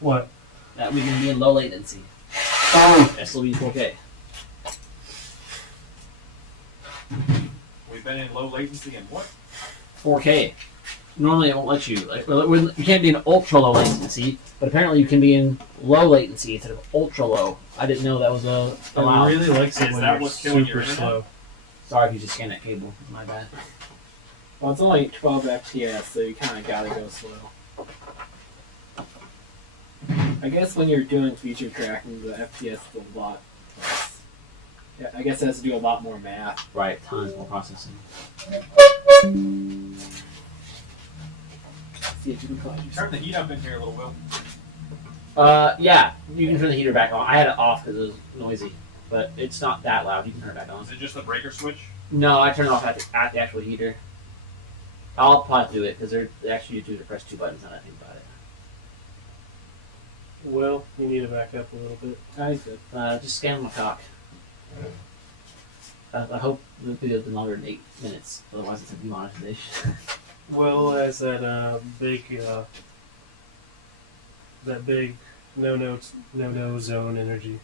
What? That we can be in low latency. That's still be 4K. We've been in low latency and what? 4K. Normally it won't let you. Like, you can't be in ultra low latency, but apparently you can be in low latency instead of ultra low. I didn't know that was allowed. It really likes it Is when that you're what's killing super your internet? slow. Sorry if you just scanned that cable. My bad. Well, it's only 12 FPS, so you kind of gotta go slow. I guess when you're doing feature tracking, the FPS is a lot less. Yeah, I guess it has to do a lot more math. Right, tons more processing. See if you can find yourself. Turn the heat up in here a little, Will. Yeah, you can turn the heater back on. I had it off because it was noisy, but it's not that loud. You can turn it back on. Is it just the breaker switch? No, I turned it off at the actual heater. I'll probably do it because they actually you do to press 2 buttons. Now that I think about it. Well, you need to back up a little bit. Nice. Good. Just scan my cock. I hope the video has been longer than 8 minutes. Otherwise, it's a demonetization. Well, as that big no zone energy.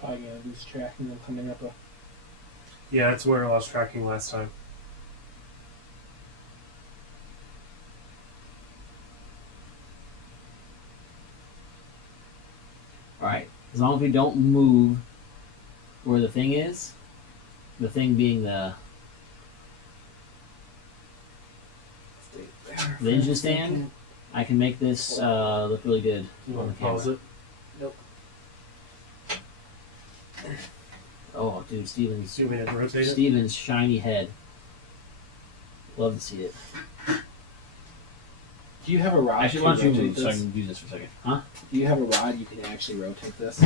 Probably gonna lose track and then coming up a. Yeah, that's where I lost tracking last time. Alright, as long as we don't move where the thing is, the thing being the engine stand, I can make this look really good. You on want the to pause camera. it? Oh, dude, Steven's Do you want me to rotate it? Steven's shiny head. Love to see it. Do you have a rod? Actually, to why don't you rotate move so I this? can do this for a second? Huh? Do you have a rod you can actually rotate this?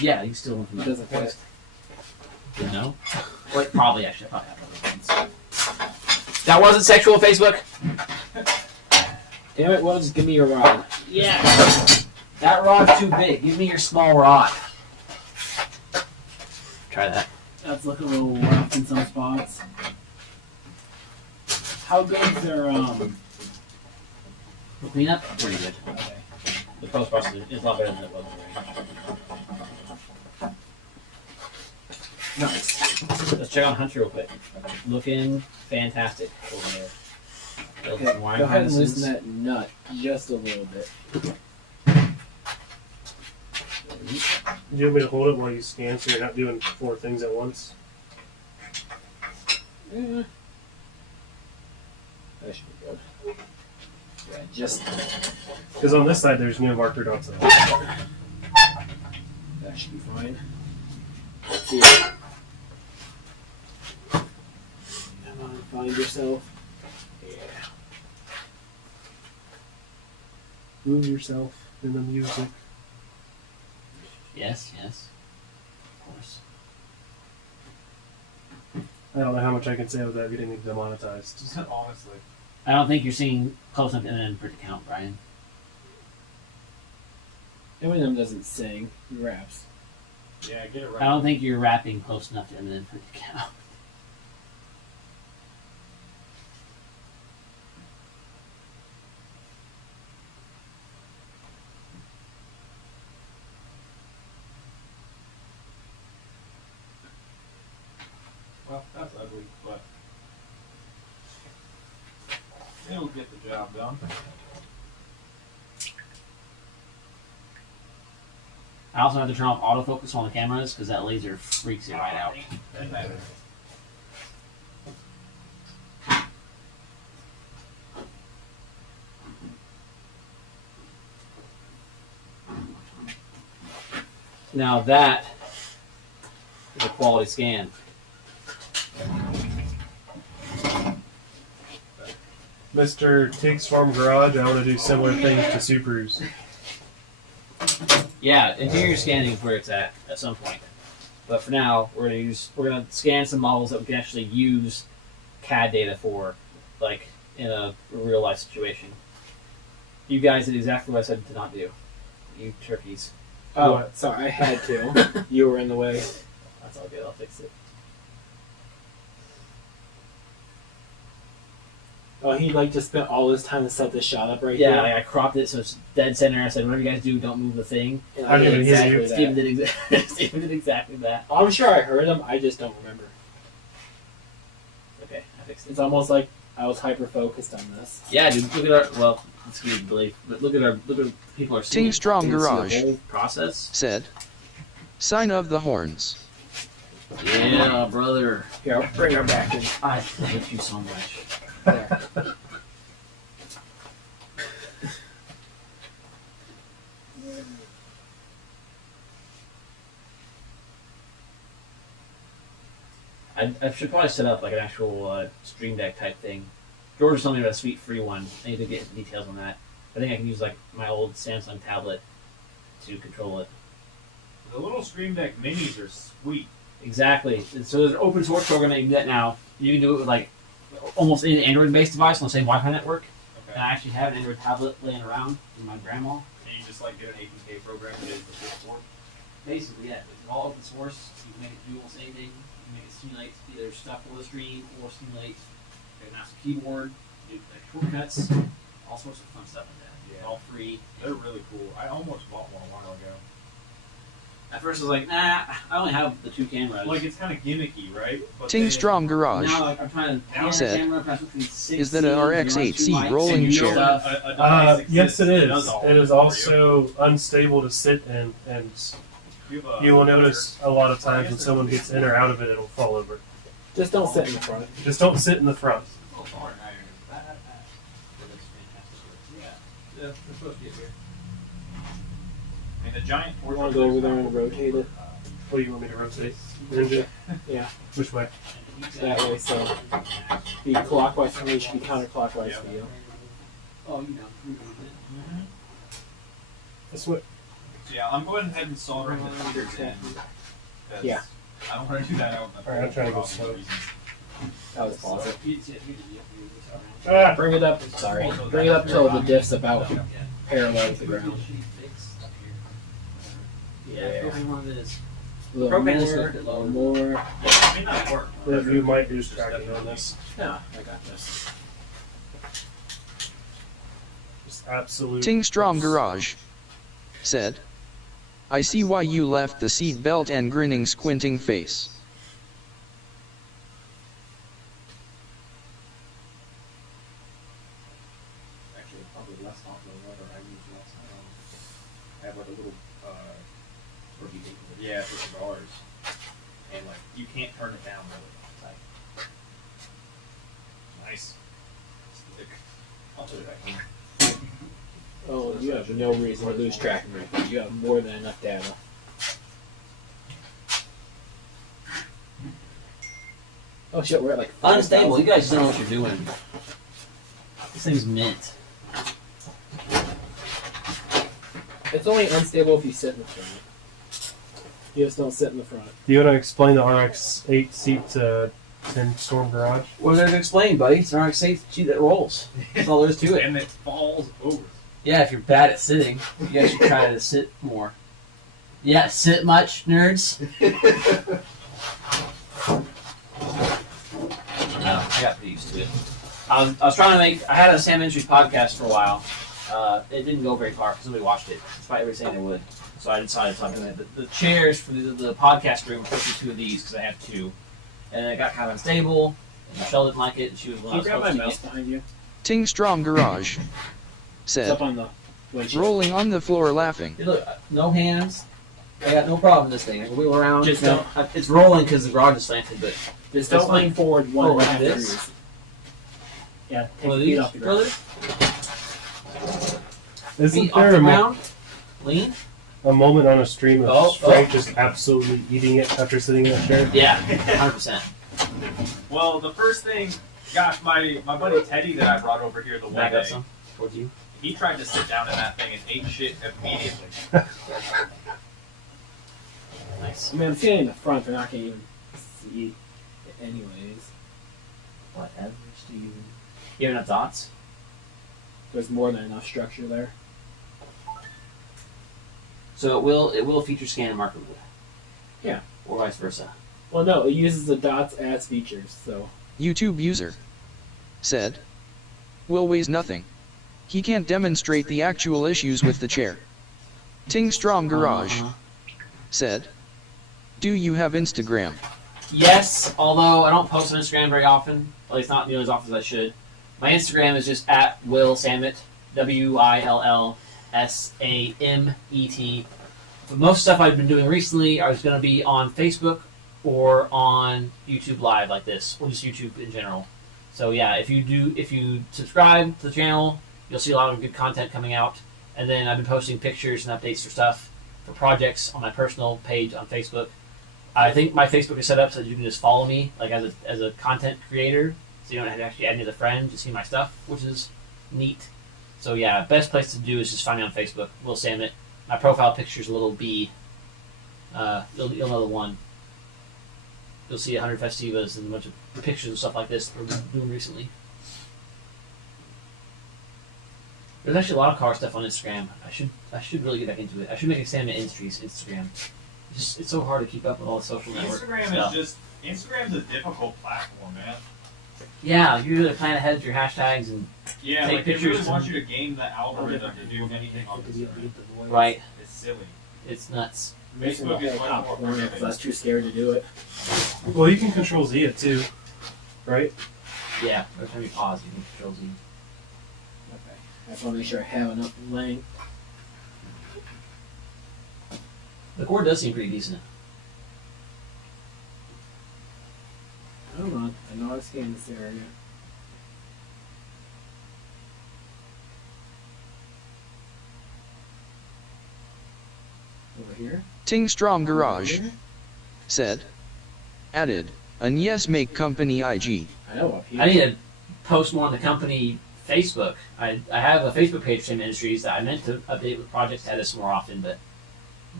Yeah, you can still went from It that. doesn't fit. You know? Like, probably, actually. I probably have other ones. That wasn't sexual, Facebook? Damn it! Well, just give me your rod. Yeah. That rod's too big. Give me your small rod. Try that. That's looking a little rough in some spots. How good's their The cleanup? Pretty good. Okay. The post-processing is a lot better than it was. Nice. Let's check on Hunter real quick. Looking fantastic over there. Build Okay, some wire go ahead and harnesses. loosen that nut just a little bit. Do you want me to hold it while you scan so you're not doing 4 things at once? Yeah. That should be good. Yeah, just Because on this side there's no marker dots at all. that should be fine. Let's see. Come on, find yourself. Yeah. Move yourself in the music. Yes, yes. Of course. I don't know how much I can say without getting demonetized. Honestly. I don't think you're seeing close enough M&M for it to count, Brian. Eminem doesn't sing, he raps. Yeah, get it right. I don't think you're rapping close enough to M&M for it to count. Well, that's ugly, but it'll get the job done. I also have to turn off autofocus on the cameras because that laser freaks it right out. Doesn't matter. Now that is a quality scan. Mr. Tiggs Farm Garage, I want to do similar things to Subarus. Yeah, interior scanning is where it's at some point. But for now, we're gonna scan some models that we can actually use CAD data for, like in a real life situation. You guys did exactly what I said to not do. You turkeys. Oh, What? sorry, I had to. You were in the way. That's all good. I'll fix it. Oh, he like just spent all his time to set this shot up right Yeah, here. like, I cropped it so it's dead center. I said, whatever you guys do, don't move the thing. And I didn't hear exactly you. that. Steven did exactly that. I'm sure I heard him. I just don't remember. Okay, I fixed it. It's almost like I was hyper focused on this. Yeah, dude. Look at our. Well, it's good to believe, but look at people are seeing. Ting Strong You can see Garage. the whole process. Said. Sign of the horns. Yeah, brother. Here, I'll bring her back in. I thank you so much. There. I should probably set up like an actual Stream Deck type thing. George was telling me about a sweet free one. I need to get details on that. I think I can use like my old Samsung tablet to control it. The little Stream Deck minis are sweet. Exactly. And so there's an open source program that you can do that now. You can do it with like almost any Android-based device on the same Wi-Fi network. And Okay. I actually have an Android tablet laying around in my grandma. And you just like get an APK program that is the support. Basically, yeah. It's all open source. You can make it do almost anything. You can make it simulate either stuff for the stream or simulate a massive keyboard, do like shortcuts, all sorts of fun stuff like that. It's Yeah. all free. They're really cool. I almost bought one a while ago. At first, I was like, nah, I only have the two cameras. Like it's kind of gimmicky, right? But Ting then- Strong Garage. now like, I'm trying to Now said, camera, trying to switch between 6 is that an scenes, RX-8C run two mics, rolling and you chair? know that- A device Yes, exists it that is. does all It of is for you. also unstable to sit in, and you will notice a lot of times when someone gets in or out of it, it'll fall over. Just don't sit in the front. Just don't sit in the front. Oh, sorry. That is fantastic. Yeah, they're supposed to get here. I mean, the giant You want to go over there and rotate it Oh, you want me to rotate? Ninja? Yeah. Which way? that way, so be clockwise for me, should be counterclockwise Yeah. for you. Oh, you know. This way. Yeah, I'm going ahead and soldering the feeders in. 'Cause Yeah. I don't want to do that out. Alright, I'm trying to go slow. That was positive. Ah! Bring it up. Sorry. Bring it up till the diff's about parallel with the ground. Yeah, propane one is. A little Propane is more. good. A little more. It may not work. You might lose tracking on this. No, I got this. Just absolute. Ting Strong Garage. Said. I see why you left the seat belt and grinning squinting face. Actually, probably less hot than the weather I used last time. I have like a little, yeah, for cigars. And like, you can't turn it down really. It's like, nice. Stick. I'll put it back in. Oh, you have no reason to lose tracking right there. You have more than enough data. Oh shit, we're at like Unstable. You guys don't know what you're doing. This thing's mint. It's only unstable if you sit in the front. You just don't sit in the front. Do you want to explain the RX-8 seat to 10 Storm Garage? What is there to explain, buddy? It's an RX-8 G that rolls. That's all there is to it. And it falls over. Yeah, if you're bad at sitting, you guys should try to sit more. Yeah, sit much, nerds? I got pretty used to it. I was trying to make. I had a Sam Industries podcast for a while. It didn't go very far because nobody watched it, despite everybody saying they would. So I decided something. The chairs for the podcast room were supposed to be two of these because I have two, and it got kind of unstable. And Michelle didn't like it, and she was Can one I you was grab my hosting mouse it. behind you? Ting Strong Garage. It's Said. up on the windshield. Rolling on the floor laughing. Hey, look, no hands. I got no problem with this thing. I can wheel around. Just No, it's rolling because the garage is slanted, but Just That's don't lean forward one Oh, and a like half this? degrees. Yeah, take one of the feet these, off the ground. brother. Isn't Feet off there the a, ground. Lean. a moment on a stream of Oh, Frank just absolutely eating it after sitting in that chair? Yeah, 100%. Well, the first thing, gosh, my buddy Teddy that I brought over here the one Back up day, some towards you. he tried to sit down in that thing and ate shit immediately. Nice. I mean, I'm scanning the front, they're not going to even see it anyways. Whatever, Steve. You have enough dots? There's more than enough structure there. So it will feature scan and marker blue. Yeah. Or vice versa. Well, no, it uses the dots as features, so. YouTube user said, Will weighs nothing. He can't demonstrate the actual issues with the chair. Ting Strong Garage said, Do you have Instagram? Yes, although I don't post on Instagram very often. At least not nearly as often as I should. My Instagram is just at Will Samet, WILLSAMET. But most stuff I've been doing recently is going to be on Facebook or on YouTube Live like this, or just YouTube in general. So yeah, if you subscribe to the channel, you'll see a lot of good content coming out. And then I've been posting pictures and updates for stuff for projects on my personal page on Facebook. I think my Facebook is set up so that you can just follow me, like as a content creator, so you don't have to actually add me as a friend to see my stuff, which is neat. So yeah, best place to do is just find me on Facebook, Will Samet. My profile picture is a little B. You'll know the one. You'll see 100 Festivas and a bunch of pictures and stuff like this that we're doing recently. There's actually a lot of car stuff on Instagram. I should really get back into it. I should make a Samet Industries Instagram. It's so hard to keep up with all the social network stuff. Instagram's a difficult platform, man. Yeah, you really plan ahead with your hashtags and Yeah, take like they pictures. really want you to game the algorithm to do anything on Instagram. Right, It's silly. it's nuts. Facebook is much more because I forgiving. was too scared to do it. Well, you can control Z it too, right? Yeah, every time you pause, you can control Z. Okay. I just want to make sure I have enough length. The cord does seem pretty decent. Hold on. I know I've scanned this area. Over here? Ting Strong Garage Over here? said, Added, an yes make company IG. I know up here. I need to post more on the company Facebook. I have a Facebook page for Samet Industries that I meant to update with project status more often, but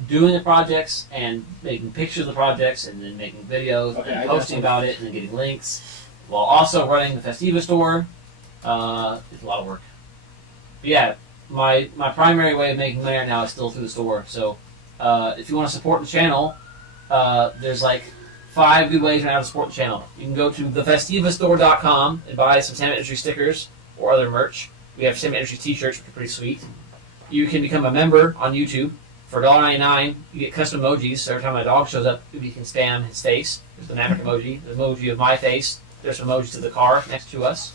doing the projects and making pictures of the projects and then making videos Okay, I and got posting some. about it and then getting links while also running the Festiva store is a lot of work. But yeah, my primary way of making money right now is still through the store. So if you want to support the channel, there's like 5 good ways right now to support the channel. You can go to thefestivastore.com and buy some Samet Industry stickers or other merch. We have Samet Industry t-shirts, which are pretty sweet. You can become a member on YouTube. For $1.99, you get custom emojis. So every time my dog shows up, you can spam his face. There's the Maverick emoji, the emoji of my face. There's some emojis to the car next to us.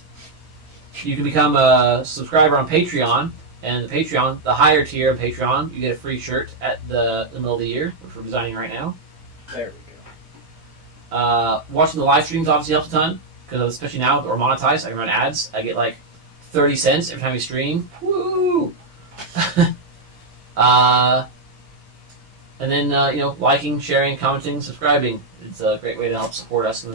You can become a subscriber on Patreon. And the Patreon, the higher tier of Patreon, you get a free shirt at the middle of the year, which we're designing right now. There we go. Watching the live streams obviously helps a ton, because especially now that we're monetized, I can run ads. I get like 30 cents every time we stream. Woo! And then, liking, sharing, commenting, subscribing. It's a great way to help support us and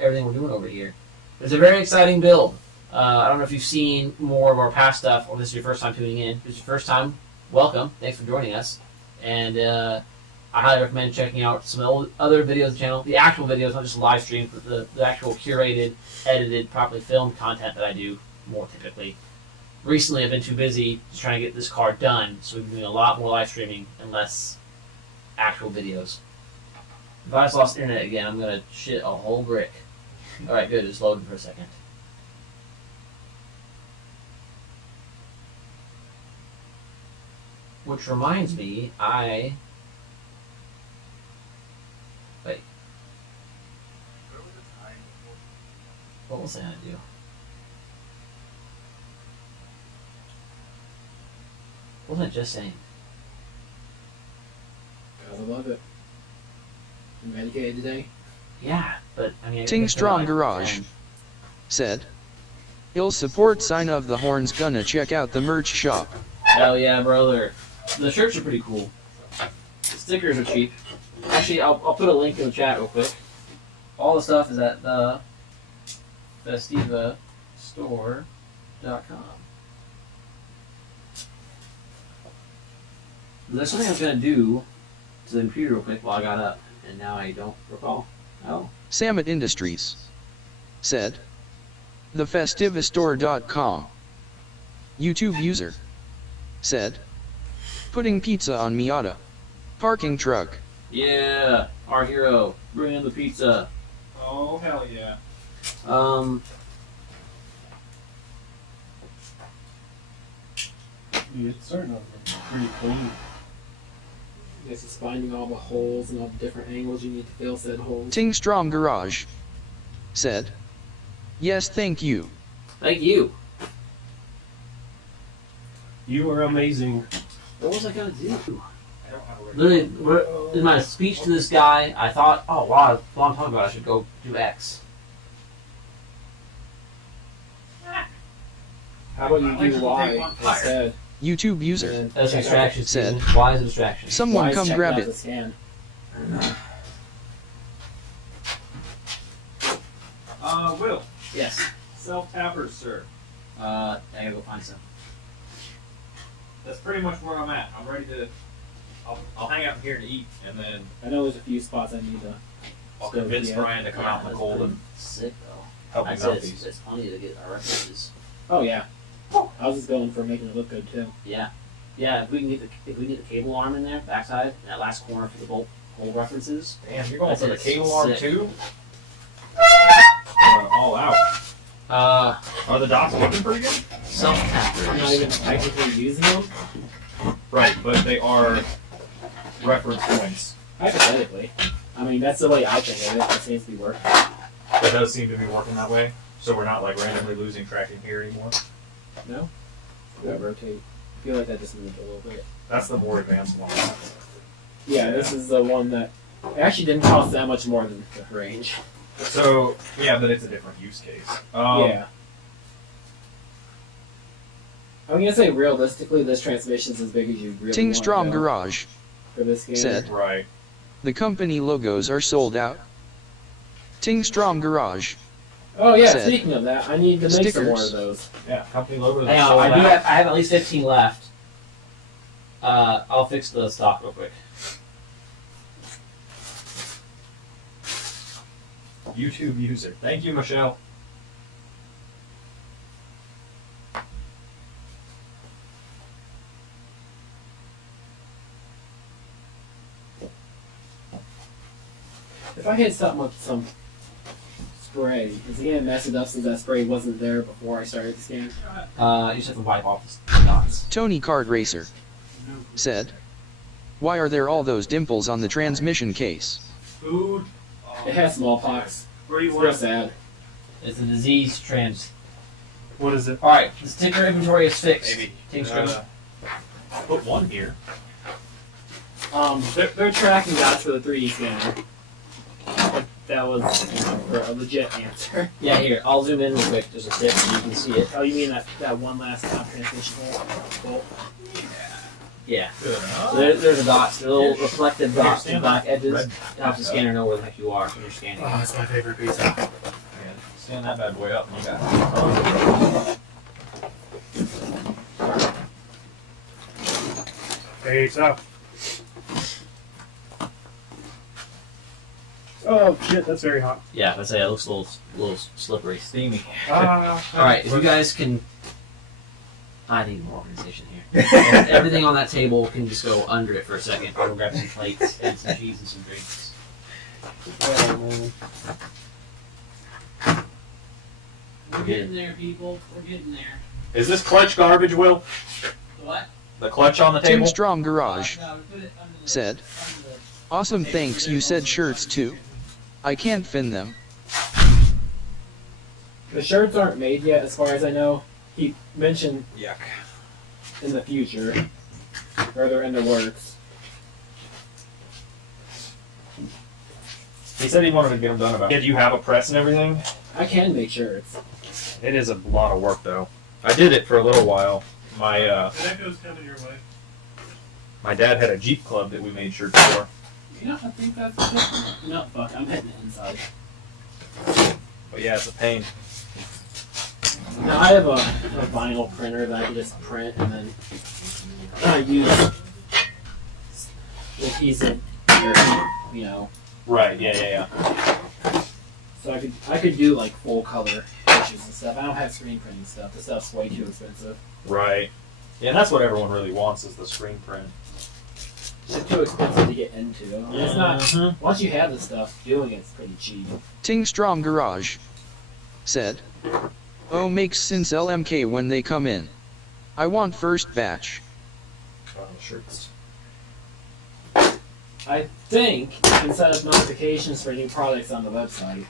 everything we're doing over here. It's a very exciting build. I don't know if you've seen more of our past stuff, or this is your first time tuning in. If it's your first time, welcome. Thanks for joining us. And I highly recommend checking out some of the other videos of the channel. The actual videos, not just live streams, but the actual curated, edited, properly filmed content that I do more typically. Recently, I've been too busy just trying to get this car done, so we've been doing a lot more live streaming and less actual videos. If I just lost internet again, I'm going to shit a whole brick. Alright, good. It's loading for a second. Which reminds me, Wait. What was I going to do? What was I just saying? Because I love it. You medicated today? Yeah, but I mean... Ting Strong Garage said, He'll support sign of the horns gonna check out the merch shop. Hell yeah, brother. The shirts are pretty cool. The stickers are cheap. Actually, I'll put a link in the chat real quick. All the stuff is at the festivastore.com. There's something I was going to do to the computer real quick while I got up, and now I don't recall. Oh. Samet Industries said. TheFestiveStore.com YouTube user said. Putting pizza on Miata. Parking truck. Yeah, our hero. Bring in the pizza. Oh, hell yeah. Dude, it's starting to look pretty clean. I guess it's finding all the holes and all the different angles you need to fill said holes. Ting Strong Garage said. Yes, thank you. Thank you. You are amazing. What was I gonna do? I don't have a record. Literally, in my speech to this guy, I thought, oh wow, while I'm talking about it, I should go do X. How about you do Electrical Y tape on fire. instead? YouTube user And That's a check distraction. Said. Steven. Why is a distraction? someone Y's come checking grab out it. the scan. Will, Yes. self-tappers, sir. I gotta go find some. That's pretty much where I'm at. I'm ready to. I'll hang out here to eat, and then I know there's a few spots I need to. I'll Still, convince yeah. Brian to come out in the That's cold pretty and sick though. help me I'd melt say these. it's plenty to get our references. Oh yeah. I was just going for making it look good too. Yeah, if we can get the cable arm in there, backside, in that last corner for the bolt hole references. Damn, you're going That's for the it. cable arm Sick. too? All out. Are the dots looking pretty good? Self I'm not even technically using them. Right, but they are reference points. Hypothetically. I mean, that's the way I think of it. That seems to be working. That does seem to be working that way. So we're not like randomly losing tracking here anymore. No? Yeah, rotate. I feel like that just moved a little bit. That's the more advanced one. Yeah, this is the one that it actually didn't cost that much more than the range. So yeah, but it's a different use case. Yeah. I'm gonna say realistically, this transmission's as big as you really Ting want Strong to go Garage for this game. said. Right. The company logos are sold out. Ting Strong Garage Oh yeah, Said. speaking of that, I need to make some more Stickers. of those. Yeah, company logo. Hang on, I have at least 15 left. I'll fix the stock real quick. YouTube user. Thank you, Michelle. If I hit something with some spray, is it gonna mess it up since that spray wasn't there before I started the scan? You just have to wipe off the dots. Tony Kart Racer said. Why are there all those dimples on the transmission case? Food. It has smallpox. Where do you It's want real it? sad. It's a disease trans. What is it? Alright, the sticker inventory is fixed. Maybe. Ting Strong. Put one here. They're tracking dots for the 3D scanner. If that was a legit answer. Yeah, here, I'll zoom in real quick. There's a stick so you can see it. Oh, you mean that one last top transmission hole? Yeah. Good. So there's a dot, the little reflective dots and Stand black up. edges. Red. It helps the scanner know where the heck you are when you're scanning. Oh, it's my favorite pizza. Yeah, stand that bad boy up and you got Pizza. Oh shit, that's very hot. Yeah, let's say it looks a little slippery. steamy. Alright, if you guys can. I need more organization here. Everything on that table can just go under it for a second. I'll go grab some plates and some cheese and some drinks. We're getting there, people. We're getting there. Is this clutch garbage, Will? What? The clutch on the Ting table? Strong Garage No, we put it under the, said. under the- Awesome, thanks. You said shirts too. I can't fin them. The shirts aren't made yet, as far as I know. He mentioned Yuck. in the future, or they're in the works. He said he wanted to get them done about. Did you have a press and everything? I can make shirts. It is a lot of work, though. I did it for a little while. My The echo's coming your way. my dad had a Jeep club that we made shirts for. You know, I think that's different. No, fuck, I'm hitting it inside. But yeah, it's a pain. Now, I have a vinyl printer that I can just print and then use adhesive or Right. Yeah. So I could do like full color issues and stuff. I don't have screen printing stuff. The stuff's way too expensive. Right. Yeah, and that's what everyone really wants is the screen print. It's too expensive to get into. I mean, it's not. Once you have the stuff, doing it's pretty cheap. Ting Strong Garage said, "Oh, makes sense LMK when they come in. I want first batch." Shirts. I think you can set up notifications for new products on the website.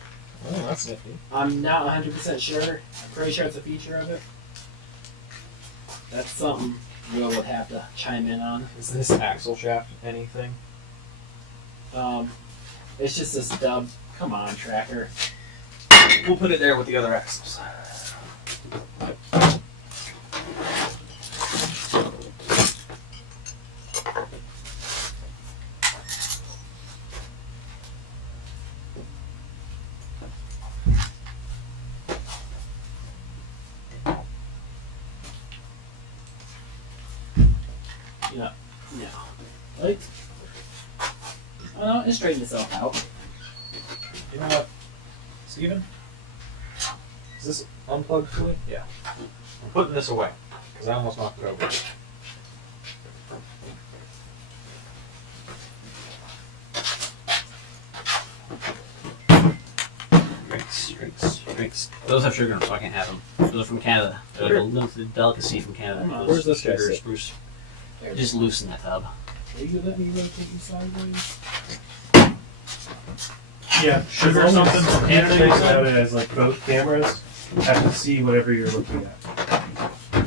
Oh, that's nifty. I'm not 100% sure. I'm pretty sure it's a feature of it. That's something Will would have to chime in on. Is this axle shaft anything? It's just a stub. Come on, tracker. We'll put it there with the other axles. No. Like, it straightened itself out. You know what, Steven? Is this unplugged fluid? Yeah. I'm putting this away because I almost knocked it over. Drinks. Those have sugar in them, so I can't have them. Those are from Canada. They're like a limited delicacy from Canada. Come on, where's this guy sugar sit? Spruce. There. Just loosen that tub. Will you let me rotate you sideways? Yeah, Sugar or as long as something from you Canada, think you said? about it as like both cameras have to see whatever you're looking at.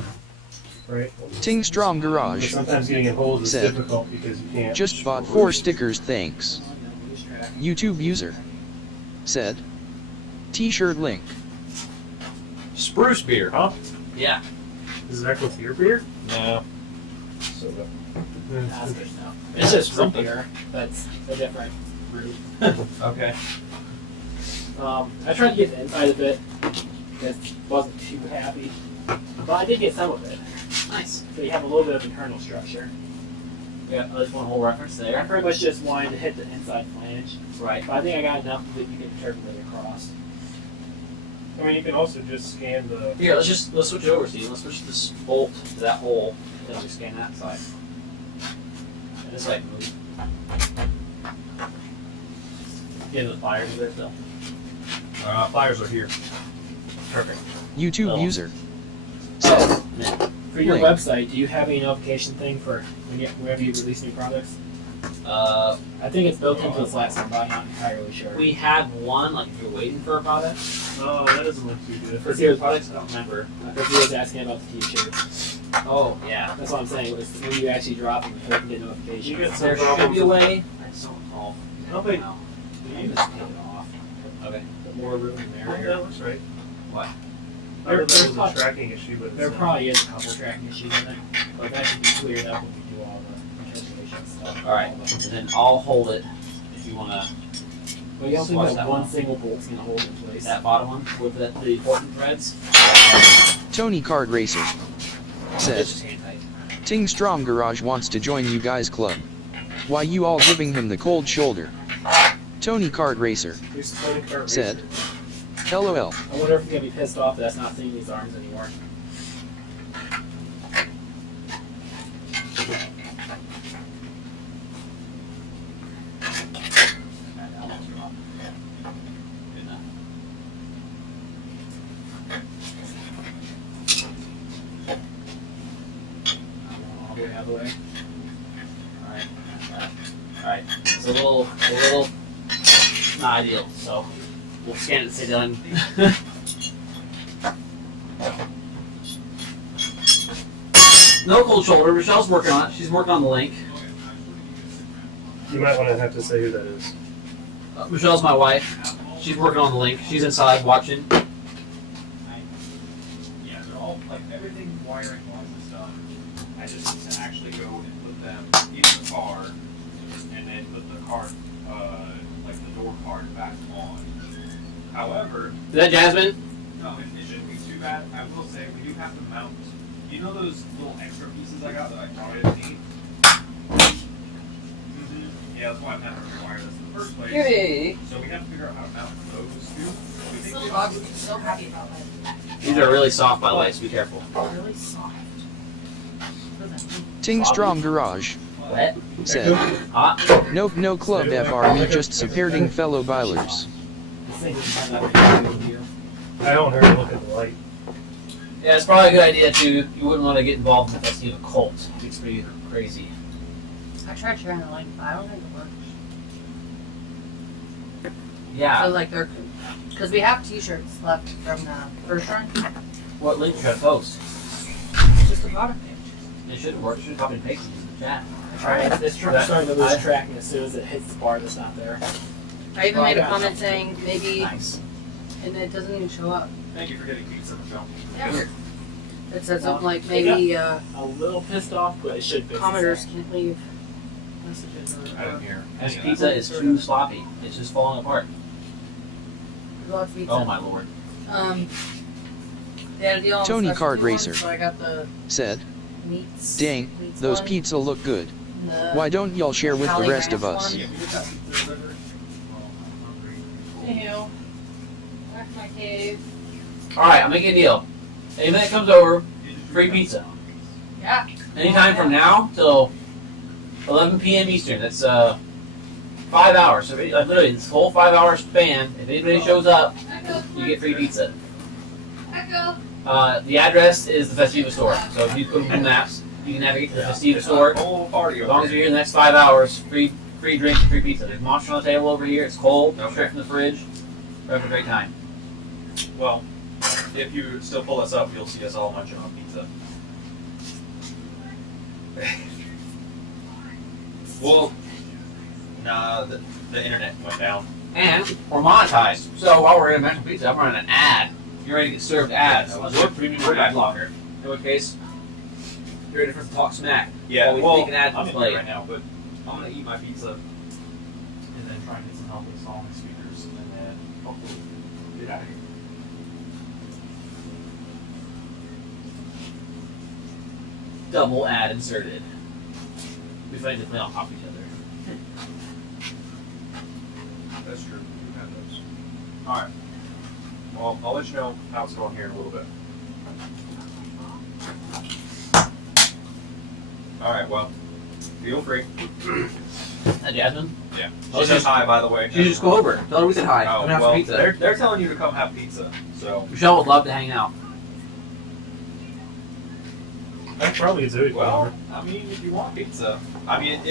Right? Ting Strong But Garage sometimes getting in holes is said, difficult because you can't. "Just bought 4 stickers, thanks." Oh, no, lose track. YouTube user said, "T-shirt link." Spruce beer, huh? Yeah. Is that with your beer? No. Soda. That's good now. It's just root beer. That's a different root. Okay. I tried to get the inside of it. Just wasn't too happy. But I did get some of it. Nice. So you have a little bit of internal structure. Yeah, there's one whole reference I there. pretty much just wanted to hit the inside flange. Right. But I think I got enough that you can turbulate across. I mean, you can also just scan the. Here, let's switch it over, Steve. Let's switch this bolt to that hole, and we scan that side. And this side move. Yeah, the pliers are there still. Pliers are here. Perfect. YouTube Oh. user said, Oh, man. For your Link. website, do you have any notification thing for whenever you release new products? I think it's built into this last one, but I'm not entirely sure. We had one, like if you're waiting for a product. Oh, that doesn't look too good. For zero products, I don't remember. Because he was asking about the t-shirts. Oh, yeah. That's what I'm saying. It's when you actually drop them, you can get notifications. You get some There should problems be a with- way. I just don't recall. Nobody. No. You just take it off. Okay. Put more room in there. That looks right. What? I thought that was a There's tracking issue, but There it's not. probably is a couple tracking issues in there, but that should be cleared up when we do all the calculation stuff. All right. And then I'll hold it if you want to. But you don't think Swatch that that one one. single bolt's gonna hold in place? That bottom one with the important threads. Tony Kart Racer said, It's just hand tight. "Ting Strong Garage wants to join you guys club. Why you all giving him the cold shoulder?" Tony Kart Racer Here's the Tony Kart said, Racer. "LOL." I wonder if he's gonna be pissed off that that's not seeing these arms anymore. That almost dropped. Good enough. All the way out of the way. Alright. Alright. It's a little not ideal, so we'll scan it and stay done. No cold shoulder. Michelle's working on it. She's working on the link. You might want to have to say who that is. Michelle's my wife. She's working on the link. She's inside watching. Yeah, they're all like everything wiring wise and stuff. I just need to actually go and put them in the car, and then put the card, like the door card, back on. However, Is that Jasmine? no, it shouldn't be too bad. I will say we do have to mount. You know those little extra pieces I got that I thought I didn't need? Yeah, that's why I'm having to rewire this in the first place. Yay! So we have to figure out how to mount those two. This little dog is so happy about it. These are really soft, by the way, so be careful. Really soft. Ting Strong Garage, Wet? said. Hot? Nope, no club FR, me just supporting fellow bilers. This thing is kind of like a video. I don't hear you look at the light. Yeah, it's probably a good idea too. You wouldn't want to get involved with a cult. It's pretty crazy. I tried sharing the link, but I don't think it works. Yeah. So like they're, because we have T-shirts left from the first run. What link should I post? It's just a product page. It shouldn't work. It should copy and paste it in the chat. Alright, this truck's starting to lose tracking as soon as it hits the bar that's not there. I even Well, made a I got comment saying maybe, Nice. and it doesn't even show up. Thank you for getting pizza, Michelle. Yeah. It said something like It maybe A little pissed off, but it should fix commenters itself. can't leave messages I or didn't hear. This pizza is too sloppy. It's just falling apart. lots of pizza. Oh my lord. They had a deal on Tony specialty Card ones, Racer. So I got the Said. meats. Dang, meats those one, pizza look good. and the Why don't y'all share with the Cali rest of Ranch us? one. Anywho, back to my cave. Alright, I'm making a deal. Anyone that comes over, free pizza. Yeah. Anytime from now till 11 p.m. Eastern. That's 5 hours. So like literally this whole 5 hour span, if anybody shows up, you get free pizza. The address is the Festiva store. So if you put Google Maps, you can navigate to the Festiva store. Whole party As over long as here. you're here in the next 5 hours, free drinks and free pizza. There's monster on the table over here. It's cold, straight from the fridge. We're having a great time. Well, if you still pull us up, you'll see us all munching on pizza. Well, nah, the internet went down. And we're monetized. So while we're in Mental Pizza, I'm running an ad. You're ready to get served ads. We're ad blocker. In which case, you're ready for us to talk smack. Yeah, While we well, make an ad I'm in play. here right now, but I'm gonna eat my pizza and then try and get some help installing speakers, and then hopefully get out of here. Double ad inserted. We find to play on top of each other. That's true. We have those. All right. Well, I'll let you know how it's going here in a little bit. All right. Well, feel free. Hi, Jasmine. Yeah. Oh, She says hi, by the way. You just go over. Tell her we said hi. Oh, Come have well, some pizza. they're telling you to come have pizza. So, Michelle would love to hang out. I probably do it. well, I mean, if you want pizza, I mean,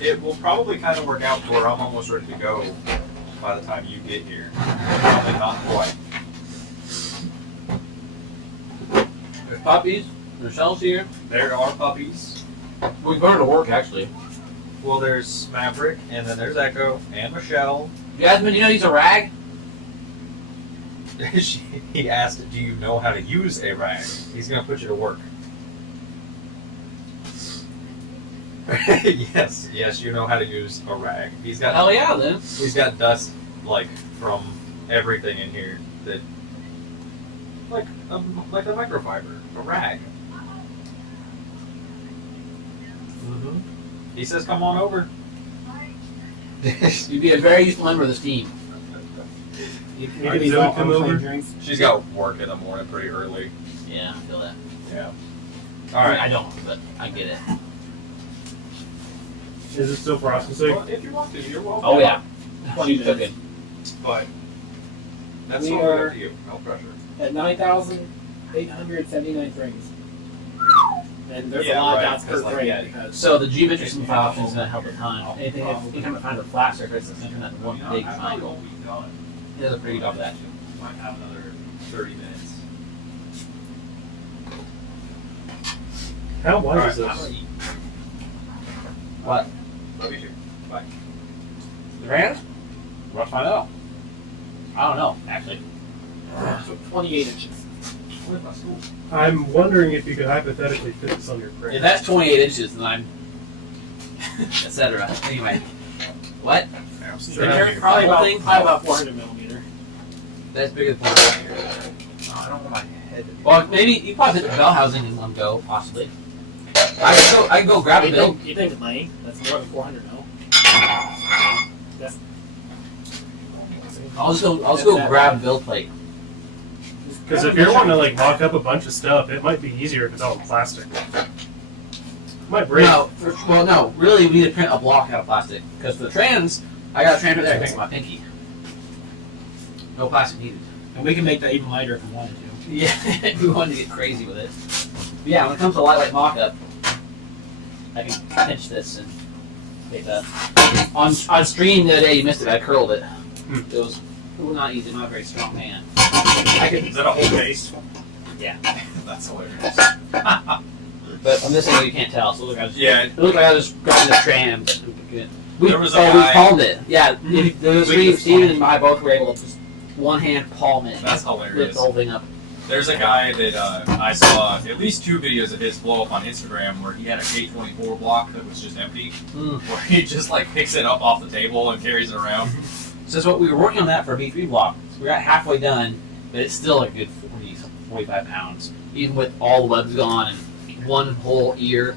it will probably kind of work out to where I'm almost ready to go by the time you get here. Probably not quite. There's puppies. Michelle's here. There are puppies. We can put her to work, actually. Well, there's Maverick, and then there's Echo, and Michelle. Jasmine, you know he's a rag? He asked, do you know how to use a rag? He's going to put you to work. yes, you know how to use a rag. Hell yeah, then. He's got dust, like, from everything in here that, like a microfiber, a rag. Mm-hmm. He says, come on over. You'd be a very useful member of this team. You Alright, can these Zoe, all come unclaimed over. drinks. She's got work in the morning pretty early. Yeah, I feel that. Yeah. All right, I Alright. don't, but I get it. Is it still processing? Well, if you want to, you're welcome. Oh yeah, 20 she's cooking. But that's We totally are- up to you. No pressure. At 9,879 frames. And there's Yeah, a lot right, of dots per 'cause, like, frame yeah. because So the geometry simplify option is going to help a ton. Anything I find a flat surface, it's going to turn that into one big triangle. It does a pretty good job of that too. Might have another 30 minutes. How wide is Alright, this? What? Love you too. Bye. The brands? We'll have to find out. I don't know, actually. so 28 inches. Where's my school? I'm wondering if you could hypothetically fit this on your If crate. that's 28 inches, then I'm, etc. Anyway, what? Probably whole about, thing? probably about 400 millimeter. That's bigger than point. Oh, I don't want my head to be. Well, maybe you probably hit the bell housing in one go, possibly. I can go grab a You build. think length? That's more than 400 mil. I'll just go grab a build plate. Because if you're wanting to like mock up a bunch of stuff, it might be easier if it's all in plastic. It might break. No, really, we need to print a block out of plastic. Because for the trans, I got a trans right there, I think, my pinky. No plastic needed. And we can make that even lighter if we wanted to. Yeah, if we wanted to get crazy with it. But yeah, when it comes to lightweight mock-up, I can pinch this and take that. On stream the other day, you missed it. I curled it. It was not easy. Not a very strong hand. Is that a whole case? Yeah. That's hilarious. But on this angle, you can't tell. So look, it looked like I was grabbing the trans. We palmed it. Yeah, Steven and I both were able to just one hand palm it. That's lift hilarious. the whole thing up. There's a guy that I saw at least 2 videos of his blow up on Instagram where he had a K24 block that was just empty, where he just like picks it up off the table and carries it around. So that's what we were working on that for a B3 block. So we got halfway done, but it's still a good 40, 45 pounds, even with all the webs gone and one whole ear.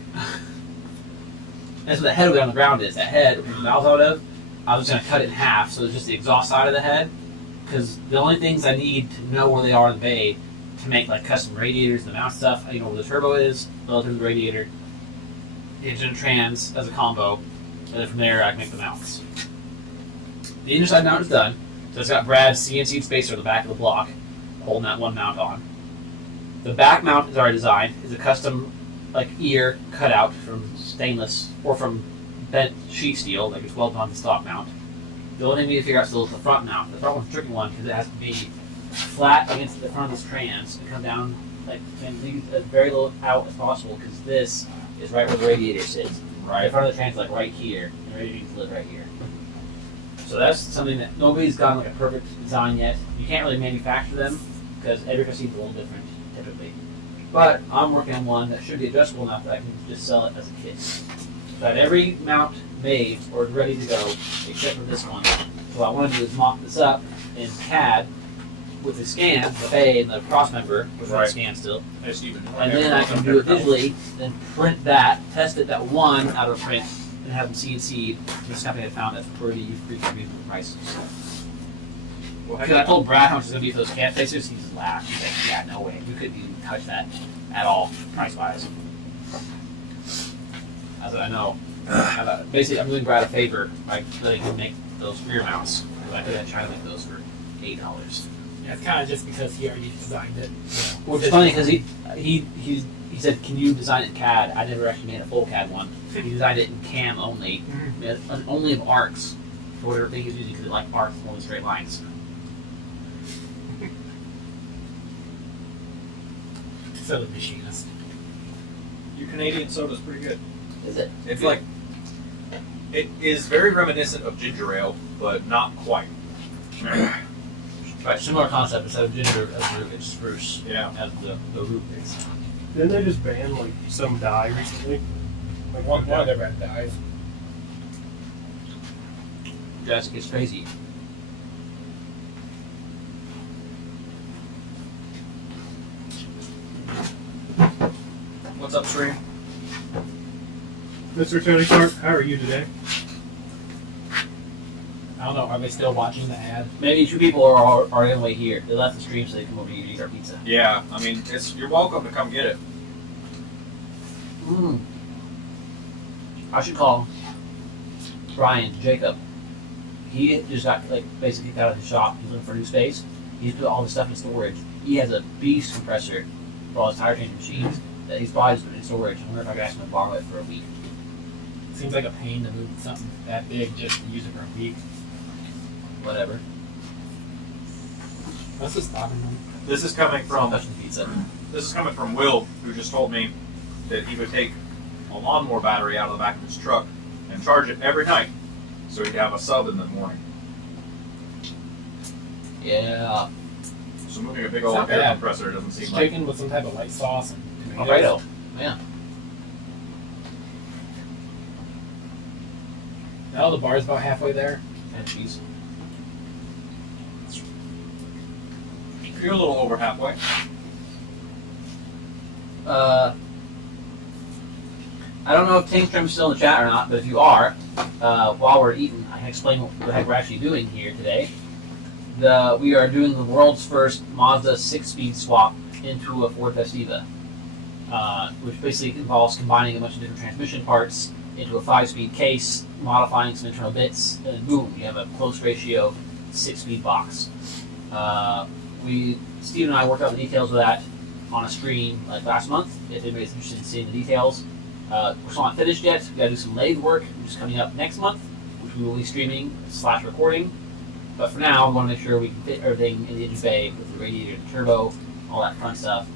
That's what the head on the ground is. That head, where the mouth out of, I was going to cut it in half, so it's just the exhaust side of the head. Because the only things I need to know where they are in the bay to make like custom radiators, the mount stuff, I know where the turbo is relative to the radiator, the engine and trans as a combo, and then from there I can make the mounts. The inside mount is done, so it's got Brad's CNC spacer on the back of the block, holding that one mount on. The back mount is already designed. It's a custom like ear cut out from stainless or from bent sheet steel, like it's welded on the stock mount. The only thing we need to figure out still is the front mount. The front one's a tricky one because it has to be flat against the front of this trans and come down like and leave as very low out as possible because this is right where the radiator sits. Right, the front of the trans is like right here, and the radiator lives right here. So that's something that nobody's gotten like a perfect design yet. You can't really manufacture them because every customer's a little different typically. But I'm working on one that should be adjustable enough that I can just sell it as a kit. So I have every mount made or ready to go except for this one. So what I want to do is mock this up in CAD with the scan, the bay and the cross member, which I scan still. And then I can do it visually, then print that, test it that one out of print, and have them CNC'd. This company I found that's pretty reasonable prices. Because I told Brad how much it's going to be for those cat faces, he just laughed. He's like, yeah, no way. You couldn't even touch that at all, price-wise. I said, I know. Basically, I'm doing Brad a favor by letting him make those rear mounts. Because I could have tried to make those for $8. Yeah, it's kind of just because he already designed it. Which is funny because he said, can you design it in CAD? I never actually made a full CAD one. He designed it in CAM only. Only of arcs for whatever thing he was using because it liked arcs more than straight lines. So the machinist. Your Canadian soda's pretty good. Is it? It's like, it is very reminiscent of ginger ale, but not quite. Right, similar concept. Instead of ginger as root, it's spruce. Yeah. As the root is. Didn't they just ban like some dye recently? Like One of their red dyes. Yes, it gets crazy. What's up, stream? Mr. Tony Clark, how are you today? I don't know, are they still watching the ad? Maybe 2 people are on the way here. They left the stream so they come over here to eat our pizza. Yeah, I mean, you're welcome to come get it. I should call Brian Jacob. He just got like basically kicked out of his shop. He's looking for a new space. He's put all this stuff in storage. He has a beast compressor for all his tire changing machines that he's probably just put in storage. I wonder if I could ask him to borrow it for a week. Seems like a pain to move something that big just to use it for a week. Whatever. What's this stopping them? This is coming from Touching pizza. This is coming from Will, who just told me that he would take a lawnmower battery out of the back of his truck and charge it every night, so he'd have a sub in the morning. Yeah. So moving a big old Not air bad. compressor doesn't seem It's like. chicken with some type of light sauce and tomatoes. Alfredo. Yeah. Now the bar's about halfway there. And cheese. You're a little over halfway. I don't know if Tankstrim's still in the chat or not, but if you are, while we're eating, I explain what the heck we're actually doing here today. We are doing the world's first Mazda 6-speed swap into a Ford Festiva, which basically involves combining a bunch of different transmission parts into a 5-speed case, modifying some internal bits, and boom, you have a close ratio 6-speed box. Steve and I worked out the details of that on a stream like last month. If anybody's interested in seeing the details, we're still not finished yet. We gotta do some lathe work, which is coming up next month, which we will be streaming / recording. But for now, we want to make sure we can fit everything in the engine bay with the radiator and turbo, all that fun stuff.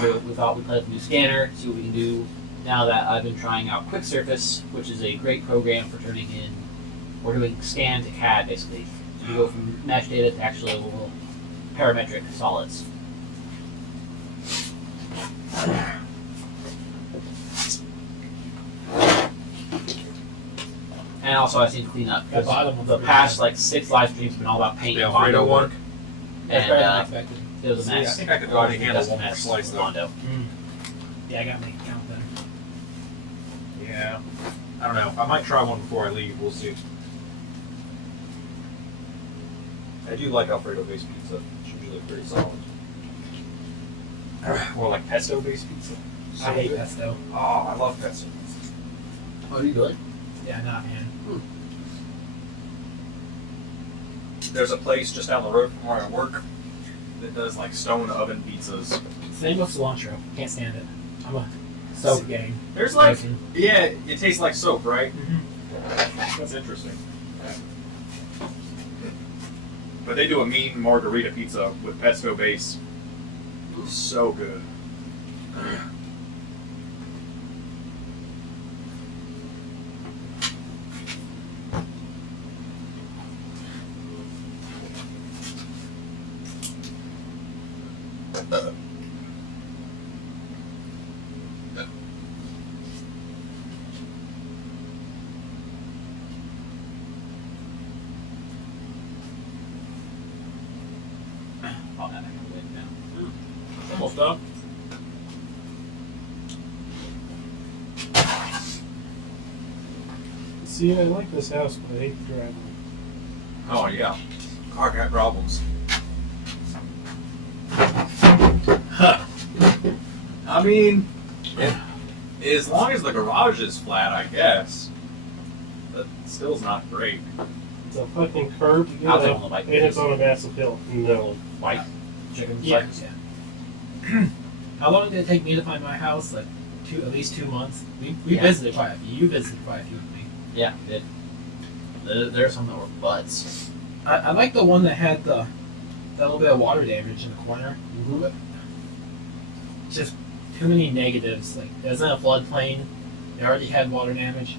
So we thought we'd play with the new scanner, see what we can do. Now that I've been trying out Quick Surface, which is a great program for turning in, we're doing scan to CAD basically. So you go from mesh data to actual parametric solids. And also I've seen clean up. That bottom one's The pretty past like 6 live streams have been all about paint The and Bondo Alfredo work. one? That's And better than expected. it was a See, I mess. think I could probably handle That's a one more mess, slice, though. Bondo. Yeah, I got my count then. Yeah. I don't know. I might try one before I leave. We'll see. I do like Alfredo based pizza. It's usually pretty solid. Or like pesto based pizza. So I hate good. pesto. Oh, I love pesto. Oh, you good? Yeah, not man. There's a place just down the road from where I work that does like stone oven pizzas. Same with cilantro. Can't stand it. I'm a soap gang. There's like, Person. yeah, it tastes like soap, right? Mm-hmm. That's interesting. But they do a mean margarita pizza with pesto base. So good. Oh, that I can wait now. Almost done. See, I like this house, but I hate the driveway. Oh yeah. Car got problems. I mean, as long as the garage is flat, I guess. But still's not great. It's a fucking curb to get I'll take up, on the bike. and it's on a massive hill. No. White chicken Yeah. slices. Yeah. How long did it take me to find my house? Like at least 2 months. We Yeah. visited quite a few. You visited quite a few with me. Yeah, it. There are some that were butts. I like the one that had that little bit of water damage in the corner. Mm-hmm. Just too many negatives. Like it was in a floodplain. They already had water damage.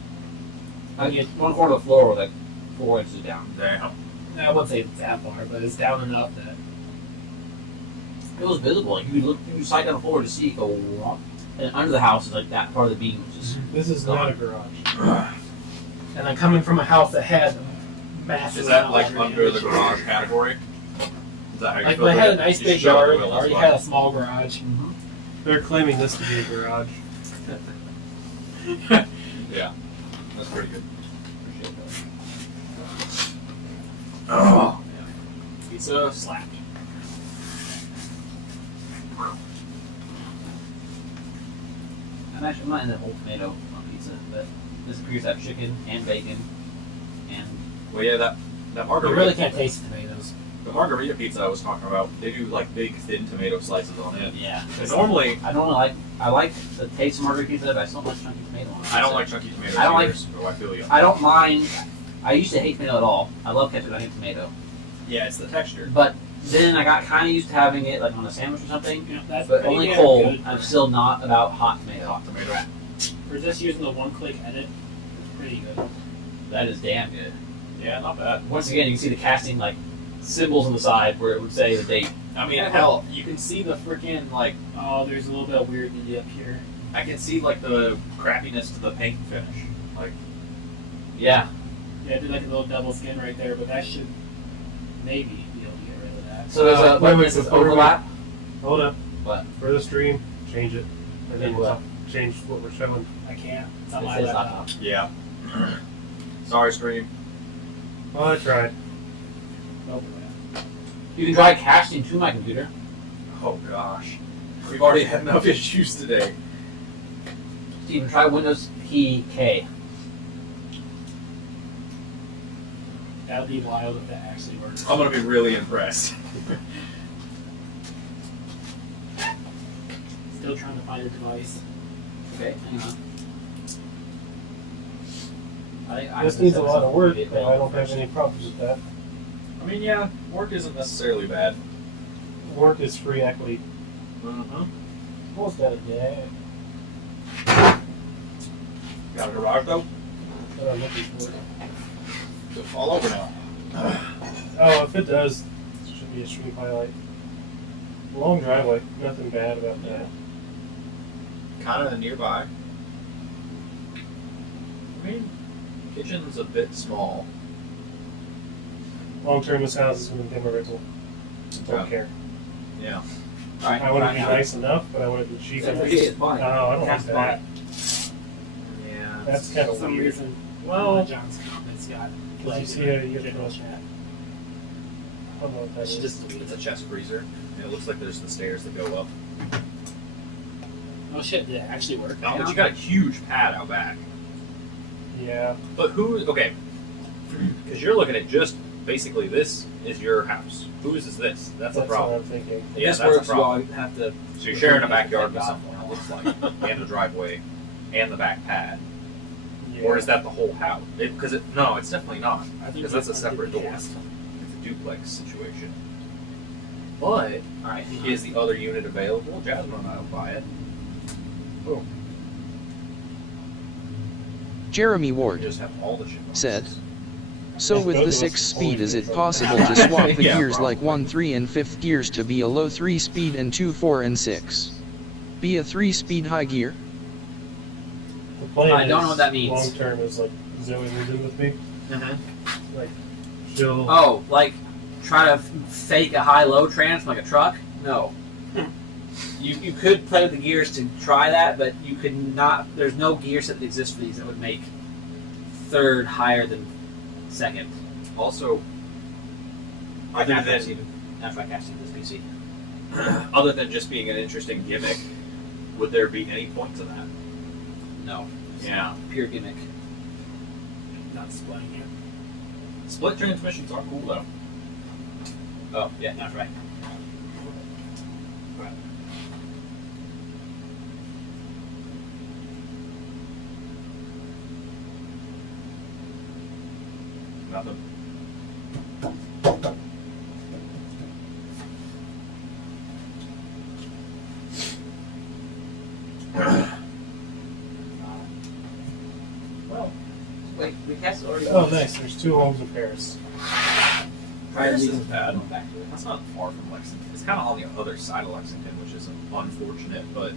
I get one corner of the floor was like 4 inches down. Damn. I wouldn't say it's that far, but it's down enough that It was visible. Like you sight down the floor to see it go wrong. And under the house is like that part of the beam was just. This is not a garage. And I'm coming from a house that had massive. Is that amount like of under the damage. garage category? Is that how you Like feel when I had a about it? nice You big should show it to yard, Will, already that's had fine. a small garage. They're claiming this to be a garage. Yeah, that's pretty good. Appreciate that. Oh, man. Pizza slapped. I'm not in the whole tomato on pizza, but this appears to have chicken and bacon and Well, yeah, that You margarita. really can't taste the tomatoes. The margarita pizza I was talking about, they do like big thin tomato slices on it. yeah. And normally, I don't like. I like the taste of margarita pizza, but I still don't like chunky tomato on it. I don't like chunky tomatoes. I don't like- either, so I feel you. I don't mind. I used to hate tomato at all. I love ketchup. I hate tomato. Yeah, it's the texture. But then I got kind of used to having it like on a sandwich or something. Yeah, that's But pretty only damn cold. good. I'm still not about hot tomato. Hot tomato. For just using the one-click edit, it's pretty good. That is damn good. Yeah, not bad. Once again, you can see the casting like symbols on the side where it would say the date. I mean, hell, you can see the freaking like. Oh, there's a little bit of weirdness up here. I can see like the crappiness to the paint finish. Like, Yeah. Yeah, I did like a little double skin right there, but that should maybe be able to get rid of that. So there's a wait, there's this before we- overlap. Hold up. What? For the stream, change it. And then What? we'll change what we're showing. I can't. It's on It my says laptop. yeah. Sorry, stream. Well, I tried. Oh, You can try casting to my computer. Oh gosh. We've already had enough issues today. Steven, try Windows key K. that would be wild if that actually works. I'm gonna be really impressed. Still trying to find a device. Okay. This needs a lot of work, but I don't have any problems with that. I mean, yeah, work isn't necessarily bad. Work is free equity. Mm-hmm. Almost got a day. Got a garage though? That I'm looking for. It'll fall over now. Oh, if it does, it should be a street highlight. Long driveway, nothing bad about that. Kind of nearby. I mean, kitchen's a bit small. Long term, this house is going to become a rental. Don't Yeah. care. Yeah. Alright. I want it to be nice enough, but I want it to be cheap enough. No, I don't like that. Yeah. That's kind For of some weird. reason, Well, John's comments got Because you see how you get general the, chat. I don't know what that It's is. just it's a chest freezer, and it looks like there's the stairs that go up. Oh shit, did it actually work? No, but you got a huge pad out back. Yeah. But who? Okay, because you're looking at just basically this is your house. Whose is this? That's a What problem. I'm thinking. Yeah, This that's works, a you all problem. have to. So you're sharing a backyard with someone. It looks like, and a driveway, and the back pad. Yeah. Or is that the whole house? Because no, it's definitely not. Because that's a separate door. Cast. It's a duplex situation. But Alright. is the other unit available? Jasmine and I will buy it. Jeremy We Ward just have all the shit. said, "So with the 6-speed, is it possible to swap the Yeah, gears like probably. 1 3 and 5th gears to be a low 3-speed and 2 4 and 6? Be a 3-speed high gear?" The plan I don't is, know what that means. Long term is like Zoe moves in with me. Like, she'll. Oh, like try to fake a high-low trans from like a truck? No. You could play with the gears to try that, but you could not. There's no gear set that exists for these that would make third higher than second. Also, other After than I casted this PC. other than just being an interesting gimmick, would there be any point to that? No. Yeah. Pure gimmick. Not displaying it. Split transmissions are cool though. Oh, yeah, that's right. Nothing. Well, wait, we casted already. Oh, nice. There's 2 homes in Paris. Paris isn't bad. That's not far from Lexington. It's kind of on the other side of Lexington, which is unfortunate, but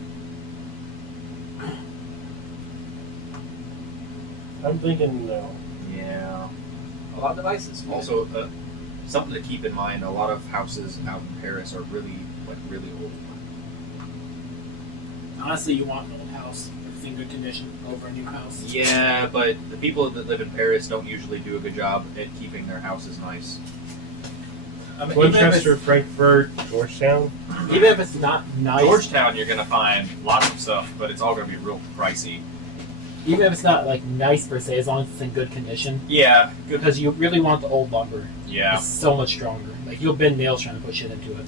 I'm thinking no. yeah. A lot of devices. Also, something to keep in mind: a lot of houses out in Paris are really old. Honestly, you want an old house that's in good condition over a new house. Yeah, but the people that live in Paris don't usually do a good job at keeping their houses nice. I mean, Winchester, Frankfurt, Georgetown. Even if it's not nice, Georgetown, you're gonna find lots of stuff, but it's all gonna be real pricey. even if it's not like nice per se, as long as it's in good condition, Yeah, good. because you really want the old lumber. Yeah, It's so much stronger. Like you'll bend nails trying to put shit into it.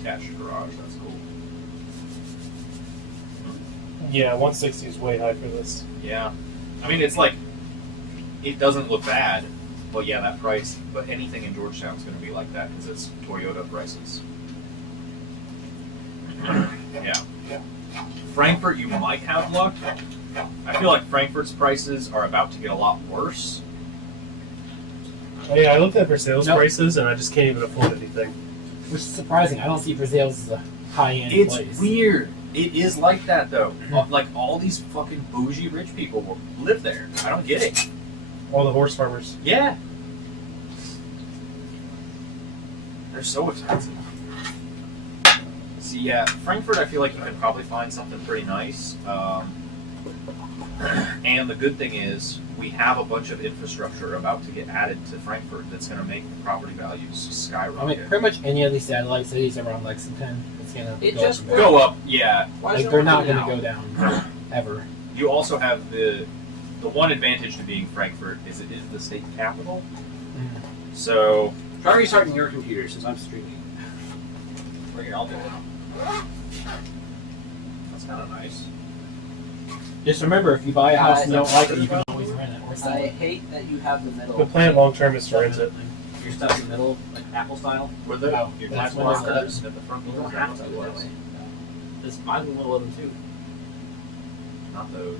attached garage. That's cool. Yeah, 160 is way high for this. Yeah, I mean, it's like it doesn't look bad, but yeah, that price. But anything in Georgetown is gonna be like that because it's Toyota prices. Yeah. Frankfurt, you might have luck. I feel like Frankfurt's prices are about to get a lot worse. Oh, yeah, I looked at for sales Nope. prices and I just can't even afford anything. Which is surprising. I don't see Brazils as a high-end It's place. weird. It is like that though. Like all these fucking bougie rich people will live there. I don't get it. All the horse farmers. Yeah. They're so expensive. See, yeah, Frankfurt, I feel like you can probably find something pretty nice. And the good thing is, we have a bunch of infrastructure about to get added to Frankfurt that's going to make property values skyrocket. I mean, pretty much any of these satellite cities around Lexington, it's gonna It go just up and Go down. up, yeah. Why is Like it they're not working gonna out? go down ever. You also have the one advantage to being Frankfurt is it is the state capital. So Try restarting your computer since I'm streaming. Right here, I'll do it. that's kind of nice. Just remember, if you buy a house and you don't like it, you can always rent it or sell I it. hate that you have the middle. The plan long term is to rent it. You're stuck in the middle, like Apple style. Were there Oh, your that's tax what it's lockers at the front? You don't Is that have what to that do it that was? way. This mine's one of them too. Not those.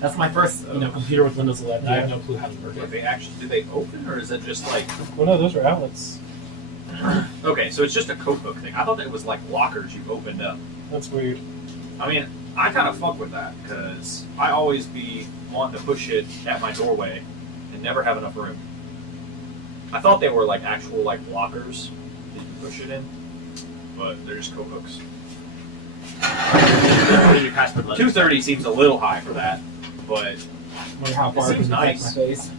That's my first, computer with Windows 11. I have no clue how to work Do it. they actually do they open or is it just like? Well, no, those are outlets. Okay, so it's just a coat hook thing. I thought it was like lockers you opened up. That's weird. I mean, I kind of fuck with that because I always be wanting to push it at my doorway and never have enough room. I thought they were like actual like lockers that you push it in, but they're just coat hooks. What is your password letter? 230 seems a little high for that, but Wonder how far It it can seems detect nice. my face.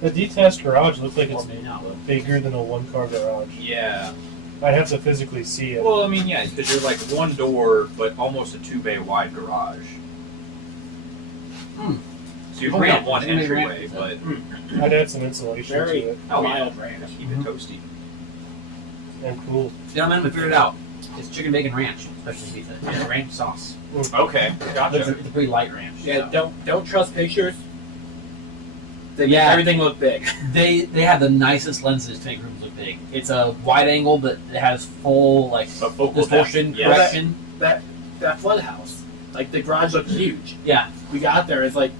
The detached garage looks like Or it's maybe not. But bigger than a one-car garage. yeah. I'd have to physically see it. Well, I mean, yeah, because you're like one door, but almost a 2-bay wide garage. So you've Ramp. got one It's gonna be entryway, ramp, but I'd add some insulation Very to it. oh yeah, mild range. keep it toasty. And cool. gentlemen, we figured it out. It's chicken bacon ranch, special pizza. It's ranch sauce. Okay, It's gotcha. a pretty light ranch. Yeah, so. don't trust pictures. They Yeah. make everything look big. They have the nicest lenses to make rooms look big. It's a wide angle, but it has full like But focal distortion depth, yes. correction. That flood house, like the garage looked huge. Yeah. We got there, it's like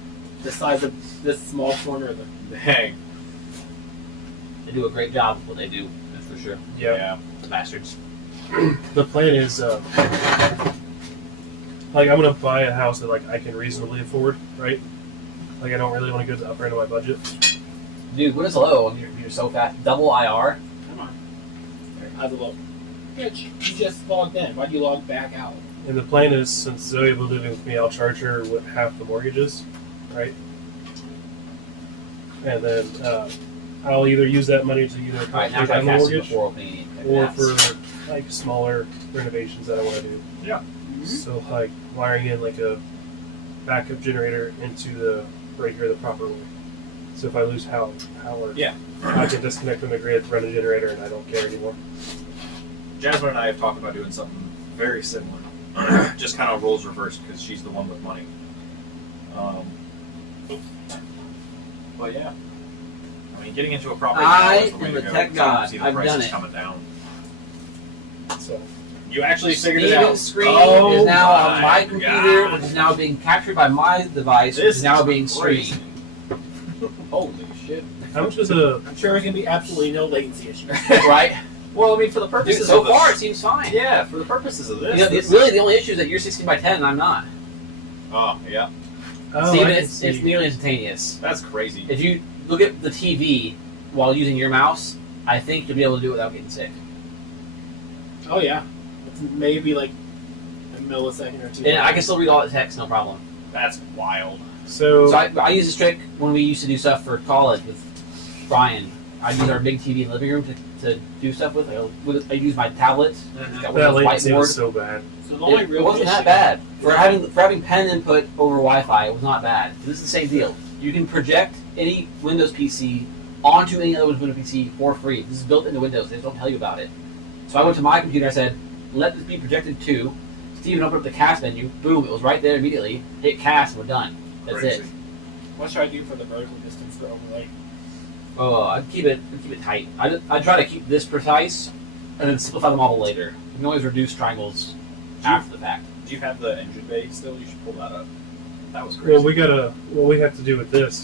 the size of this small corner of the. Dang. They do a great job with what they do. That's for sure. Yeah. The bastards. The plan is, like, I'm gonna buy a house that like I can reasonably afford, right? Like, I don't really want to go to the upper end of my budget. Dude, what is low? You're so fast. Double IR. Come on. How's it look? Bitch, you just logged in. Why'd you log back out? And the plan is, since Zoe will be living with me, I'll charge her what half the mortgages, right? And then I'll either use that money to either All right, now pay try down the casting mortgage before opening. or for like smaller renovations that I want to do. Yeah. So like wiring in like a backup generator into the breaker the proper way. So if I lose power, Yeah. I can disconnect from the grid, run a generator, and I don't care anymore. Jasmine and I have talked about doing something very similar. Just kind of roles reversed because she's the one with money. But yeah. I mean, getting into a property now is the way I am to a go, tech 'cause I don't god. see the I've prices done it. coming down. So You actually figured it Steven's out. screen Oh is now on my my computer, God. which is now being captured by my device, which This is now is being crazy. streamed. Holy shit. how much is a I'm sure there's gonna be absolutely no latency issue. Right? Well, I mean, for the Dude, purposes so of the far it seems fine. yeah, for the purposes of this. You know, this- really, the only issue is that you're 16 by 10 and I'm not. Oh, yeah. Steven, I can it's see. nearly instantaneous. That's crazy. If you look at the TV while using your mouse, I think you'll be able to do it without getting sick. Oh yeah, it's maybe like a millisecond or two. And I can still read all the text, no problem. That's wild. So, So I use this trick when we used to do stuff for college with Brian. I'd use our big TV in the living room to do stuff with. I use my tablet. It's got one that of those latency was whiteboard. so bad. So the only It real wasn't that issue- bad. For having pen input over Wi-Fi, it was not bad. This is the same deal. You can project any Windows PC onto any other Windows PC for free. This is built into Windows. They just don't tell you about it. So I went to my computer. I said, "Let this be projected to." Steven opened up the cast menu. Boom! It was right there immediately. Hit cast. And we're done. That's Crazy. it. What should I do for the vertical distance for overlay? Oh, I'd keep it tight. I'd try to keep this precise, and then simplify the model later. You can always reduce triangles after the fact. Do you have the engine bay still? You should pull that up. That was crazy. Well, what we have to do with this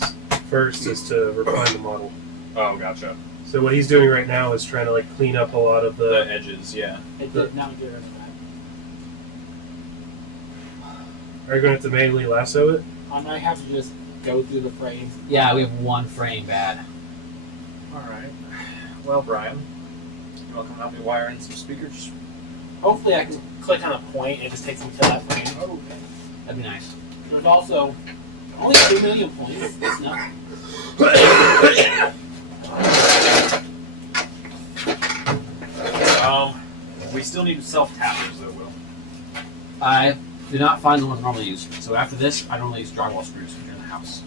first is to refine the model. Oh, gotcha. So what he's doing right now is trying to like clean up a lot of The edges, yeah. It did not get rid of Are you going to have to manually lasso it? that. I might have to just go through the frames. Yeah, we have one frame bad. All right. Well, Brian, you want to come help me wire in some speakers? Hopefully, I can click on a point and it just takes me to that frame. Oh, okay. That'd be nice. There's also only 2 million points. That's nothing. We still need self-tappers, though, Will. I do not find the ones I normally use. So after this, I normally use drywall screws when you're in the house.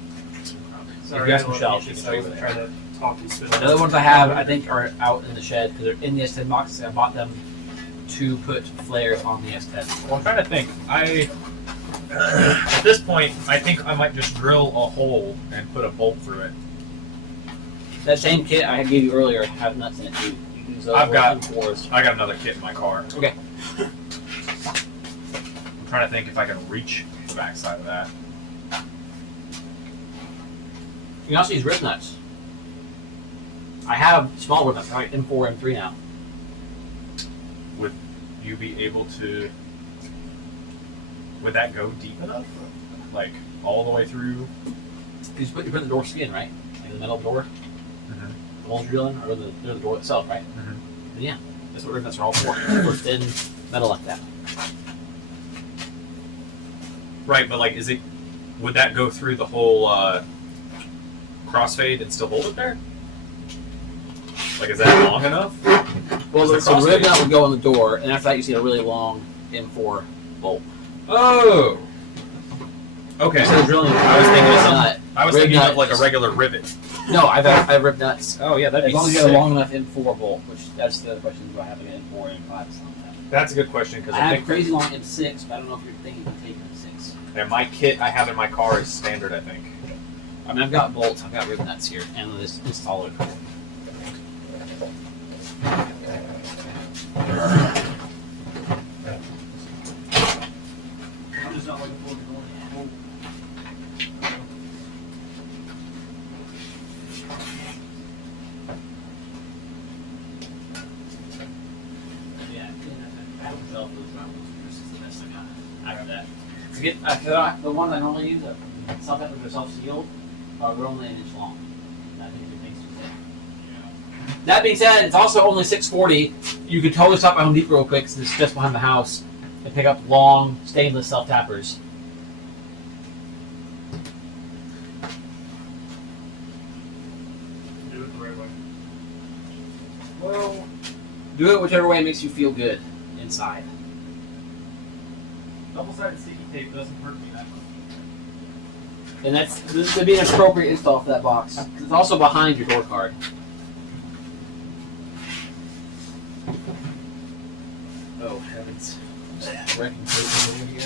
Sorry, you ask I don't Michelle, know she if can show you I'm there. trying to talk and spit. The other ones I have, I think, are out in the shed because they're in the S10 box. I bought them to put flares on the S10. Well, I'm trying to think. At this point, I think I might just drill a hole and put a bolt through it. That same kit I gave you earlier have nuts in it too. You can use those I've got- M4s. I got another kit in my car. Okay. I'm trying to think if I can reach the backside of that. You can also use rib nuts. I have small rib nuts, right? M4, M3 now. Would you be able to? Would that go deep enough? Like all the way through? You put the door skin, right? Like the metal door. The holes you're drilling, or the door itself, right? Mhm. And yeah, that's what rib nuts are all for. For thin metal like that. Right, but like, would that go through the whole crossfade and still hold it there? Like, is that long enough? Well, Is the the rib crossfade- nut would go on the door, and after that you see a really long M4 bolt. Oh. Okay. Instead of drilling I was thinking of something. nut, I was rib thinking nut of like a is- regular rivet. No, I have rib nuts. Oh yeah, that'd As be long as you sick. have a long enough M4 bolt, which that's the other question: do I have an M4 and M5? Something like that. That's a good question because I I have think crazy long M6, but I don't know if you're thinking of taking M6. and my kit I have in my car is standard. I think. I mean, I've got bolts, I've got rib nuts here, and this solid. I'm just not looking forward to going home. Yeah, I have myself those rounds. This is the best I got. After that, the ones I normally use, some that are self-sealed, they're only an inch long. I think it makes it thick. That being said, it's also only $6.40. You could totally stop by Home Depot real quick, since it's just behind the house, and pick up long stainless self-tappers. Do it the right way. Well, do it whichever way makes you feel good inside. Double-sided sticky tape doesn't hurt me that much. And this would be an appropriate install for that box. It's also behind your door card. Oh heavens! Wrecking paper over here.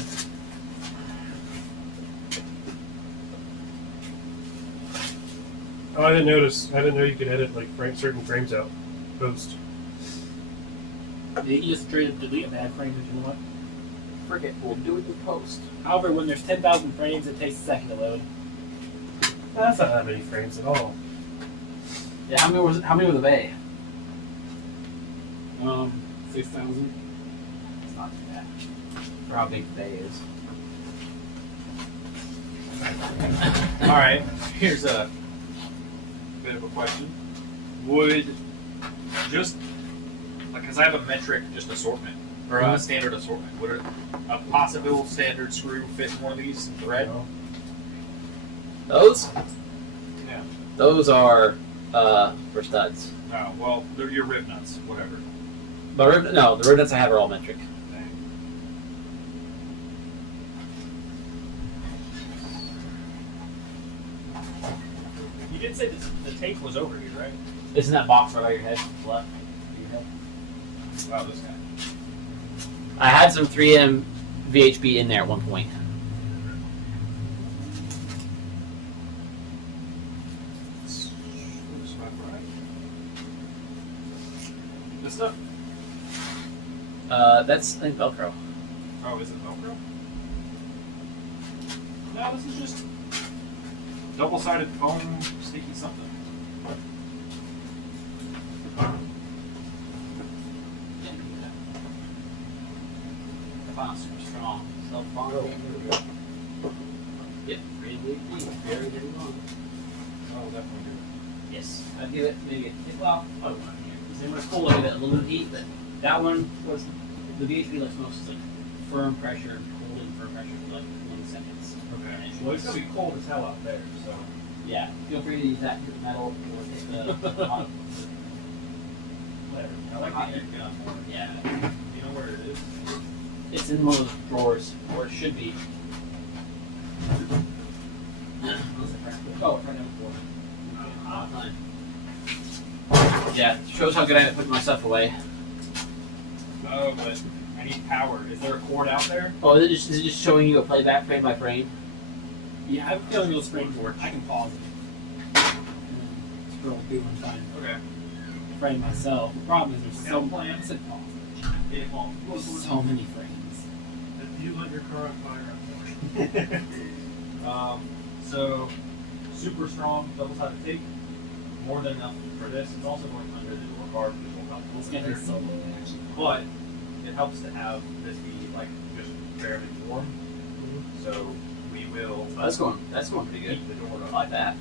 Oh, I didn't notice. I didn't know you could edit like certain frames out. Post. You can just straight up delete a bad frame if you want. Frick it, we'll do it in post. However, when there's 10,000 frames, it takes a second to load. That's not that many frames at all. Yeah, how many were the bay? 6,000. It's not too bad for how big the bay is. All right, here's a bit of a question. Would just because I have a metric just assortment or a standard assortment, would a possible standard screw fit in one of these thread? No. Those? Yeah. Those are for studs. Oh well, they're your rib nuts, whatever. But the rib nuts I have are all metric. You did say the tape was over here, right? Isn't that box right by your head? Left. Your head. Wow, this guy. I had some 3M VHB in there at one point. This stuff? That's I think Velcro. Oh, is it Velcro? No, this is just double-sided foam sticky something. Strong. Self-bonding. Yep, very very long. Oh, definitely do. Yes, I'd give it maybe well, I don't know here. Because when it's cold, I give it a little heat, but that one was the VHB likes most like firm pressure, cold and firm pressure, like 1 seconds. Okay. Well, it's gonna be cold as hell out there, so. Yeah, feel free to use that metal or take the hot. Whatever. I like the air gun more. Yeah, Do you know where it is? it's in one of those drawers, or it should be. Oh, it's right next door. Yeah, shows how good I am at putting my stuff away. Oh, but I need power. Is there a cord out there? Oh, is it just showing you a playback frame by frame? Yeah, I have a feeling those frames work. I can pause it. And then scroll through and find Okay. the frame myself. The problem is there's so many. I said pause it. It won't. So many frames. If you let your car on fire, So super strong double-sided tape, more than enough for this. It's also going under the door guard, which will help. Let's get this solo actually. But it helps to have this be like just barely warm. So we will. That's going pretty good. Keep the door I up. like that.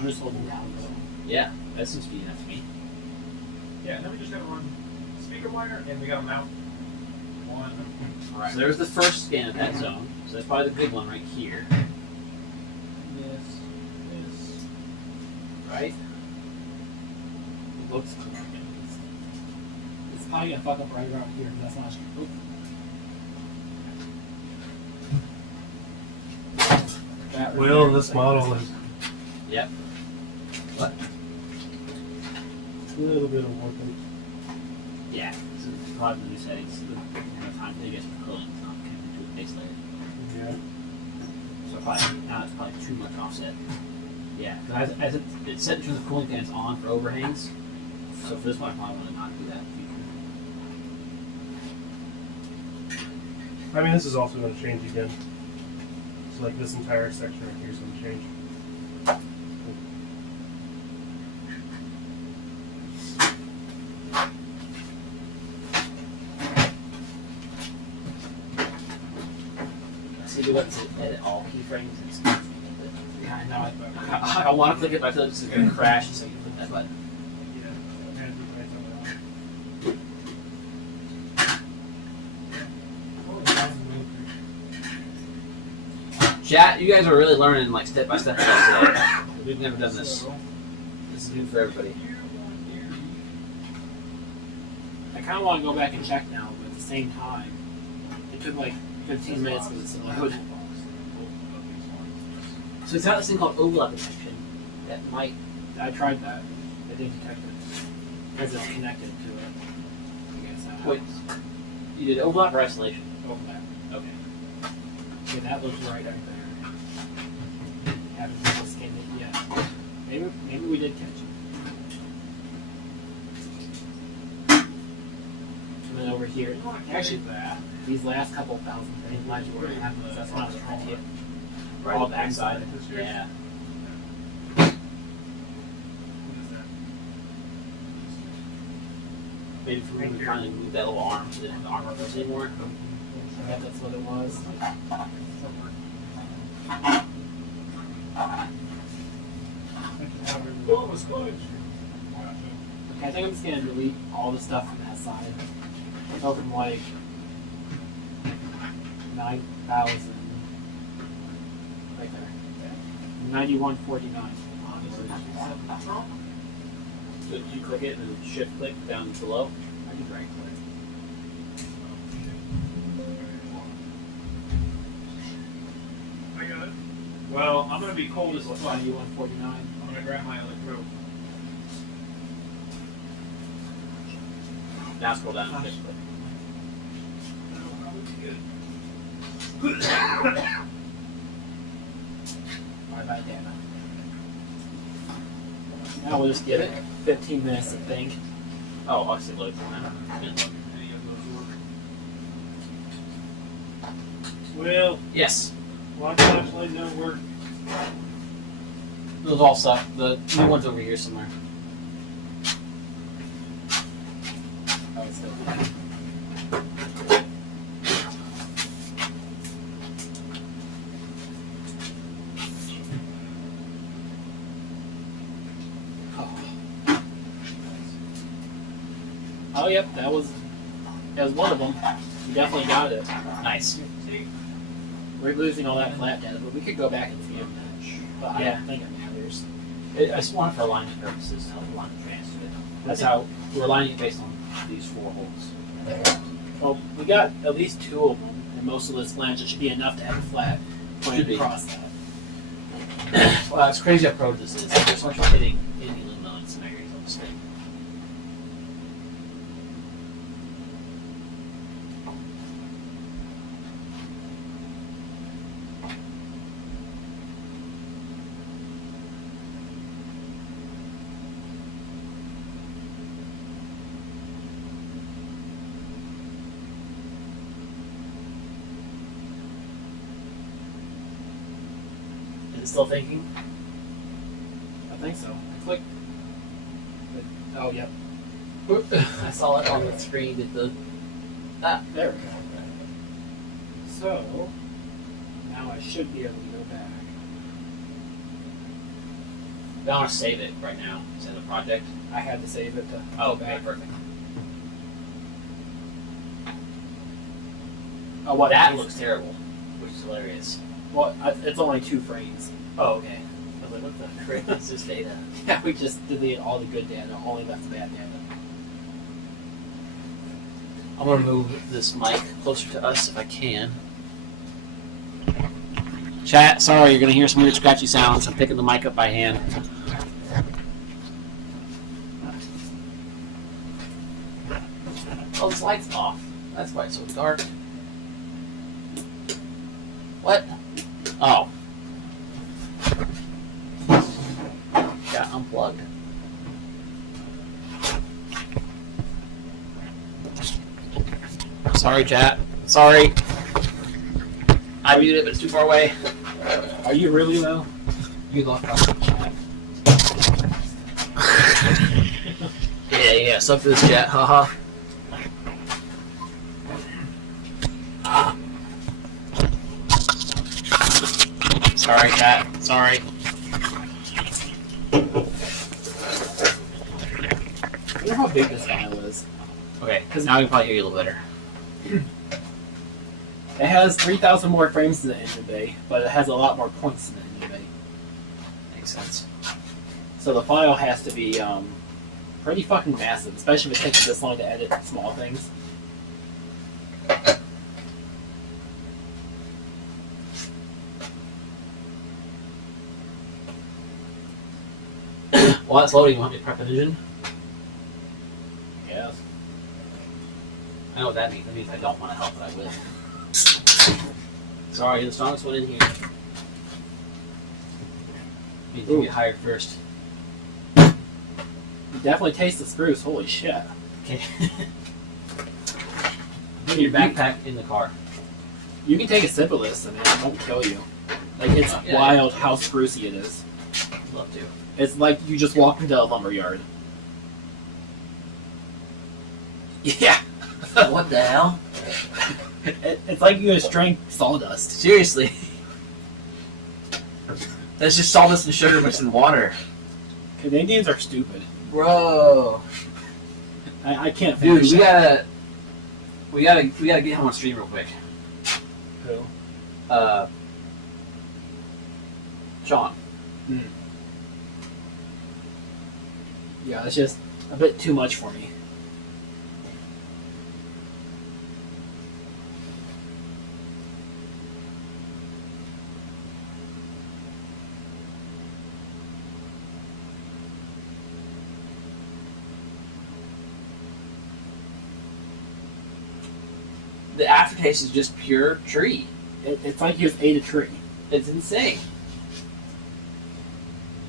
I'm just holding down though. Yeah, that seems to be enough to me. Yeah, and then we just gotta run speaker wire, and we gotta mount one. Right. So there's the first scan of that zone. So that's probably the good one right here, This. right? It looks cool. It's probably gonna fuck up right around here. That's not. Oop. That right well, there. this model is What? a little bit of working. Yeah. So it's probably the new settings. The time they get some cooling is not connected to a base layer. Yeah. So probably now it's probably too much offset. Yeah, because as it's set in terms of cooling fans on for overhangs. So for this one, I probably want to not do that in the future. I mean, this is also going to change again. So, like, this entire section right here is going to change. See, we went to edit all keyframes. Yeah, I know. I want to click it, but I feel like this is going to crash, so you can click that button. Chat, you guys are really learning like step by step today. We've never done this. This is new for everybody. I kind of want to go back and check now, but at the same time, it took like 15 minutes for this to load. So it's got this thing called overlap detection that might. I tried that. It didn't detect it because it's connected to it. I guess that Wait, helps. you did overlap or isolation? Overlap. Okay. Okay, that looks right there. Haven't really scanned it yet. Maybe we did catch it. And then over here, actually, these last couple thousand frames might be where it happens. That's what I was trying to get. Right on the backside. Yeah. Maybe if we finally move that little arm so that the arm works anymore. Yeah, that's what it was. Okay, I think I'm just gonna delete all the stuff from that side. Go from like 9,000 right there. 9149. So you click it and then shift click down below. I can right click. I got it. Well, I'm gonna be cold as fuck. 9149. I'm gonna grab my electrode. Now scroll down and shift click. Right back down. Now we'll just give it 15 minutes to think. Oh, I see load now. Well, Yes. why flashlight don't work? Those all suck. The new one's over here somewhere. Oh, it's still Oh, yep, that was one of them. You definitely got it. Nice. we're losing all that flat data, but we could go back and see it match. But I Yeah. don't think it matters. I just want it for alignment purposes to help align the trans to it. That's how we're aligning it based on these 4 holes. Well, we got at least 2 of them, and most of those flanges should be enough to have a flat Should point be. across that. Well, it's crazy how pro this is. There's so much hitting in the aluminum in some areas of the state. Is it still thinking? I think so. Click. Oh, yep. I saw it on the screen at the. There we go. So, now I should be able to go back. I want to save it right now. Save the project. I had to save it to Oh, go okay, back. perfect. Oh, what? That looks terrible, which is hilarious. Well, it's only 2 frames. Oh, okay. I was like, what the crap is this data? Yeah, we just deleted all the good data, only left the bad data. I'm gonna move this mic closer to us if I can. Chat, sorry, you're gonna hear some weird scratchy sounds. I'm picking the mic up by hand. Oh, this light's off. That's why it's so dark. What? Oh. Got unplugged. Sorry, chat. Sorry. I muted it, but it's too far away. Are you really, though? You locked off the chat. Yeah, sub to this chat, haha. Sorry, chat. Sorry. I wonder how big this file is. Okay, because now I can probably hear you a little better. It has 3,000 more frames than the engine bay, but it has a lot more points than the engine bay. Makes sense. So the file has to be pretty fucking massive, especially if it takes this long to edit small things. While it's loading, you want me to prep an engine? Yeah. I know what that means. That means I don't want to help, but I will. Sorry, you're the strongest one in here. You need to get hired first. You definitely taste the spruce, holy shit. Okay. Put your backpack in the car. You can take a sip of this, I mean, it won't kill you. Like, it's Yeah, wild how sprucey it is. Love to. It's like you just walked into a lumber yard. Yeah. What the hell? It's like you just drank sawdust. Seriously. That's just sawdust and sugar mixed in water. Canadians are stupid. Bro. I can't Dude, finish we gotta get him on stream real quick. Who? Sean. Yeah, it's just a bit too much for me. The aftertaste is just pure tree. It's like you just ate a tree. It's insane.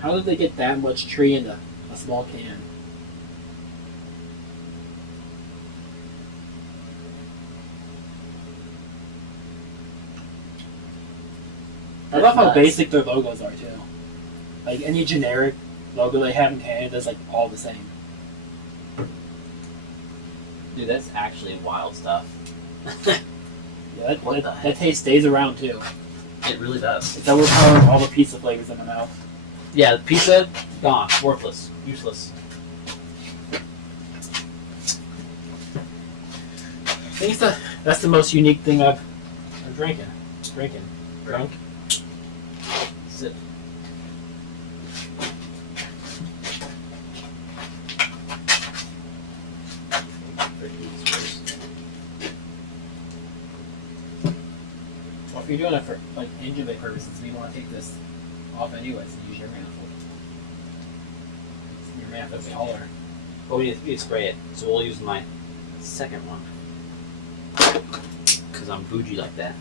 How did they get that much tree in a small can? I love how Nuts. basic their logos are too. Like any generic logo they have in Canada is like all the same. Dude, that's actually wild stuff. Yeah, What the that heck? taste stays around too. It really does. It's overpowering all the pizza flavors in my mouth. Yeah, the pizza, gone. Worthless. Useless. I think that's the most unique thing I'm drinking. drunk. Sit. Well, if you're doing it for like engine bay purposes, you want to take this off anyways and use your manifold. Your manifold's the hauler. But we need to spray it, so we'll use my second one. Because I'm bougie like that.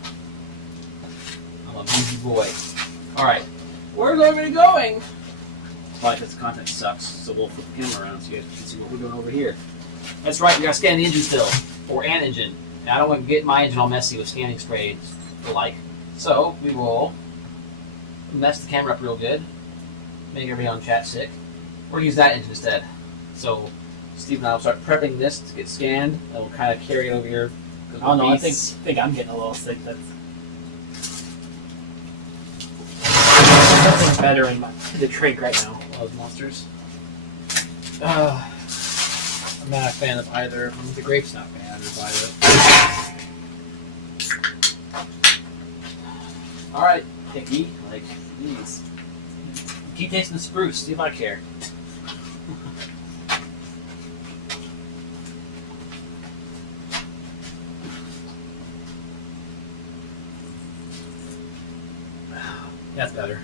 I'm a bougie boy. Alright, where's everybody going? Probably because the content sucks, so we'll flip the camera around so you guys can see what we're doing over here. That's right, we gotta scan the engine still, or an engine. And I don't want to get my engine all messy with scanning sprays the like. So we will mess the camera up real good, make everybody on chat sick. We're gonna use that engine instead. So Steve and I will start prepping this to get scanned, and we'll kind of carry it over here. I don't know. I think I'm getting a little sick. That's something better in the drink right now. Those monsters. I'm not a fan of either of them. The grape's not a fan of either. All right, picky. Like, please. Keep tasting the spruce. See if I care. That's better.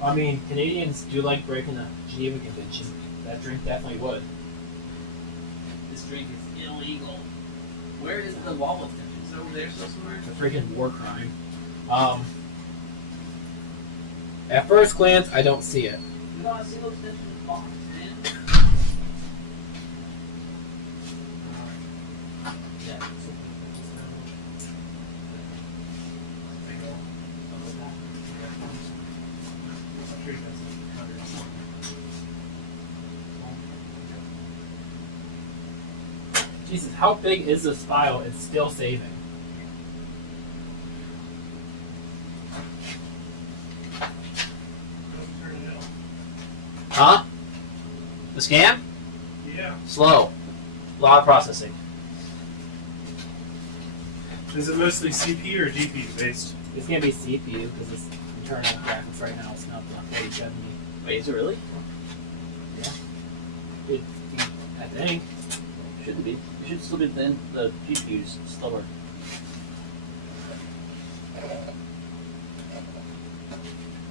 I mean, Canadians do like breaking the Geneva Convention. That drink definitely would. This drink is illegal. Where is the wall extension? Is it over there still somewhere? It's a freaking war crime. At first glance, I don't see it. You got a single extension in the box, man. Jesus, how big is this file? It's still saving. Huh? The scan? Yeah. Slow. A lot of processing. Is it mostly CPU or GPU based? It's gonna be CPU because it's internal graphics right now. It's not the 4070. Wait, is it really? I think. Shouldn't be. It should still be thin. The GPU is slower.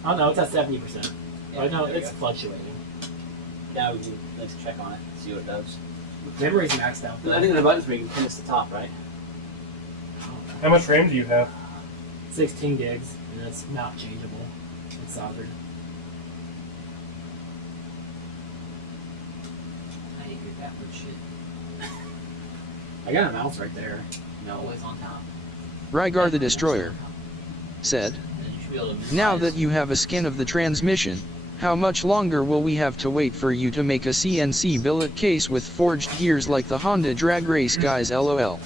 Oh no, it's at 70%. But no, there you it's go. fluctuating. Now we can let's check on it, see what it does. Memory's maxed out. I think the buttons where you can pin it's the top, right? How much RAM do you have? 16 gigs, and it's not changeable. It's soldered. I hate your backward shit. I got a mouse right there. No, always on top. Rygar the Destroyer said, And you should be able to "Now that you have a skin of the transmission, how much longer will we have to wait for you to make a CNC billet case with forged gears like the Honda drag race guys, lol."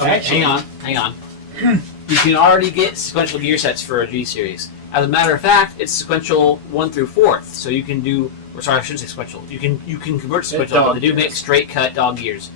Okay, hang on. You can already get sequential gear sets for a G series. As a matter of fact, it's sequential 1 through 4th, so you can do. Or sorry, I shouldn't say sequential. You can convert to sequential, but they do make straight cut dog gears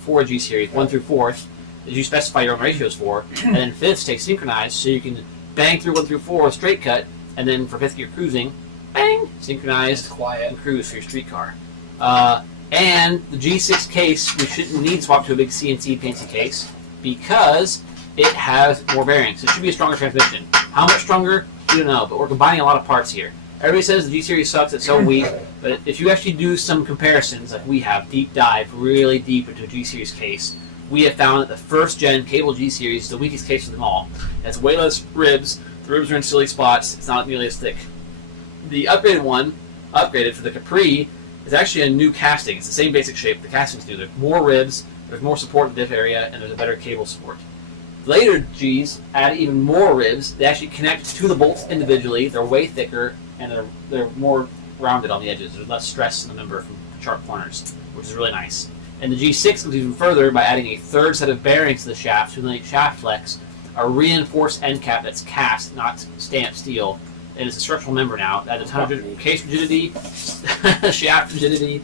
for a G series 1 through 4th that you specify your own ratios for, and then 5th takes synchronized, so you can bang through 1 through 4 straight cut, and then for 5th gear cruising, bang synchronized quiet and cruise for your streetcar. And the G6 case, we shouldn't need to swap to a big CNC fancy case because it has more bearings. It should be a stronger transmission. How much stronger? We don't know, but we're combining a lot of parts here. Everybody says the G series sucks, it's so weak, but if you actually do some comparisons, like we have, deep dive really deep into a G series case, we have found that the first gen cable G series is the weakest case of them all. It has way less ribs, the ribs are in silly spots, it's not nearly as thick. The upgraded one, upgraded for the Capri, is actually a new casting. It's the same basic shape the castings do. There's more ribs, there's more support in the diff area, and there's a better cable support. Later Gs add even more ribs. They actually connect to the bolts individually. They're way thicker, and they're more rounded on the edges. There's less stress in the member from sharp corners, which is really nice. And the G6 goes even further by adding a third set of bearings to the shaft to eliminate shaft flex, a reinforced end cap that's cast, not stamped steel, and it's a structural member now. That adds a ton of case rigidity, shaft rigidity.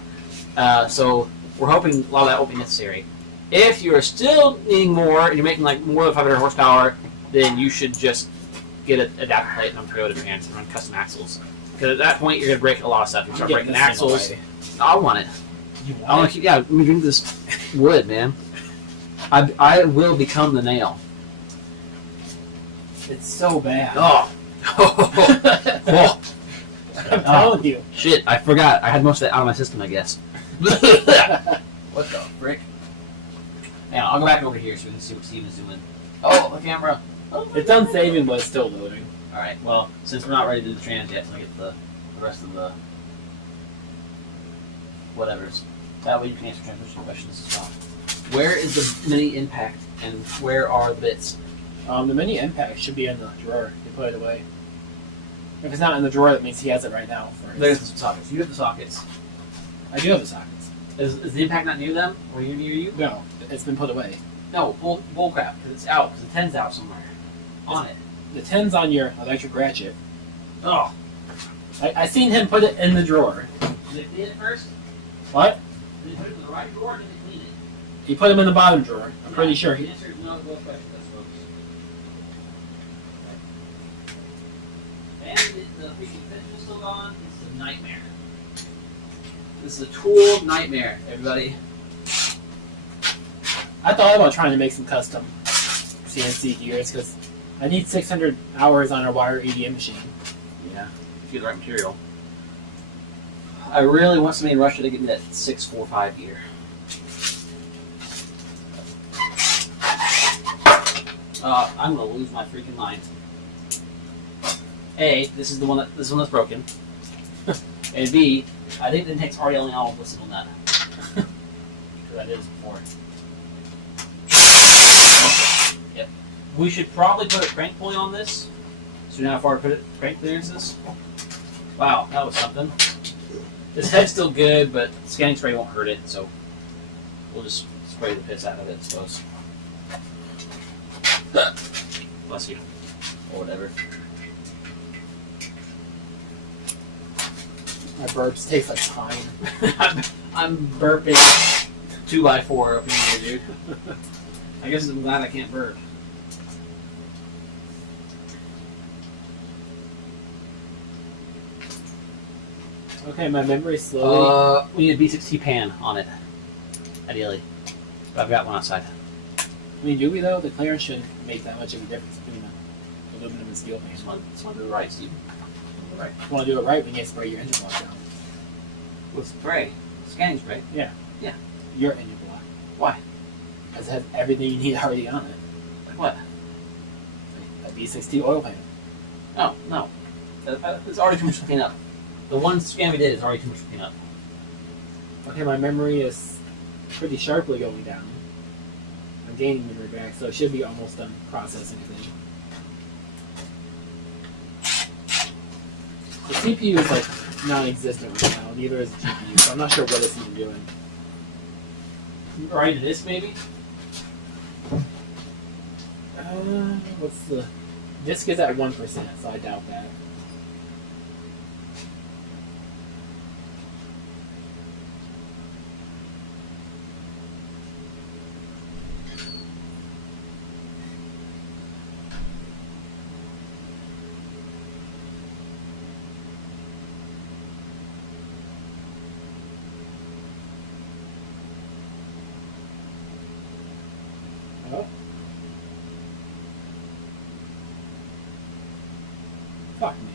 So we're hoping a lot of that won't be necessary. If you're still needing more and you're making like more than 500 horsepower, then you should just get an adapter plate and a Toyota pants and run custom axles. Because at that point, you're gonna break a lot of stuff. You start breaking axles. I want it. I want to keep. Yeah, let me drink this wood, man. I will become the nail. It's so bad. Oh. Oh. I'm telling you. Shit, I forgot. I had most of that out of my system, I guess. What the frick? Yeah, I'll go back over here so we can see what Steven's doing. Oh, the camera. Oh, It's done saving, but it's still loading. Alright, well, since we're not ready to do the trans yet, so I get the rest of the whatevers. That way you can answer transmission questions as well. Where is the mini impact and where are the bits? The mini impact should be in the drawer. You put it away. If it's not in the drawer, that means he has it right now. There's the sockets. You have the sockets. I do have the sockets. Is the impact not near them? Or near you? No, it's been put away. No, bull crap, because it's out, because the 10's out somewhere. On it. The 10's on your electric ratchet. Oh. I seen him put it in the drawer. Did they clean it first? What? Did they put it in the right drawer or did they clean it? He put him in the bottom drawer. I'm pretty sure The he. answer is no question, folks. And the freaking finish is still gone. This is a nightmare. This is a tool nightmare, everybody. I thought about trying to make some custom CNC gears because I need 600 hours on a wire EDM machine. Yeah, if you get the right material. I really want somebody in Russia to get me that 645 gear. I'm gonna lose my freaking mind. A, this is the one that's broken. And B, I think the Nintec's already only all listed on that. Because I did this before. Yep. We should probably put a crank pulley on this. So you know how far to put it, crank clearances. Wow, that was something. This head's still good, but scanning spray won't hurt it, so we'll just spray the piss out of it, I suppose. Bless you. Or whatever. My burps taste like pine. I'm burping 2x4 up in here, dude. I guess I'm glad I can't burp. Okay, my memory's slowly. We need a B6T pan on it, ideally. But I've got one outside. I mean, do we though? The clearance shouldn't make that much of a difference between the aluminum and steel pan. This one to the right, Steve. Right. If you want to do it right, we need to spray your engine block down. With spray. Scanning spray. Your engine block. Why? Because it has everything you need already on it. Like what? A B6T oil pan. Oh, no. It's already too much to clean up. The one scan we did is already too much to clean up. Okay, my memory is pretty sharply going down. I'm gaining memory back, so it should be almost done processing everything. The CPU is like non-existent right now, neither is the GPU, so I'm not sure what it's even doing. Right to this, maybe? What's the disk is at 1%, so I doubt that. Oh. Fuck me.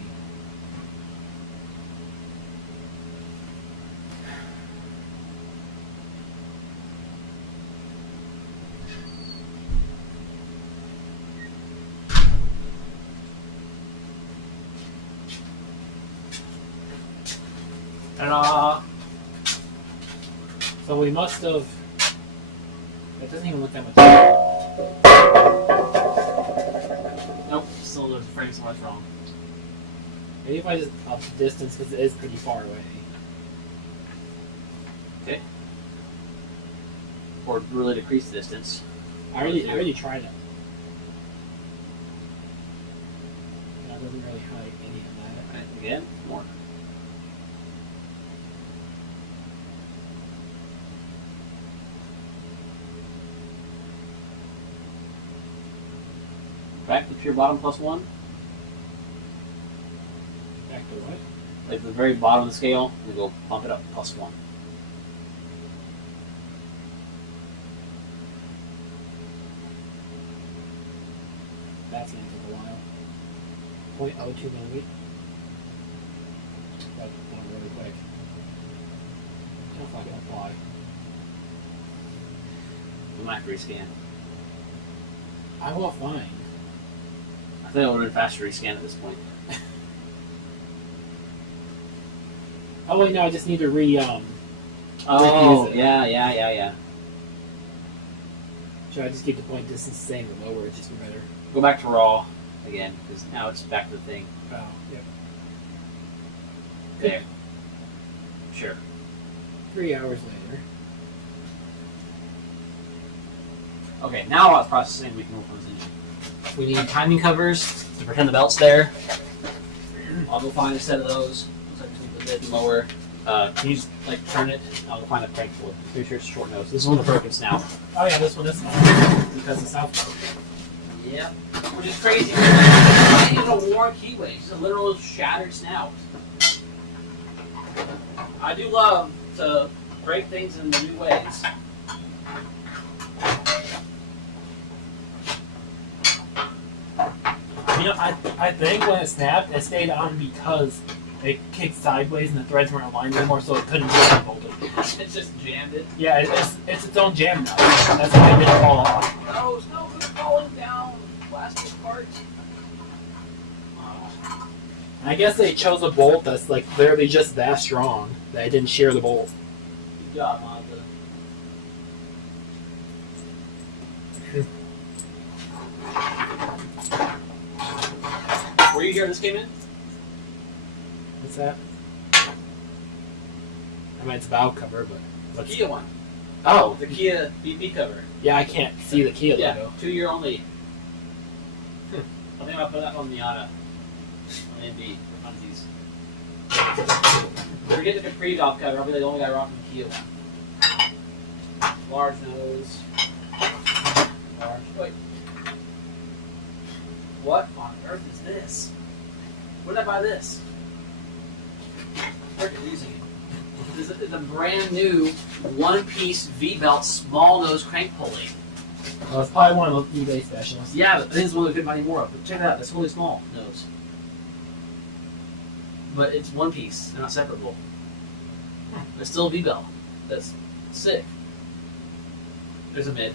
Ta-da! So we must have. It doesn't even look that much. Nope, still there's a frame so much wrong. Maybe if I just up the distance because it is pretty far away. Or really decrease the distance. I already tried it. That doesn't really hide any of that. Right, again, more. back to your bottom +1. Back to what? Like the very bottom of the scale, and go bump it up +1. That's going to take a while. 0.02 millimeter. That's going really quick. How if I can apply? We might have to rescan. I will find. I think I would have been faster to rescan at this point. Oh wait, no, I just need to Oh, it. yeah. Should I just keep the point distance the same or lower it just be better? Go back to raw again, because now it's back to the thing. Oh, yep. There. Sure. 3 hours later. Okay, now while it's processing, we can work on this engine. We need timing covers to pretend the belt's there. I'll go find a set of those. Looks like it's a bit lower. Can you just turn it? I'll go find a crank pull. Pretty sure it's a short nose. This is one of the broken snout. Oh yeah, this one is because the south. Yep. Which is crazy. It's not even a worn keyway. It's a literal shattered snout. I do love to break things in new ways. You know, I think when it snapped, it stayed on because it kicked sideways and the threads weren't aligned anymore, so it couldn't be unbolted. It just jammed it. Yeah, it's its own jam now. That's why it didn't fall off. No, it's no good falling down plastic parts. I guess they chose a bolt that's like literally just that strong that it didn't shear the bolt. Good job, Mazda. Were you here when this came in? What's that? I mean, it's valve cover, but The what's Kia one. Oh, The Kia BP cover. yeah, I can't see the Kia Yeah, logo. 2 year only. I think I'll put that on Miata. On NB. On these. Forget the Capri valve cover. I'll be the only guy rocking the Kia one. Large nose. Large. Wait. What on earth is this? Where did I buy this? Freaking using it. This is a brand new one-piece V-belt small nose crank pulley. Well, it's probably one of the eBay specialists. Yeah, but this is one we couldn't buy any more of. But check it out, it's really small nose. But it's one piece, they're not separable. It's still a V-belt. That's sick. There's a mid.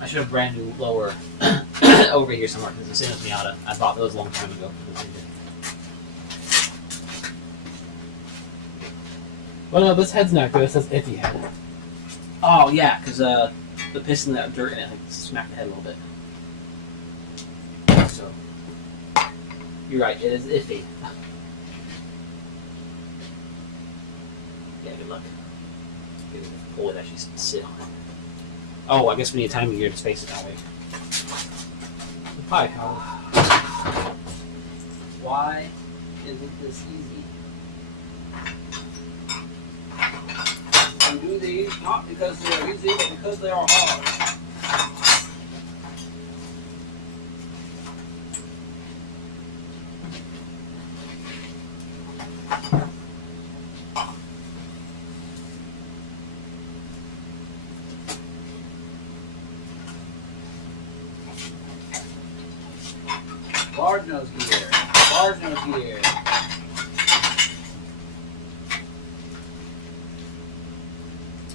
I should have brand new lower over here somewhere because it's the same as Miata. I bought those a long time ago. Well, no, this head's not good. It says iffy head. Oh yeah, because the piston that dirt in it like, smacked the head a little bit. So you're right, it is iffy. Yeah, good luck. Get it pull it actually sit on it. Oh, I guess we need a timing gear to space it that way. Hi, Howard. Why isn't this easy? And do these not because they are easy, but because they are hard. Large nose gear. Large nose gear.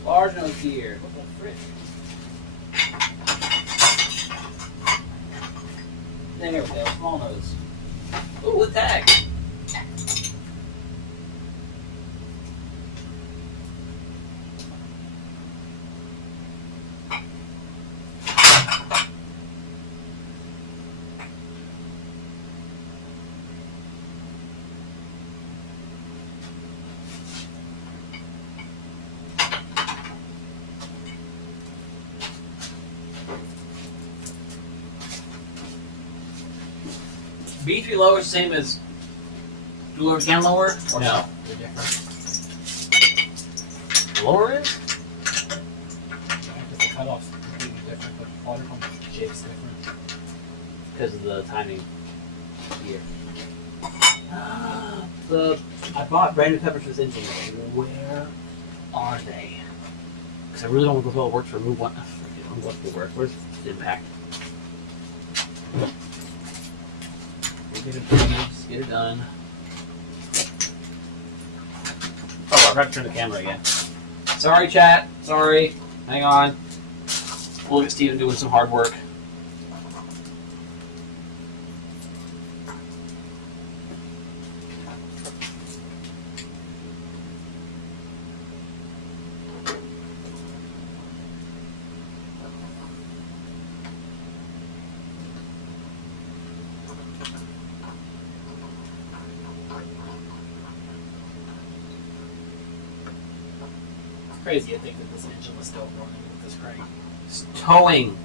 Large nose gear. What the frick? There we go. Small nose. Ooh, with tag. B3 lower is the same as dual over can lower? Or no? They're different. Lower is? Because the cutoff's completely different, but water pump is J. shape's different. because of the timing here. I bought brand new peppers for this engine. Where are they? Because I really don't want to go to work to remove one. Unblockable work. Where's the impact? Get it done. Just get it done. Oh, I forgot to turn the camera again. Sorry, chat. Sorry. Hang on. We'll look at Steven doing some hard work. Crazy to think that this engine was still running with this crank. It's towing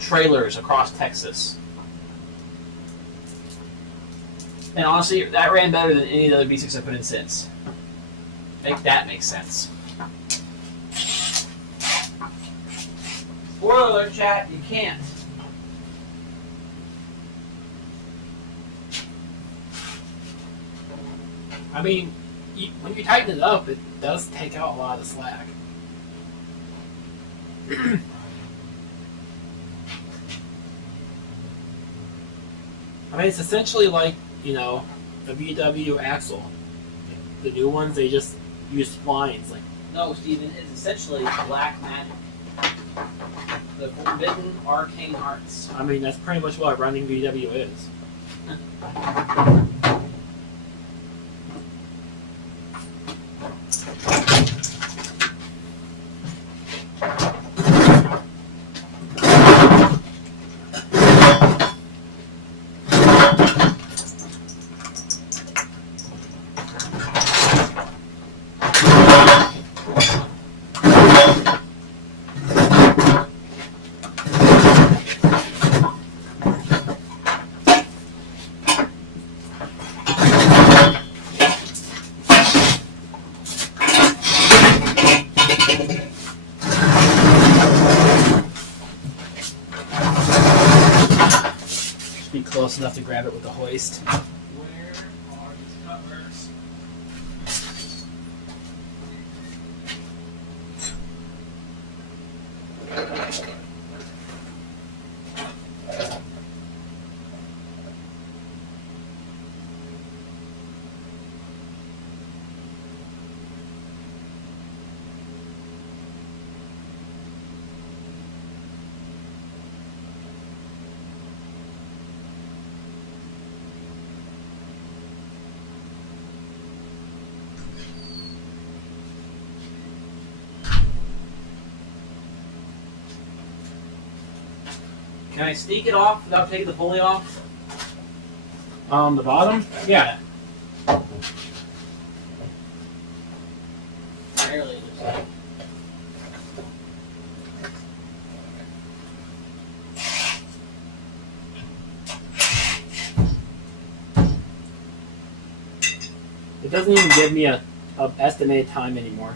trailers across Texas. And honestly, that ran better than any of the other V6 I put in since. Make that make sense. Spoiler alert, chat, you can't. I mean, when you tighten it up, it does take out a lot of the slack. I mean, it's essentially like, you know, a VW axle. The new ones, they just use splines. Like, No, Steven, it's essentially black magic. The forbidden arcane arts. I mean, that's pretty much what a running VW is. Be close enough to grab it with the hoist. Where are these covers? Can I sneak it off without taking the pulley off? The bottom? Yeah. Barely. It doesn't even give me a estimated time anymore.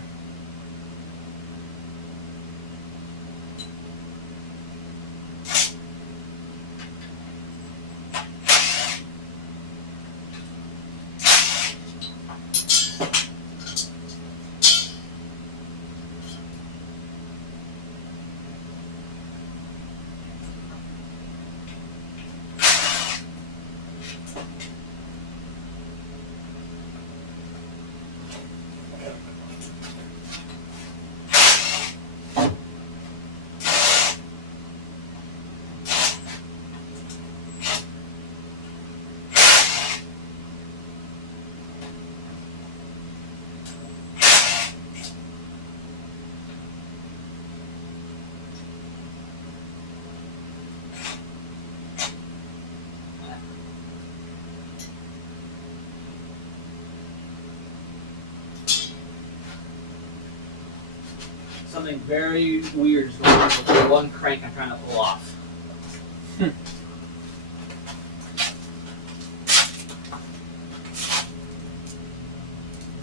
Something very weird is going on with the one crank I'm trying to pull off.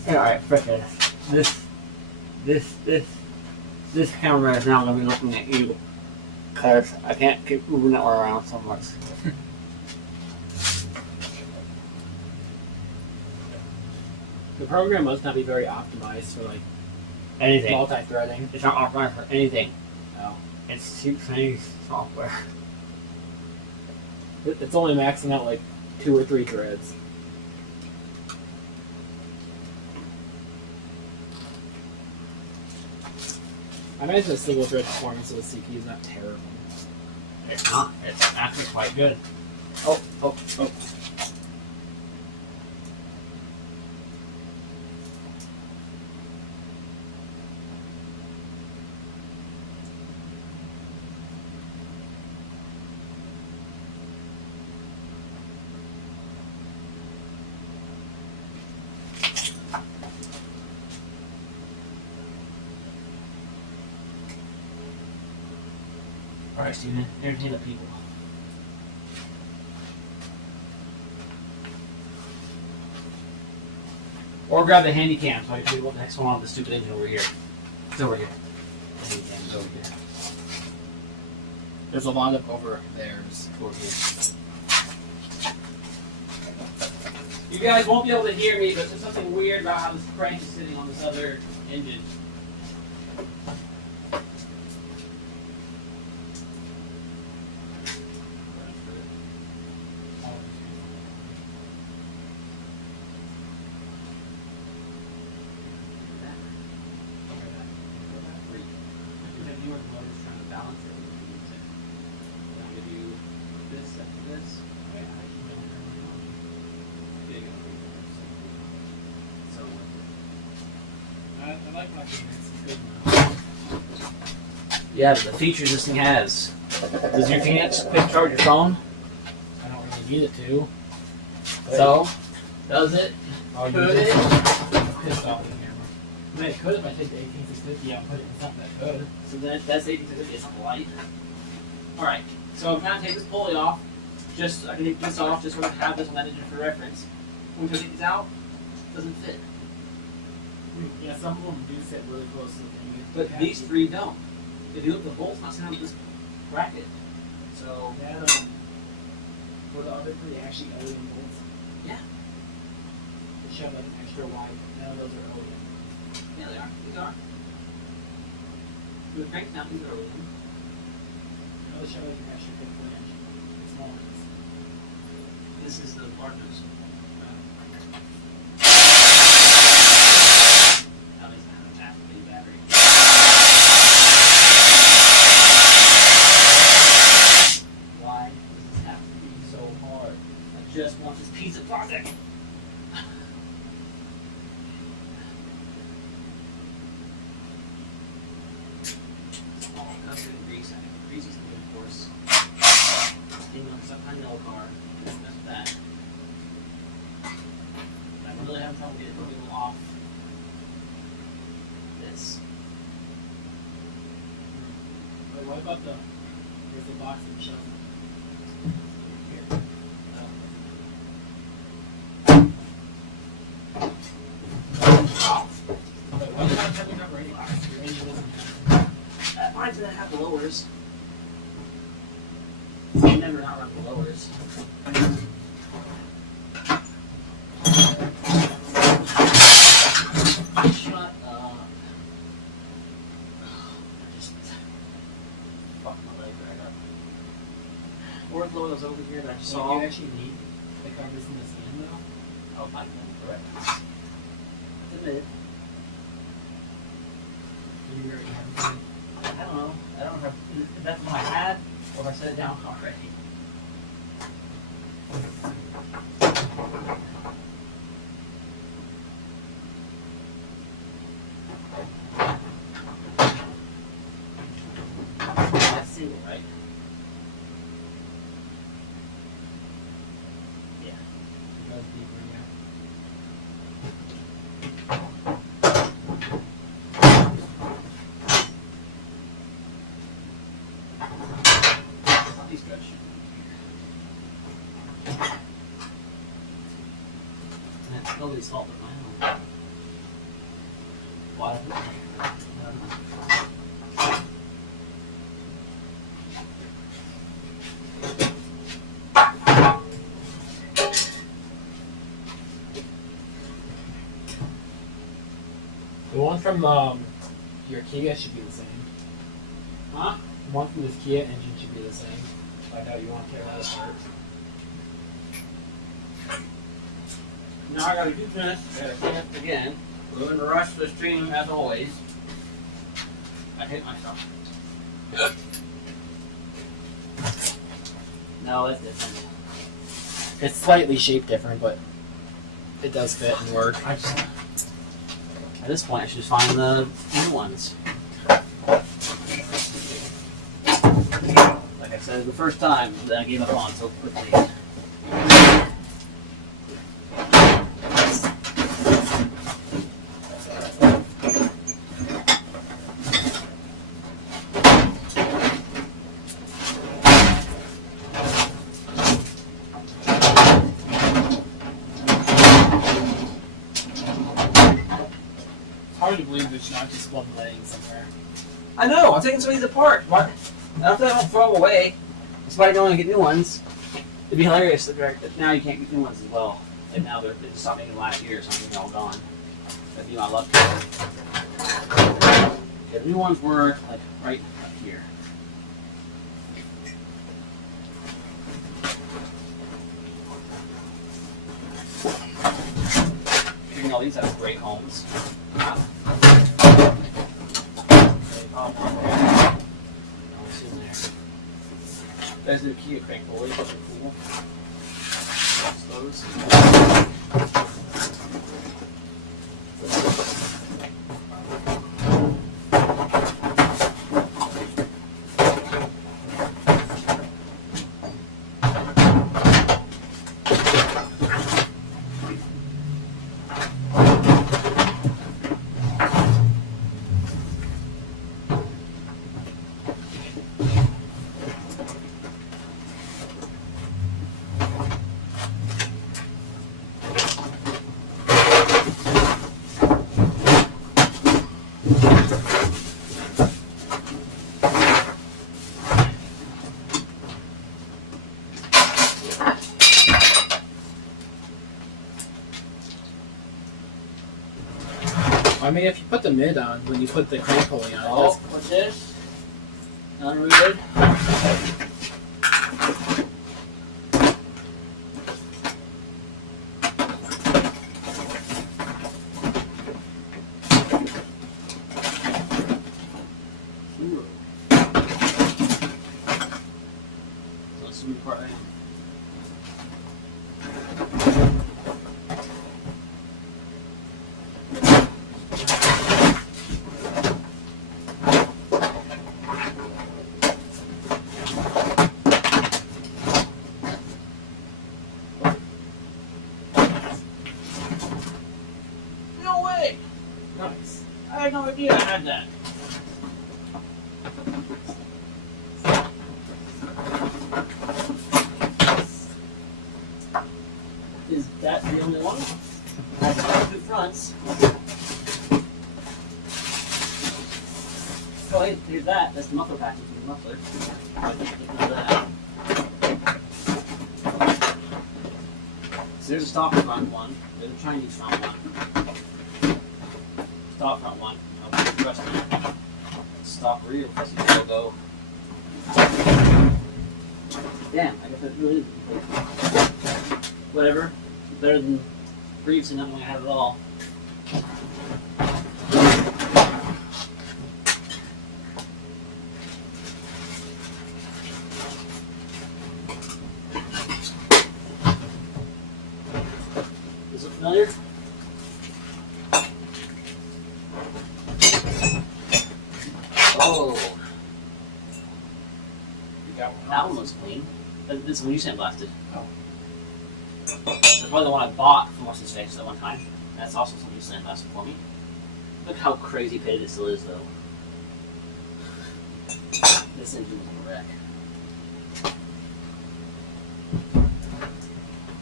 Alright, frickin'. This camera is now going to be looking at you. Because I can't keep moving that around so much. The program must not be very optimized for like Anything. multi-threading. It's not optimized for anything. No. It's cheap Chinese software. It's only maxing out like 2 or 3 threads. I imagine the single thread performance of the CPU is not terrible. It's not. It's actually quite good. Oh. Alright, Steven. Entertain the people. Or grab the handy cam so I can do the next one on the stupid engine over here. It's over here. The handy cam is over here. There's a lot of over there's. Over here. You guys won't be able to hear me, but there's something weird about how this crank is sitting on this other engine. I like my it's good enough. Yeah, but the features this thing has. Does your Phoenix quick charge your phone? I don't really need it to. So, does it? I'll Could use it? Pissed off the camera. I mean, it could if I take the 18650 out and put it in something that could. So that's 8250, it's not light. Alright, so I'm trying to take this pulley off. I can take this off, just sort of have this on that engine for reference. When we take these out, it doesn't fit. Yeah, some of them do sit really close to the thing. But these 3 don't. If you look at the bolts, not sitting on this bracket. So, That, for the other 3 actually OEM bolts. Yeah. They show like an extra wide. None of those are OEM. yeah, they are. These are. With cranks down, these are OEM. No, they show like an extra big flange. Small ones. This is the largest. Now these have a half a big battery. Why does this have to be so hard? I just want this piece of plastic. Small custard grease. I think grease is a good course. Sitting on some kind of yellow car. That's that. I'm really having trouble getting it off this. But what about there's the box that shows Here. But what about having that radio box? Your engine doesn't Mine doesn't have the lowers. I never not run the lowers. Shut up. I just fucked my leg right up. Or lower those over here that I just Do saw. you actually need the covers in this end though? Oh, I know, correct. That's a bit. Do you already have it? I don't know. I don't know if that's what I had or if I set it down already. That's single, right? Yeah. It goes deeper, yeah. Please stretch. That's nobody's fault but my own. Why? The one from your Kia should be the same. Huh? The one from this Kia engine should be the same. I doubt you want to tear that apart. Now I gotta do this. I gotta clean up again. We're in the rush for the stream as always. I hate myself. No, it's different. It's slightly shaped different, but it does fit and work. At this point, I should just find the new ones. Like I said the first time, that I gave up on so quickly. It's hard to believe there's not just one laying somewhere. I know, I'm taking some of these apart. What? Not that I don't throw them away. Despite going to get new ones. It'd be hilarious that now you can't get new ones as well. And now they just stopped making them last year or something, they're all gone. That'd be my luck. Yeah, the new ones were like right up here. Even all these have great homes. There's the Kia crank boys, those are cool. That's those. I mean, if you put the mid on, when you put the crank pulley on, Oh, what's this? Unrooted. Let's move part right. No way! nice. I had no idea I had that. Is that the only one? I have two fronts. Oh, hey, here's that. That's the muffler package for the muffler. I didn't know that. So there's a stock front one. There's a Chinese front one. Stock front one. I'll put the rest in. Stock rear plus the logo. Damn, I guess that really is complete. Whatever. Better than previously not knowing I had it all. Is it familiar? Oh, You got one. that one looks clean. This one you sandblasted. Oh. That's probably the one I bought from What's His Face that one time. That's also something you sandblasted for me. Look how crazy pitted it still is, though. This engine was a wreck.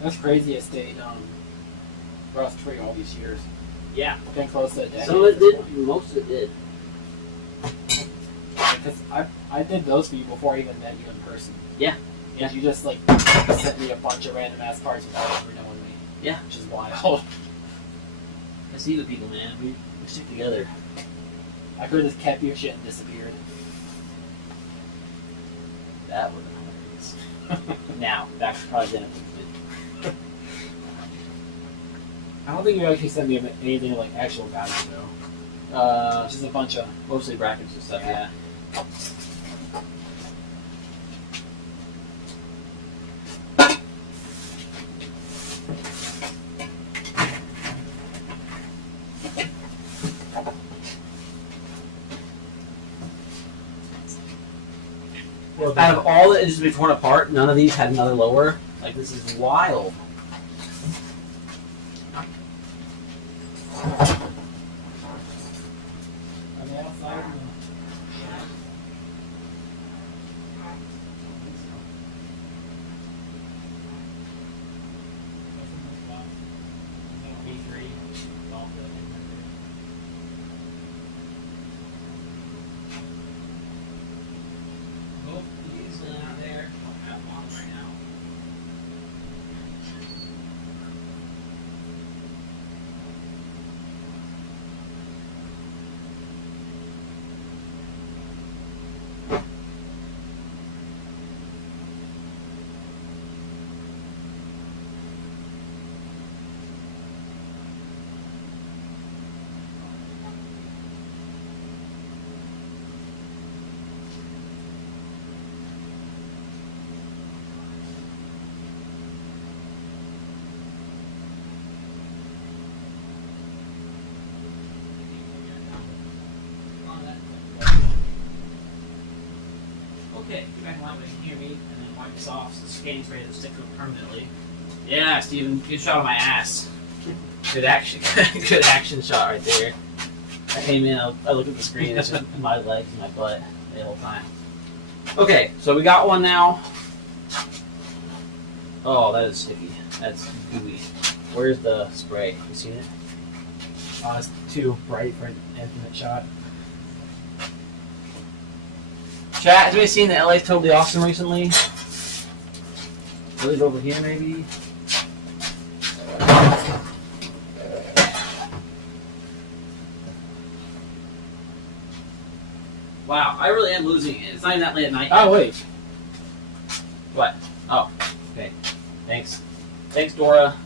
That's crazy. It stayed rust free all these years. Yeah. Been close to a decade. Some of it did, most of it did. Because I did those for you before I even met you in person. Yeah. Yeah. You just like sent me a bunch of random ass parts without ever knowing me. Yeah. Which is wild. I see the people, man. We stick together. I could have just kept your shit and disappeared. That would have been hilarious. Now, back to probably then. I don't think you actually sent me anything of like actual value though. Just a bunch of Mostly brackets and stuff, yeah. Out of all that is to be torn apart, none of these had another lower. Like, this is wild. on the outside. Both these out there don't have one right now. Okay, get back in line when you can hear me, and then wipe this off so the scan's ready to stick to it permanently. Yeah, Steven, good shot on my ass. Good action, good action shot right there. I came in, I looked at the screen, it's just my legs and my butt the whole time. Okay, so we got one now. Oh, that is sticky. That's gooey. Where's the spray? You seen it? It's too bright for an infinite shot. Chat, has anybody seen the LA's Totally Awesome recently? Live over here, maybe? Wow, I really am losing it. It's not even that late at night. Oh wait. What? Oh, okay. Thanks. Thanks, Dora.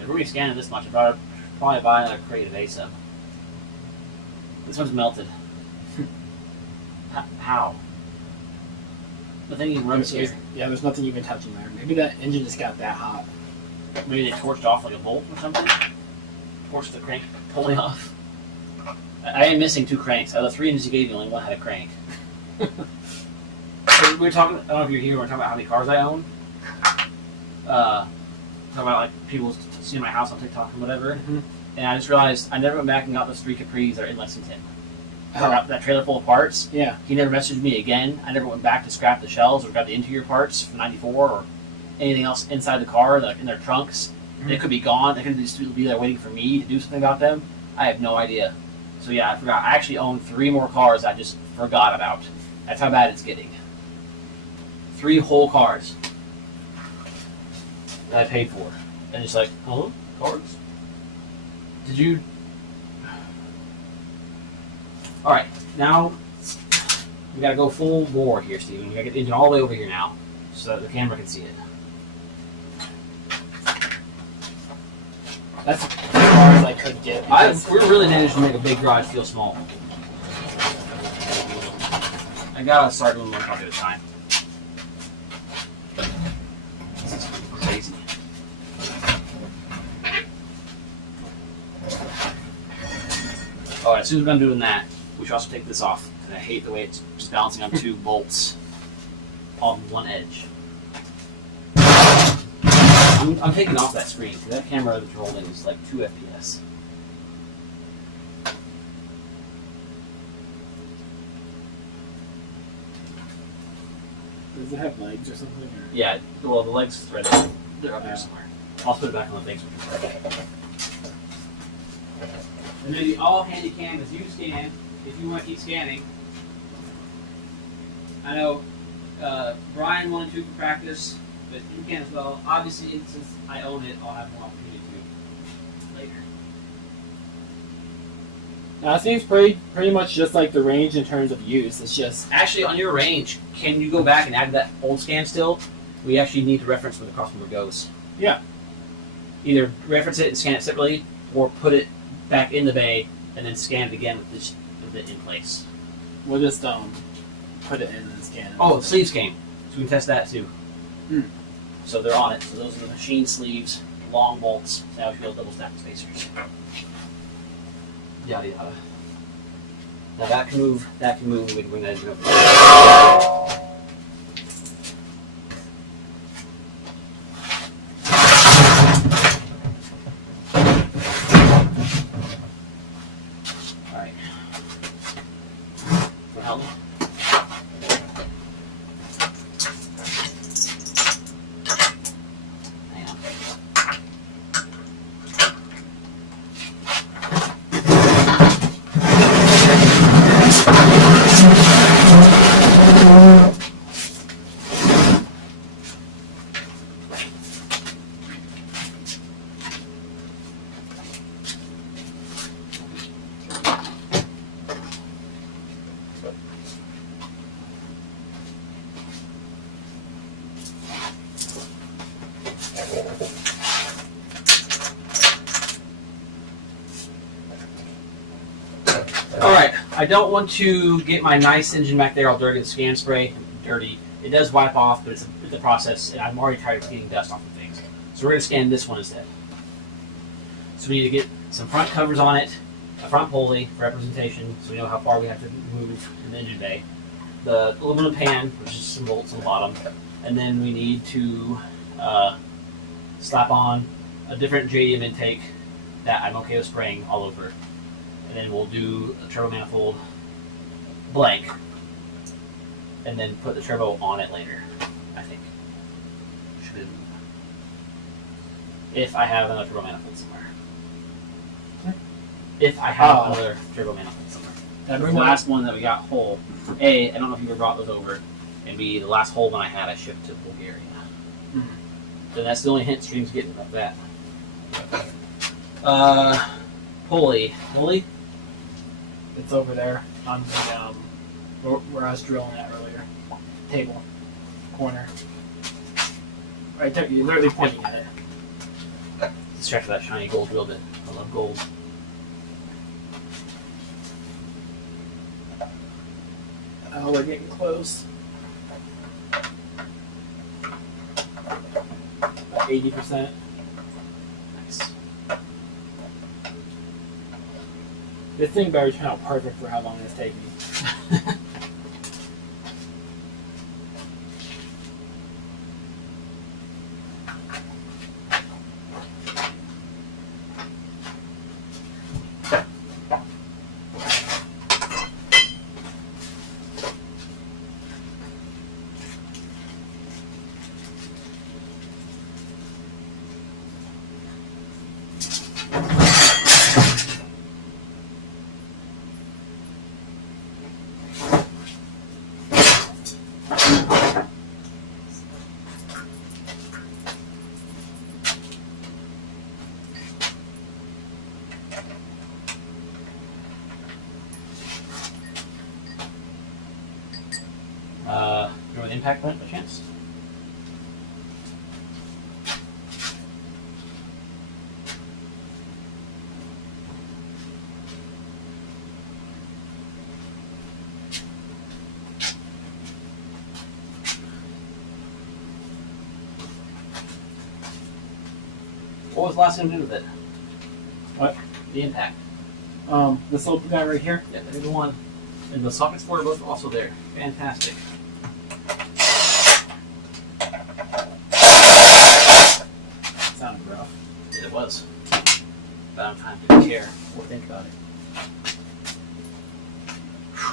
If we're going to scan it this much, I'd probably buy another crate of ASUP. This one's melted. How? The thing even runs here. Yeah, there's nothing you can touch in there. Maybe that engine just got that hot. Maybe they torched off like a bolt or something? Torched the crank pulling off. I am missing 2 cranks. Out of the 3 engines you gave me, only one had a crank. So we were talking, I don't know if you're here, we were talking about how many cars I own. Talking about like people seeing my house on TikTok and whatever. Mm-hmm. And I just realized I never went back and got those 3 Capris that are in Lexington. That trailer full of parts. Yeah. He never messaged me again. I never went back to scrap the shells or grab the interior parts from 94 or anything else inside the car, like in their trunks. Mm-hmm. They could be gone. They could just be there waiting for me to do something about them. I have no idea. So yeah, I forgot. I actually own 3 more cars I just forgot about. That's how bad it's getting. 3 whole cars that I paid for. And it's like, huh? Cars? Did you... Alright, now we gotta go full bore here, Steven. We gotta get the engine all the way over here now so that the camera can see it. That's as far as I could get. We really managed to make a big garage feel small. I gotta start doing 1 car at a time. This is crazy. Oh, as soon as I'm doing that, we should also take this off. And I hate the way it's just balancing on 2 bolts on one edge. I'm taking off that screen because that camera that's rolling is like 2 FPS. Does it have legs or something? Or? Yeah, well, the legs threaded. They're up there somewhere. I'll put it back on the things. And then the all handy cam is you scan if you want to keep scanning. I know Brian wanted to for practice, but you can as well. Obviously, since I own it, I'll have more opportunity to later. Now it seems pretty much just like the range in terms of use. It's just Actually, on your range, can you go back and add that old scan still? We actually need to reference where the crossmember goes. Yeah. Either reference it and scan it separately, or put it back in the bay and then scan it again with it in place. we'll just put it in and scan it. Oh, the sleeves came, so we can test that too. Hmm. So they're on it. So those are the machine sleeves, long bolts. Now we feel double stacked spacers. Yada yada. Now that can move. That can move. We can bring that into All right. Want to help me? Hang on. Alright, I don't want to get my nice engine back there all dirty with scan spray. Dirty. It does wipe off, but it's a process, and I'm already tired of getting dust off of things. So we're going to scan this one instead. So we need to get some front covers on it, a front pulley for representation, so we know how far we have to move in the engine bay. The aluminum pan, which is some bolts on the bottom, and then we need to slap on a different JDM intake that I'm okay with spraying all over. And then we'll do a turbo manifold blank, and then put the turbo on it later, I think. Should if I have another turbo manifold somewhere. If I have another turbo manifold somewhere. That last one that we got whole, A, I don't know if you ever brought those over, and B, the last whole one I had I shipped to Bulgaria. Mm-hmm. So that's the only hint Stream's getting about that. Pulley. It's over there on the where I was drilling at earlier. Table. Corner. Right there, you're literally pointing at it. Let's check for that shiny gold drill bit. I love gold. Oh, we're getting close. About 80%. Nice. This thing better turn out perfect for how long it's taking. You know an impact point by chance? What was the last thing we did with it? What? The impact. This little guy right here. Yeah, there's the one. And the sockets for it are both also there. Fantastic. Sounded rough. Yeah, it was. About time to care or think about it.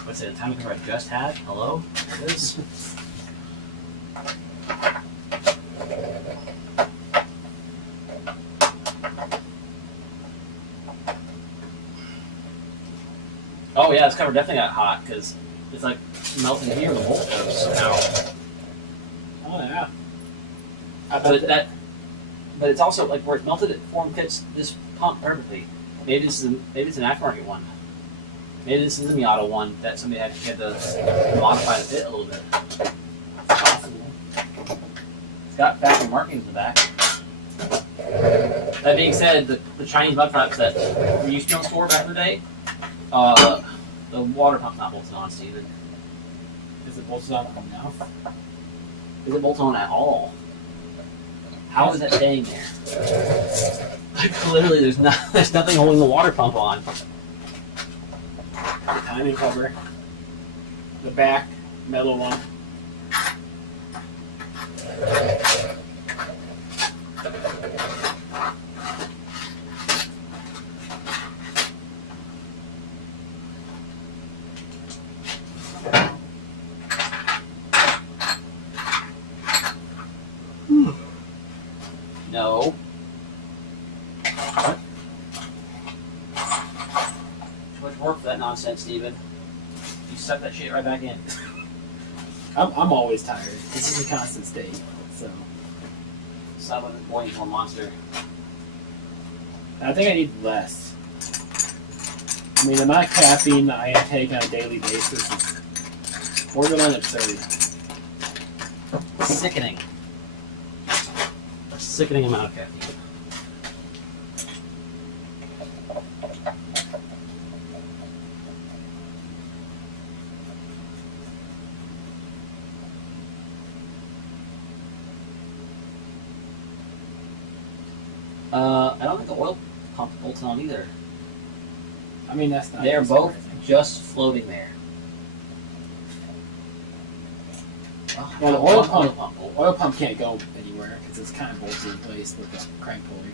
What's it? The time I just had? Hello? There it is. Oh yeah, this cover definitely got hot because it's like melting here with the bolt goes somehow. Oh yeah. I bet But that, but it's also like where it's melted, it form fits this pump perfectly. Maybe it's an aftermarket one. Maybe this is the Miata one that somebody had to modify to fit a little bit. Possible. It's got factory markings in the back. That being said, the Chinese mud flaps that we used to store back in the day, the water pump's not bolted on, Steven. is it bolted on enough? Is it bolted on at all? How is that staying there? Like literally, there's nothing holding the water pump on. The timing cover. The back metal one. No. What? Too much work for that nonsense, Steven. You suck that shit right back in. I'm always tired. This is a constant state. So Stop with the boy more monster. I think I need less. I mean, the amount of caffeine that I intake on a daily basis is borderline absurd. Sickening. A sickening amount of caffeine. I don't think the oil pump bolts on either. I mean, that's not. They're both just floating there. Well, the oil One pump- bolt. Oil pump can't go anywhere because it's kind of bolted in place with a crank pulley.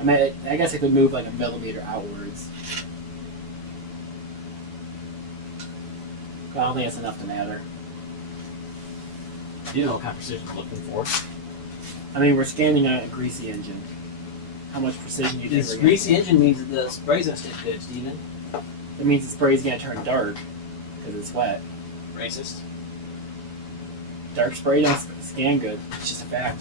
I mean, I guess it could move like a millimeter outwards. But I don't think it's enough to matter. You know what kind of precision we're looking for. I mean, we're scanning a greasy engine. How much precision do you think This we're getting? greasy engine means that the spray's gonna stick good, Steven. It means the spray's gonna turn dark because it's wet. Racist. Dark spray don't scan good. It's just a fact.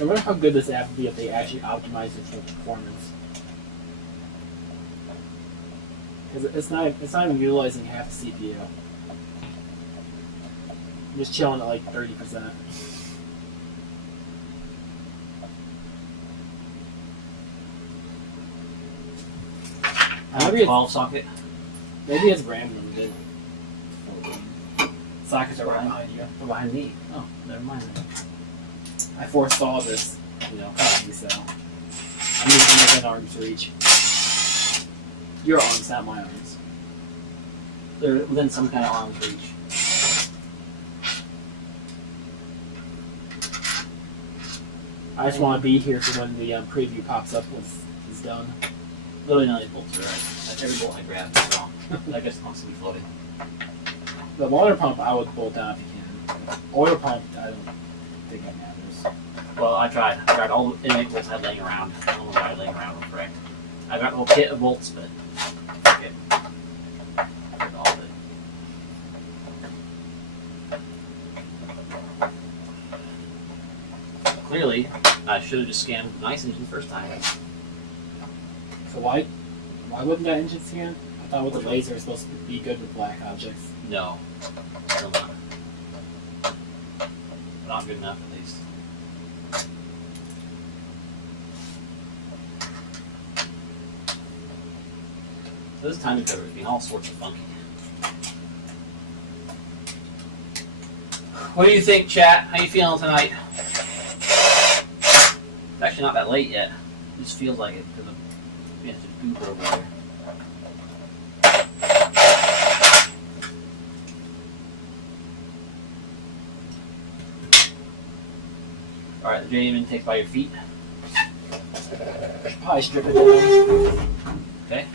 I wonder how good this app would be if they actually optimized it for performance. Because it's not even utilizing half the CPU. I'm just chilling at like 30%. Maybe it's, 12 socket. maybe it's RAM limited. Sockets are right behind you. Or behind me. Oh, never mind then. I forestalled this, copy, so I'm using within arm's reach. Your arms, not my arms. They're within some kind of arm's reach. I just want to be here for when the preview pops up is done. Literally none of these bolts are right. Like every bolt I grab is wrong. I guess the pump's gonna be floating. The water pump I would bolt down if you can. Oil pump, I don't think that matters. Well, I tried. I tried all the inmate bolts I had laying around. I don't know why I had laying around were correct. I got a whole kit of bolts, but fuck it. I took all of it. Clearly, I should have just scanned the nice engine the first time. So why wouldn't that engine scan? I thought with the laser it's supposed to be good with black objects. No. Still not. Not good enough, at least. This timing cover is being all sorts of funky. What do you think, chat? How you feeling tonight? It's actually not that late yet. It just feels like it because of being such a goober over there. Alright, the J intake by your feet. Probably strip it down. Okay.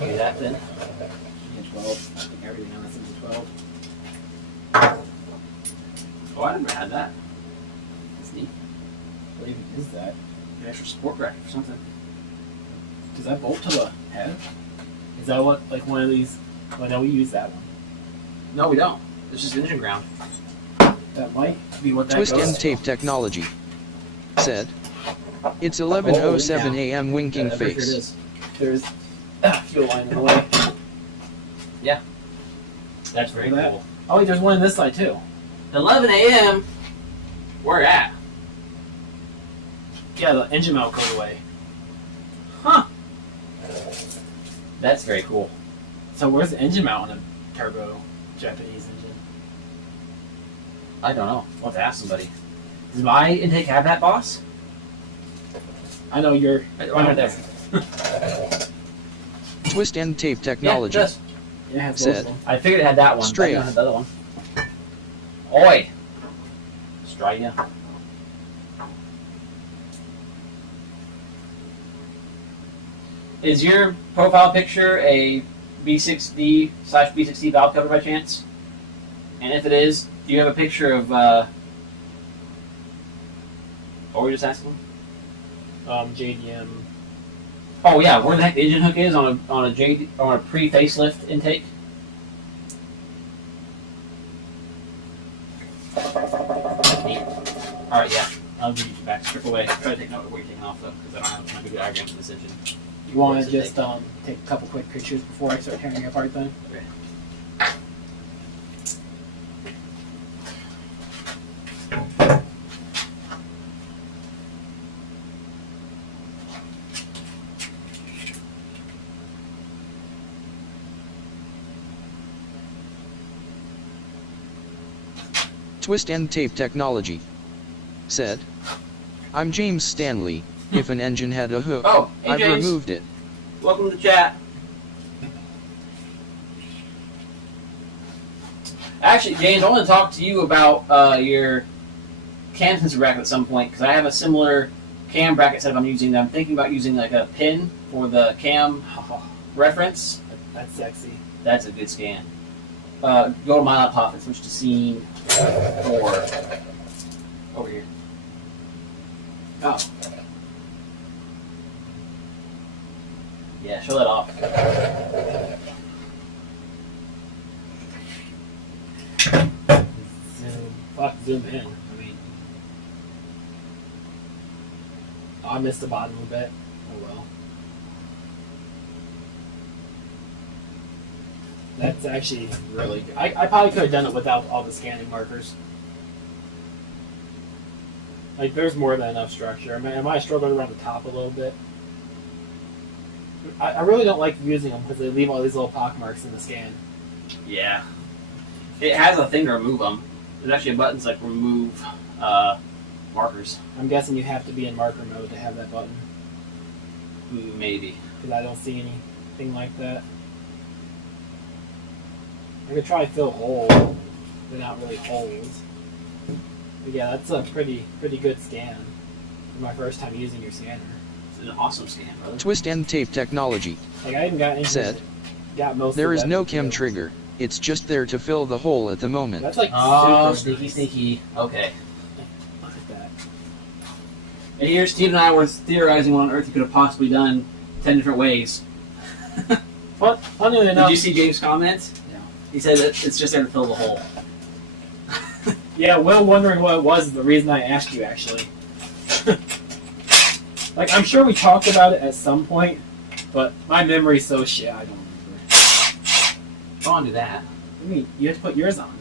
Do that then. Yeah, 12. I think everything on this is a 12. Oh, I never had that. That's neat. What even is that? An extra support bracket or something. Does that bolt to the head? Is that what, like one of these? Well, no, we use that one. No, we don't. It's just engine ground. That might be what that Twist goes and to. tape technology. Said. It's 11:07 a.m. winking Yeah, I'm pretty sure it face. is. There's a fuel line in the way. That's very Look at that. cool. Oh wait, there's one on this side too. 11 a.m. Where at? Yeah, the engine mount goes away. Huh. That's very cool. So where's the engine mount on a turbo Japanese engine? I don't know. I'll have to ask somebody. Does my intake have that, boss? I know you're Right there. Twist and tape technology. Yeah, it does. It has both Said. of them. I figured it had that one. Straight. But I didn't have the other one. Oi! Straya. Is your profile picture a B6D/B6D valve cover by chance? And if it is, do you have a picture of, what were you just asking? JDM. Oh yeah, where the heck the engine hook is on a pre-facelift intake? Neat. All right, yeah, I'll give you back. Strip away. Try to take note of what you're taking off though, because I don't have a good diagram for this engine. You want What's to it just take a couple quick pictures before I start tearing it apart then? Okay. Twist and tape technology. Said. I'm James Stanley. If an engine had a hook, Oh, hey I've James. removed it. Welcome to the chat. Actually, James, I want to talk to you about your cam sensor bracket at some point, because I have a similar cam bracket setup I'm using. I'm thinking about using like a pin for the cam reference. That's sexy. That's a good scan. Go to my laptop and switch to scene 4. Over here. Oh. Yeah, show that off. Zoom in. I mean, I missed the bottom a bit. Oh well. That's actually really good. I probably could have done it without all the scanning markers. Like, there's more than enough structure. I might have struggled around the top a little bit. I really don't like using them because they leave all these little pock marks in the scan. Yeah. It has a thing to remove them. There's actually a button that's like remove markers. I'm guessing you have to be in marker mode to have that button Maybe. because I don't see anything like that. I could try fill hole. They're not really holes. But yeah, that's a pretty good scan for my first time using your scanner. It's an awesome scan, brother. Twist and tape technology. Like, I even got into Said. Got most There of is that no video. chem trigger. It's just there to fill the hole at the moment. That's like Oh, super sneaky, nice. sneaky. Okay. Look at that. And here, Steve and I were theorizing what on earth you could have possibly done 10 different ways. Funnily Did enough, you see James' comment? No. He said that it's just there to fill the hole. yeah, Will wondering what it was is the reason I asked you actually. Like, I'm sure we talked about it at some point, but my memory's so shit I don't remember. Go on, do that. I mean, you have to put yours on.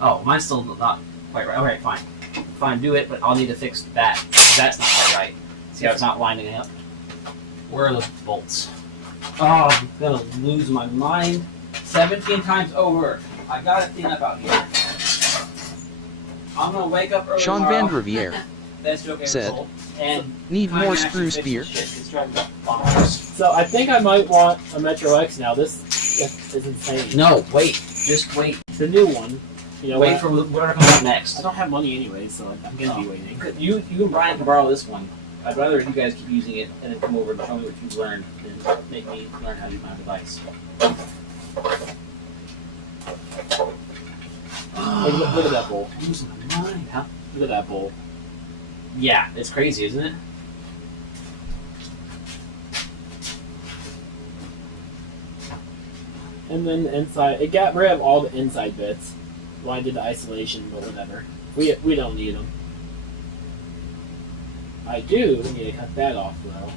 Oh, mine's still not quite right. Okay, fine. Fine, do it, but I'll need to fix that. That's not quite right. See how it's not lining up? Where are the bolts? Oh, I'm gonna lose my mind 17 times over. I gotta clean up out here. I'm gonna wake up early Sean tomorrow. Van Riviere Best joke ever said, told. And need I'm more gonna actually Spruce fix beer. this shit. It's driving me bonkers. So I think I might want a Metro X now. This is insane. No, wait. Just wait. The new one. You know, Wait for whatever comes out next. I don't have money anyway, so I'm gonna be waiting. You and Brian can borrow this one. I'd rather you guys keep using it and then come over and show me what you've learned than make me learn how to use my device. Like, look at that bowl. I'm losing my mind, huh? Look at that bowl. Yeah, it's crazy, isn't it? And then inside, it got rid of all the inside bits. Well, I did the isolation, but whatever. We don't need them. I do need to cut that off though.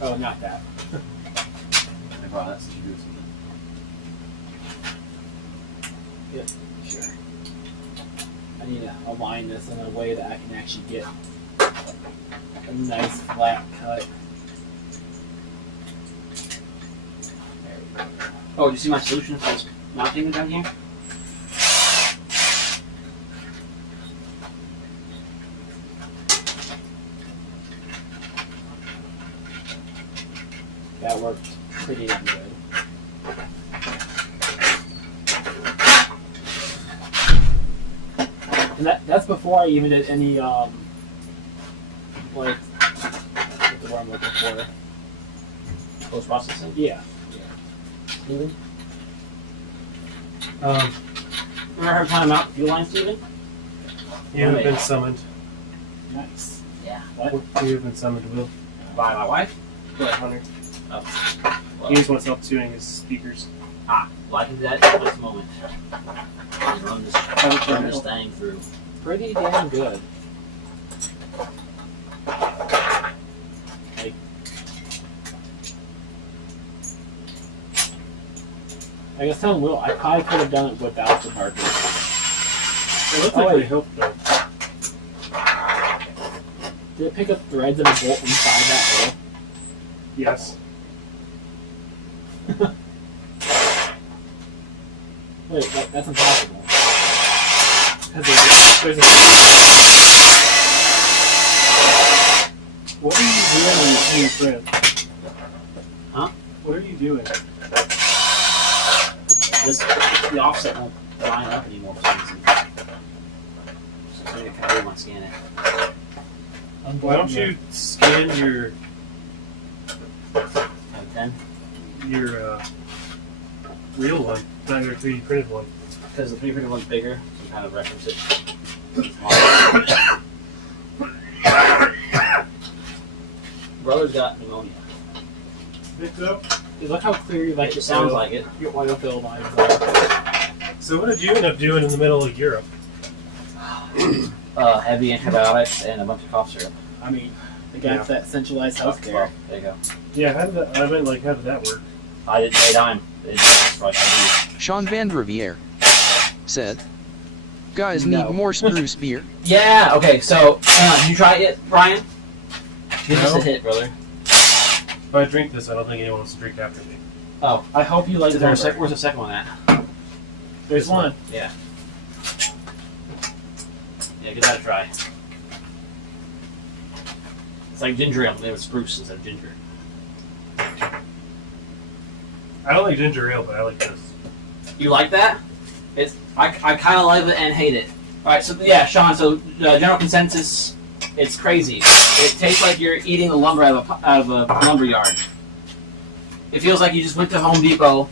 Oh, not that. I brought that to do something. Sure. I need to align this in a way that I can actually get a nice flat cut. There we go. Oh, did you see my solution for this mounting down here? That worked pretty damn good. And that's before I even did any like what's the word I'm looking for? Post processing? Yeah. Steven? Um, Remember her trying to mount fuel line, Steven? you have been summoned. Nice. Yeah. You have been summoned, Will. By my wife? By Hunter. Oh. Well, He just wants help tuning his speakers. well, I can do that at this moment. Run this thing through. Pretty damn good. Like, I guess telling Will, I probably could have done it without the marker. It looks Oh, like wait. we helped though. Did it pick up threads of a bolt inside that hole? Yes. Wait, that's impossible. Because there's a. What are you doing when you see your friend? Huh? What are you doing? The offset won't line up anymore for some reason. So I'm going to kind of want to scan it. Why don't you scan your Have 10? real one, not your 3D printed one? Because the 3D printed one's bigger, so kind of reference it. Brother's got pneumonia. Picked up. Dude, look how clear you like It sounds like it. your oil fill lines are. So what did you end up doing in the middle of Europe? Heavy antibiotics and a bunch of cough syrup. I mean, they got Yeah. that centralized healthcare. Well, there you go. Yeah, how did that? I meant like how did that work? I didn't pay a dime. It's like I Sean Van Riviere said, guys No. need more Spruce beer. do. Yeah, okay, so, hang on, did you try it yet, Brian? Give us No. a hit, brother. If I drink this, I don't think anyone wants to drink after me. Oh, I hope you like where's that. the second one at? There's one. Yeah. Yeah, give that a try. It's like ginger ale. They have spruce instead of ginger. I don't like ginger ale, but I like this. You like that? I kind of love it and hate it. All right, so yeah, Sean. So general consensus, it's crazy. It tastes like you're eating the lumber out of a lumber yard. It feels like you just went to Home Depot,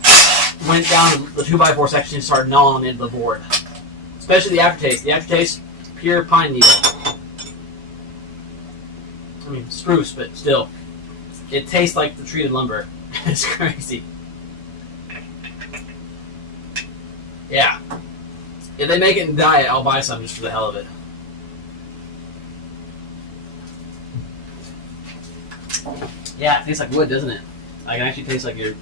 went down the 2x4 section and started gnawing into the board. Especially the aftertaste. The aftertaste, pure pine needle. I mean spruce, but still, it tastes like the treated lumber. It's crazy. Yeah. If they make it in diet, I'll buy some just for the hell of it. Yeah, it tastes like wood, doesn't it? I can actually taste like you're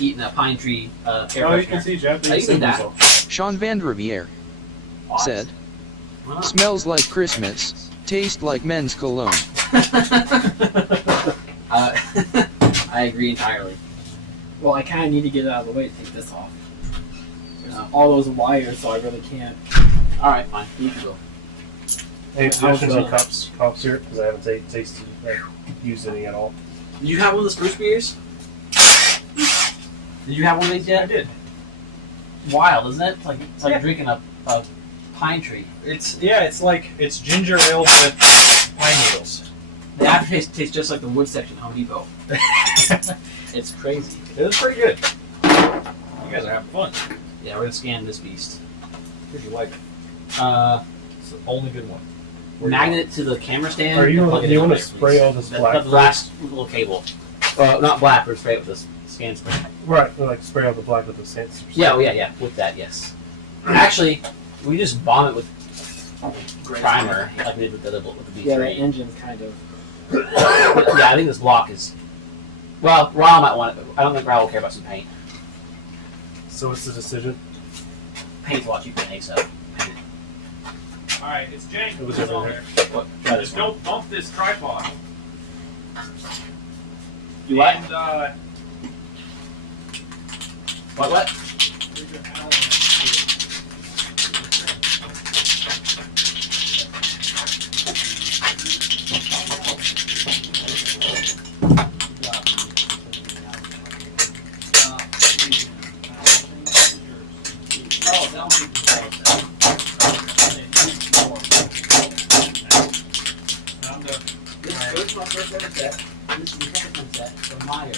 eating a pine tree air Oh, you can freshener. see I Japanese can do that. symbols. Sean Van Riviere What? said, Why not? smells like Christmas, taste like men's cologne. I agree entirely. Well, I kind of need to get it out of the way to take this off. There's all those wires, so I really can't. All right, fine. You can go. Any How's suggestions on the- cough syrup? Because I haven't tasted, used any at all. Did you have one of the Spruce beers? Did you have one of these I yet? did. Wild, isn't it? It's like Yeah. drinking a pine tree. It's ginger ale with pine needles. The aftertaste tastes just like the wood section at Home Depot. It's crazy. It was pretty good. You guys are having fun. Yeah, we're gonna scan this beast. Did you like it? Uh, It's the only good one. magnet it to the camera stand. Are you? plug it Do you in want to there, spray please. all this The black? last little cable. Not black, but spray it with this scan spray. Right, like spray all the black with the sensors. Yeah, yeah. With that, yes. Actually, we just bomb it with primer, like we did with the B3. Yeah, the engine's kind of. Yeah, I think this block is. Well, Raul might want it, but I don't think Raul will care about some paint. So what's the decision? Paint's a lot cheaper than ASAP. All right, it's Jake. It was What's over on there. there? What? Try this Just one. don't bump this tripod. You what? And What? here's your Allen key. Oh, that one. I'm done. This is my first ever set. This is the second one set from Meyer.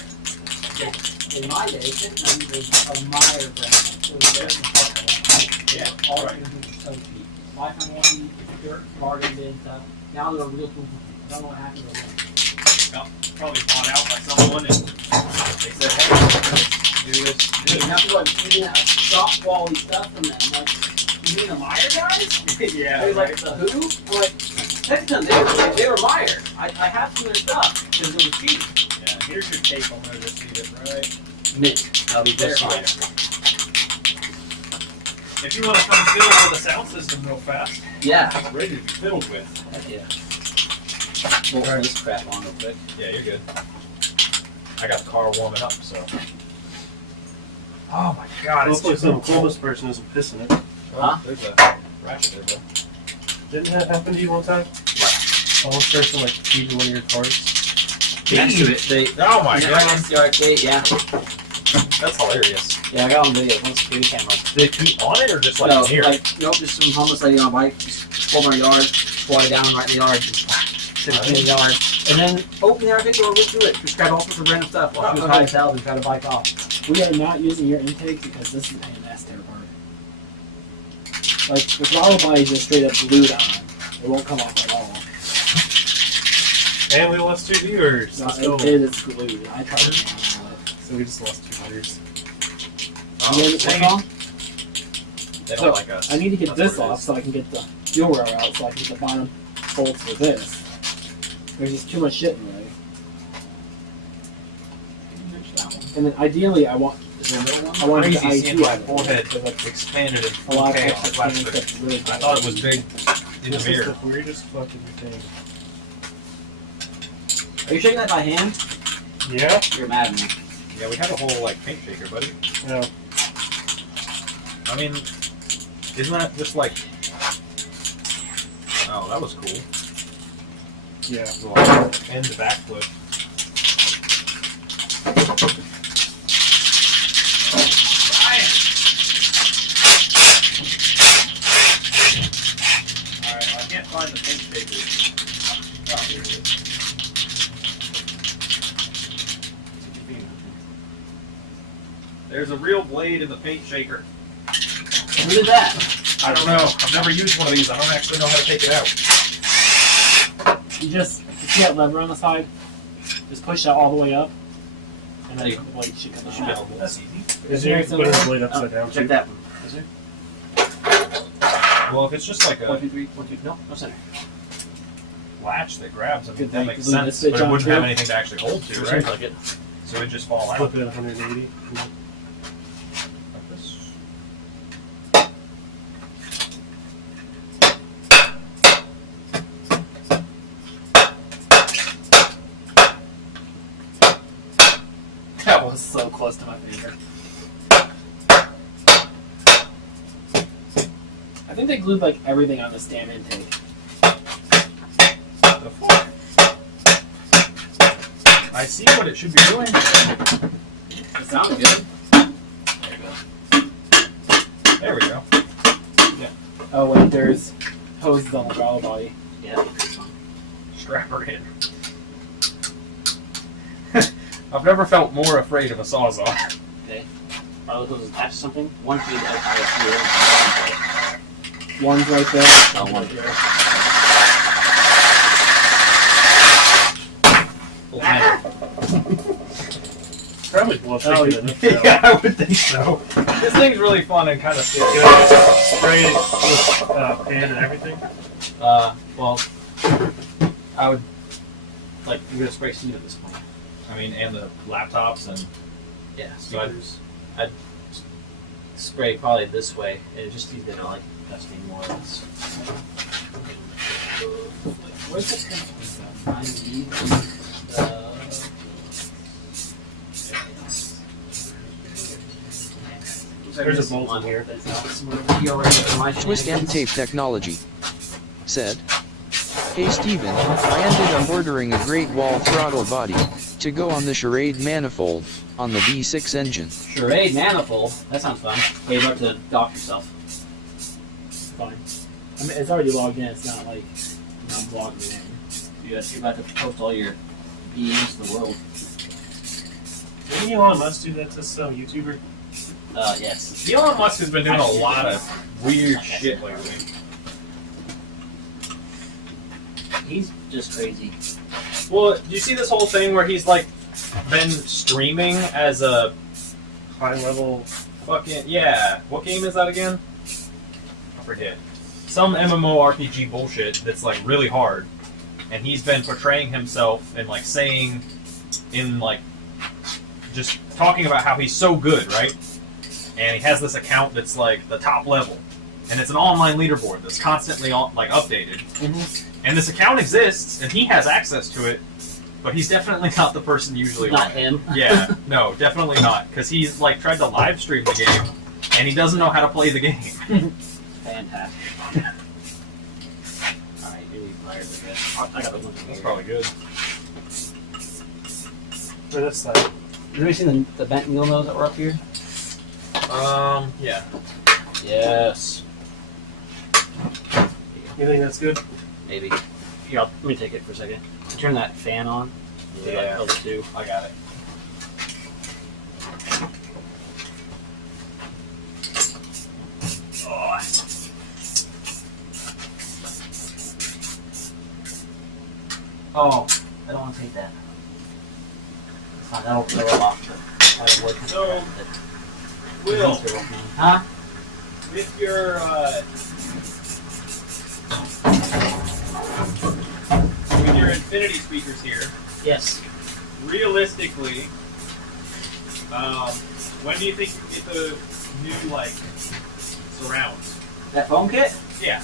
In my day, Fitnum was a Meyer brand. So it was very important. Yeah, All right. right. So cheap. Lifetime warranty, dirt, bargained and stuff. Now they're real cool. I don't know what happened to them. Probably bought out by someone and they said, hey, let's do this. Now people are eating that shop quality stuff from them. I'm like, you mean the Meyer guys? Yeah, They're like, right. the who? I'm like, Texton, they were Meyer. I have some of their stuff because it was cheap. Yeah, here's your tape. I'm gonna receive it, right? Mint. That'll be There just you fine. go. If you want to come fiddle with the sound system real fast, Yeah. it's ready to be fiddled with. Heck yeah. Bolt some of this crap on real quick. Yeah, you're good. I got the car warming up, so. Oh my god, it's Hopefully just some homeless person isn't pissing it. Huh? There's a ratchet there, bro. Didn't that happen to you one time? Homeless person like feeding one of your cars? Next to it, they. Oh my Right god, next to the arcade, yeah. that's hilarious. Yeah, I got on video, on security camera. Did they keep on it or just like No, here? nope, just some homeless lady on a bike, just pulled my yard, squatted down right in the yard, just took it in the yard, and then opened the arcade door, went through it, just grabbed all sorts of random stuff while she was high as hell and tried to bike off. We are not using your intake because this is a pain in the ass to tear apart. Like, the throttle body is just straight up glued on. It won't come off at all. And we lost 2 viewers. No, Let's go. it is glued. I tried to handle it. So we just lost 2 viewers. Oh, You know what's dang wrong? it. They So, don't like us. I need to get That's this what it off is. so I can get the fuel rail out so I can get the bottom bolts for this. There's just too much shit in the way. And then ideally I want I want the Crazy seeing IET my out of it, forehead because that's expanded in a lot of 4K on extra plastic. things that's really I thought it was big in the This is mirror. the weirdest fucking thing. Are you shaking that by hand? Yeah? You're mad at me. Yeah, we have a whole like paint shaker, buddy. Yeah. I mean, isn't that just like? Oh, that was cool. Yeah. Little end backflip. Alright, I can't find the paint shaker. Oh, here it is. There's a real blade in the paint shaker. Who did that? I don't know. I've never used one of these. I don't actually know how to take it out. you see that lever on the side? Just push that all the way up. And then the blade should come out. That's easy. Is there putting the blade upside down? Check too? that one. Is there? Well, if it's just like 1, a 2, 3, 1, 2. No, no center. latch that grabs, I mean, Good that thing makes to leave sense, this but bitch it on wouldn't have too. anything to actually hold to, Seems right? like it. So it'd just fall out. Flip it 180. Like this. was so close to my finger. I think they glued like everything on the stand intake. The fuck? I see what it should be doing. It sounds good. There we go. Oh wait, there's hoses on the throttle body. Yeah. Strap her in. I've never felt more afraid of a Sawzall. Okay. Are those attached to something? One feed ISU. One's right there. Oh, one. here. Probably more Oh, shaky than this. Yeah, I would think so. This thing's really fun and kind of scary. You know, just spray it with pan and everything. Well, I would like you're gonna spray seed at this point. I mean, and the laptops and Yeah. so I'd spray probably this way, and just he's gonna like testing more of this. Where's the pen? I need There's a bolt in here. Twist and tape technology. Said, "Hey Steven, I ended up ordering a Great Wall throttle body to go on the Charade Manifold on the V6 engine. Charade Manifold. That sounds fun. Hey, you're about to dock yourself. Fine. I mean, it's already logged in. It's not like I'm logging in. You're about to post all your BMs to the world. Didn't Elon Musk do that to some YouTuber? Yes. Elon Musk has been doing a lot of weird shit lately. He's just crazy. Well, do you see this whole thing where he's like been streaming as a High level. fucking What game is that again? I forget. Some MMORPG bullshit that's like really hard, and he's been portraying himself and like saying, in like, just talking about how he's so good, right? And he has this account that's like the top level, and it's an online leaderboard that's constantly like updated. And this account exists, and he has access to it, but he's definitely not the person usually Not on it. him. Yeah, no, definitely not, because he's like tried to live stream the game, and he doesn't know how to play the game. Fantastic. Alright, you need pliers, I guess. I got the one. That's probably good. For this side. Has anybody seen the bent wheel nose that were up here? Yeah. Yes. You think that's good? Maybe. Here, let me take it for a second. Turn that fan on. Yeah. Like, two. I got it. Oh, I don't want to take that. It's fine, that'll throw it off. So, Will, Huh? with your Infinity speakers here, Yes. realistically, when do you think you can get the new like surrounds? That foam kit? Yeah,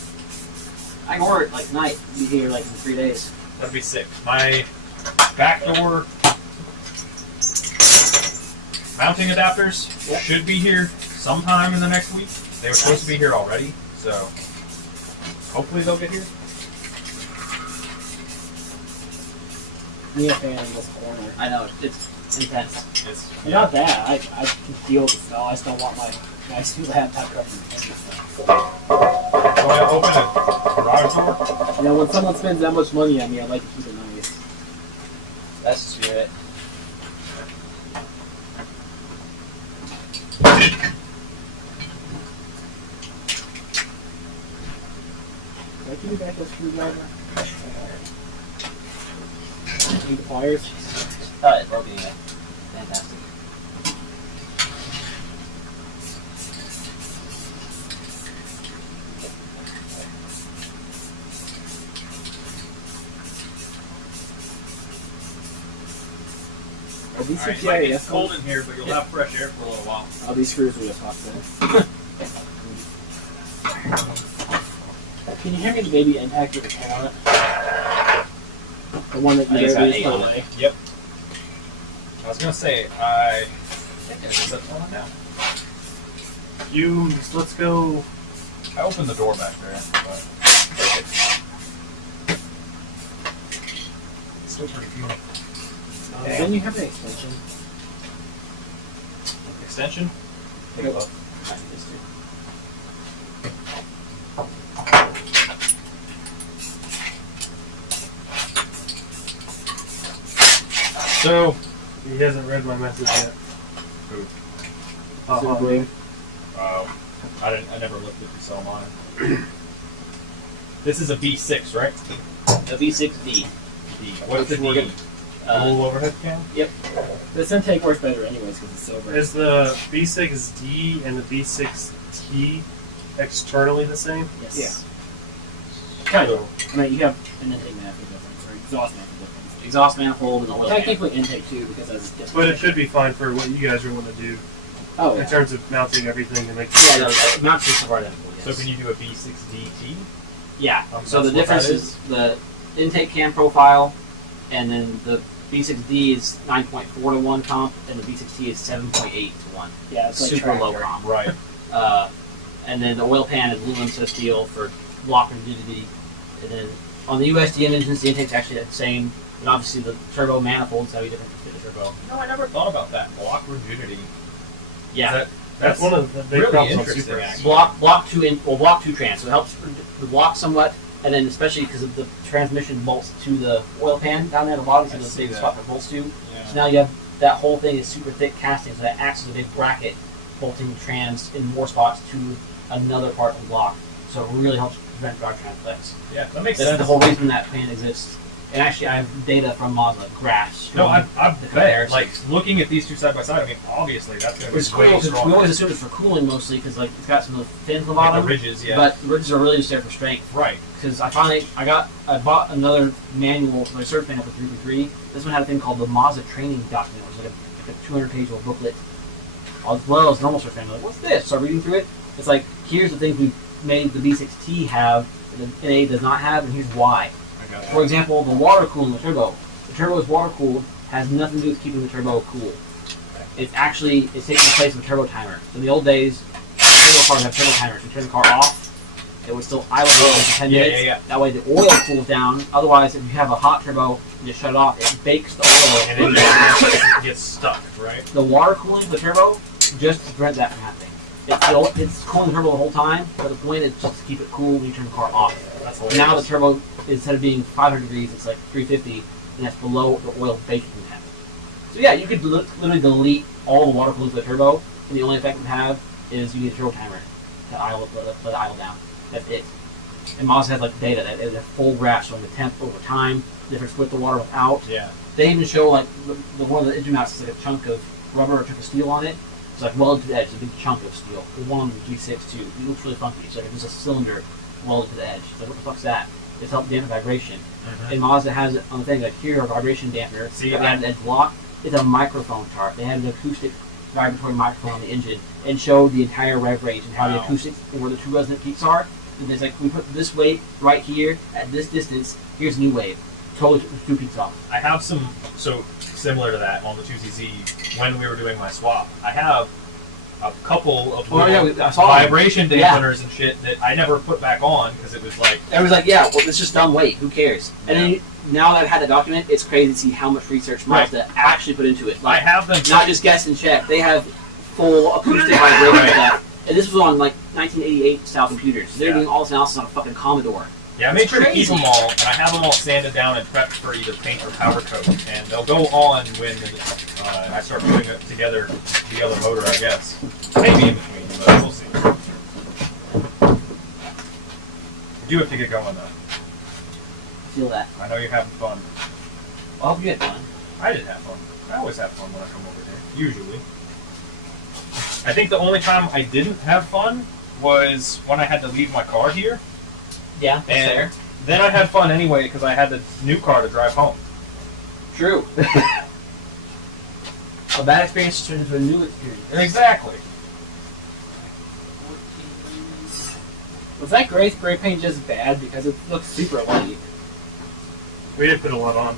I can order it like tonight. Be here like in 3 days. that'd be sick. My backdoor mounting adapters should be here sometime in the next week. They were supposed to be here already, so hopefully they'll get here. Me a fan in this corner. I know, it's intense. It's, Not that. I can feel the smell. I still want my nice new laptop covered in paint. So I open a garage door. You know, when someone spends that much money on me, I like to keep it nice. That's the spirit. Can I give you back that screwdriver? Need the pliers? It's broken anyway. Fantastic. Are these Alright, it might CPI get cold in here, but you'll have fresh air for a little while. Oh, these screws we just popped in. Can you hear me the baby impact with the can on it? The one that I you just got barely eight put on away. Yep. was gonna say, I think I set one now. Let's go. I opened the door back there, but it's still pretty good. Then you have an extension. Extension? Pick up a. So, He hasn't read my message yet. Who? Blue. I never looked at the cell mine. This is a B6, right? A V6D. D. What's the We're D? gonna- Dual overhead cam? This intake works better anyways because it's silver. Is the B6D and the B6T externally the same? Yes. Kind of. I mean, you have an intake manifold difference or exhaust manifold difference. Exhaust manifold and the oil pan. Technically intake too because that's different. But it should be fine for what you guys are wanting to do Oh, in yeah. terms of mounting everything to make Yeah, sure. no, not just of our identical. So can you do a B6DT? Yeah. So That's the what that difference is the intake cam profile, and then the B6D is 9.4 to 1 comp, and the B6T is 7.8 to 1. Yeah, it's like Super low tractor. comp. Right. And then the oil pan is aluminum instead of steel for block rigidity. And then on the USDM engines, the intake's actually the same, and obviously the turbo manifolds have a different fit of turbo. No, I never thought about that. Block rigidity. Yeah. That's one of the big really problems on interesting, Super actually. Block 2 trans, so it helps the block somewhat, and then especially because of the transmission bolts to the oil pan down there at the bottom, so I the see big that. spot for bolts to. So Yeah. now you have that whole thing is super thick casting, so that acts as a big bracket bolting trans in more spots to another part of the block. So it really helps prevent drive transflex. Yeah, that makes That's sense. the whole reason that pan exists. And actually, I have data from Mazda graphs. No, showing I've the bet. comparison. Like, looking at these two side by side, I mean, obviously, that's going to It's be cool way 'cause we stronger. always assume it's for cooling mostly because like it's got some of the fins on the Like bottom, the ridges, yeah. but the ridges are really just there for strength. Right. Because I bought another manual for my surf manual for 3x3. This one had a thing called the Mazda training document, which was like a 200-page old booklet, as well as normal surf manual. Like, what's this? So I'm reading through it. It's like, here's the things we made the V6T have, and the NA does not have, and here's why. I got For example, the water cooling the turbo. The turbo is water cooled, has nothing to do with keeping the turbo cool. It's taking the place of the turbo timer. In the old days, turbo cars have turbo timers. You turn the car off, it would still idle for 10 minutes. Yeah. That way the oil cools down. Otherwise, if you have a hot turbo, you just shut it off. It bakes the oil. And it gets stuck, right? The water cooling the turbo just to prevent that from happening. It's cooling the turbo the whole time, but the point is just to keep it cool when you turn the car off. That's Now the turbo, instead of being 500 degrees, it's like 350, and that's below the oil baking temp. So yeah, you could literally delete all the water cooling for the turbo, and the only effect it would have is you need a turbo timer to let the idle down. That's it. And Mazda has like data that is a full graph showing the temp over time, the difference with the water without. Yeah. They even show like the one of the engine mounts is like a chunk of rubber or a chunk of steel on it. It's like welded to the edge, a big chunk of steel. The one on the G6 too. It looks really funky. It's like it's a cylinder welded to the edge. It's like, what the fuck's that? It's helping dampen vibration. And Mazda has it on the thing like here, a vibration dampener. See, They had an edge block. It's a microphone tarp. They had an acoustic vibratory microphone on the engine and showed the entire rev range and how the Wow. acoustics and where the two resonant peaks are. And it's like, we put this weight right here at this distance. Here's a new wave. Totally took the two peaks off. I have some, so similar to that on the 2ZZ, when we were doing my swap, I have a couple of Oh, yeah, little I saw them. vibration Yeah. dampeners and shit that I never put back on because it was like, Everyone's like, yeah, well, it's just dumb weight. Who cares? And then now that I've had the document, it's crazy to see how much research Mazda actually put into it. I Like, have them. not just guess and check. They have full acoustic vibration Right. stuff. And this was on like 1988 style computers. So they're Yeah. doing all this analysis on a fucking Commodore. Yeah, I made It's sure to keep crazy. them all, and I have them all sanded down and prepped for either paint or powder coat, and they'll go on when I start putting it together the other motor, I guess. Maybe in between, but we'll see. We do have to get going though. I feel that. I know you're having fun. I hope you had fun. I did have fun. I always have fun when I come over here, usually. I think the only time I didn't have fun was when I had to leave my car here. Yeah, that's And fair. then I had fun anyway because I had the new car to drive home. True. A bad experience turned into a new experience. Exactly. Was that gray spray paint just bad because it looks super light? We didn't put a lot on.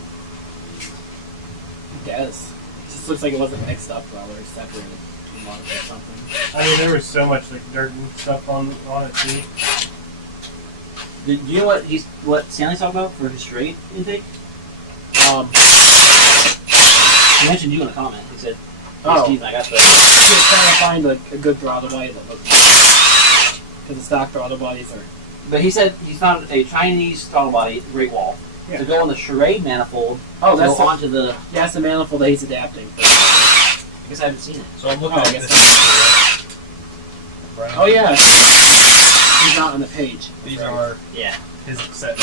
It does. It's just looks like it wasn't mixed up well or separated too much or something. I mean, there was so much like dirt and stuff on it too. Do you know what Stanley's talking about for his straight intake? He mentioned you in a comment. He said, Oh. Steve, I got the. Just trying to find a good throttle body that looks nice. Because the stock throttle bodies are. But he said he found a Chinese throttle body, Great Wall, Yeah. to go on the charade manifold. Oh, to that's go the, onto the. that's the manifold that he's adapting. I guess I haven't seen it. So I'm looking Oh, I at guess this. Brown. Oh yeah. He's not on the page. These Right. are Yeah. his set.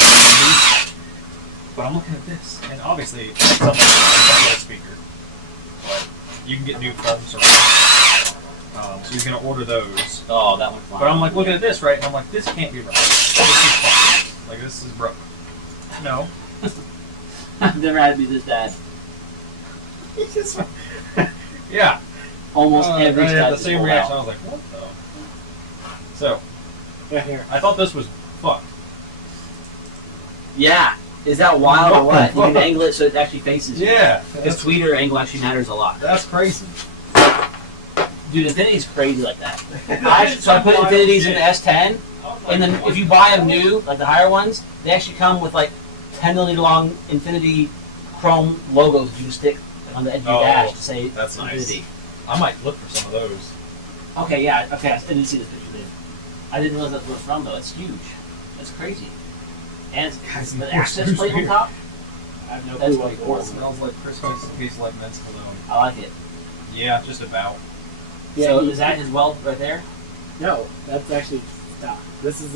But I'm looking at this, and obviously it's something like a speaker. But you can get new foams around. So you're gonna order those. Oh, that one's fine. But I'm like looking at this, right? And I'm like, this can't be right. This is fine. Like this is broke. No. I've never had to be this bad. Yeah. Almost every I had stud the is same pulled reaction. out. I was like, what the? So Yeah, here. I thought this was fucked. Yeah. Is that wild or what? You can angle it so it actually faces you. Yeah. Because tweeter angle actually matters a lot. That's crazy. Dude, Infinity's crazy like that. So I put Infinities in the S10, and then if you buy them new, like the higher ones, they actually come with like 10mm long Infinity chrome logos you can stick on the edge of your Oh, dash to say that's nice. Infinity. I might look for some of those. Okay, yeah, okay, I didn't see this picture, dude. I didn't realize that's where it's from, though. It's huge. That's crazy. And it's the access plate on top. I have no That's clue what pretty it cool. It was. smells like Christmas tastes like men's cologne. I like it. Yeah, just about. Yeah, So he- is that his weld right there? No, that's actually stock. This is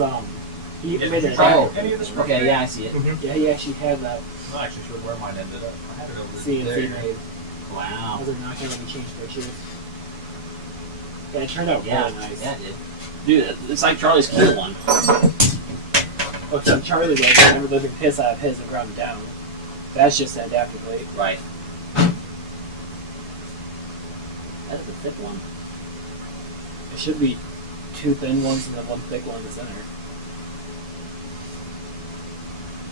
he Yeah, made did it. you try Oh. any of this? Okay, yeah, I see it. Yeah, he actually had that I'm not actually sure where mine ended up. I had it over CNC there. made. Wow. Those are not going to be changed pictures. Yeah, it turned out Yeah, really nice. yeah, it did. Dude, it's like Charlie's cool one. Oh, so Charlie did. I remember looking piss out of his and ground it down. That's just an adapter plate. Right. That's a thick one. It should be two thin ones and then one thick one in the center.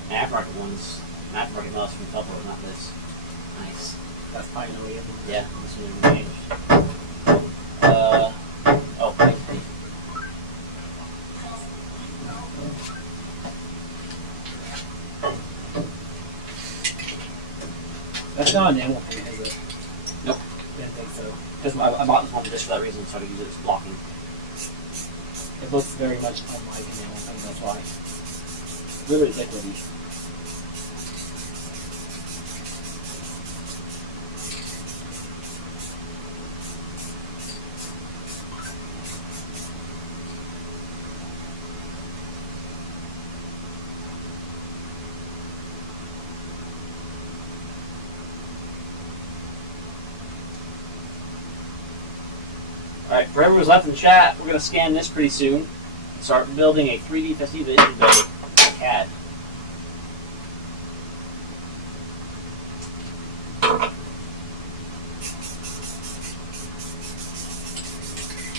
Aftermarket ones. Aftermarket melts from Tupper, not this. Nice. That's probably no way. Yeah, this one changed. Oh, right. That's not an enamel paint, is it? Nope. Didn't think so. Because I bought this one just for that reason, so I could use it as blocking. It looks very much unlike enamel paint, that's why. Really liquidy. Alright, for everyone who's left in the chat, we're going to scan this pretty soon. Start building a 3D Festiva engine bay in CAD.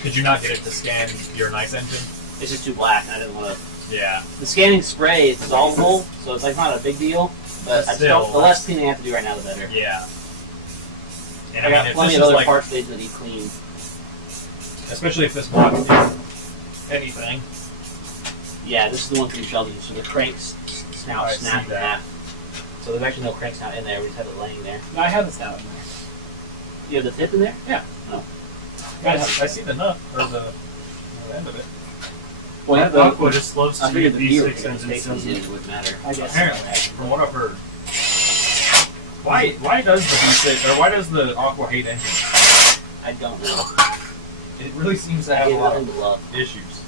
Could you not get it to scan your nice engine? It's just too black, and I didn't want to. Yeah. The scanning spray is dissolvable, so it's like not a big deal. But I just Still. don't, the less cleaning I have to do right now, the better. Yeah. And I got if plenty this of is other like, parts they need clean. especially if this block is anything. Yeah, this is the one from Sheldon, so the cranks snout I snap see in that. half. So there's actually no crank snout in there, we just have it laying there. No, I have this out in there. You have the tip in there? I see the nut, or the end of it. Well, you have the, Aqua just loves I to figured use the these gear 6 would engines. space doesn't in, it? it wouldn't matter. I guess. Apparently, from what I've heard. Why does the V6 or why does the Aqua hate engine? I don't know. It really seems to I have a get lot nothing of but love. issues.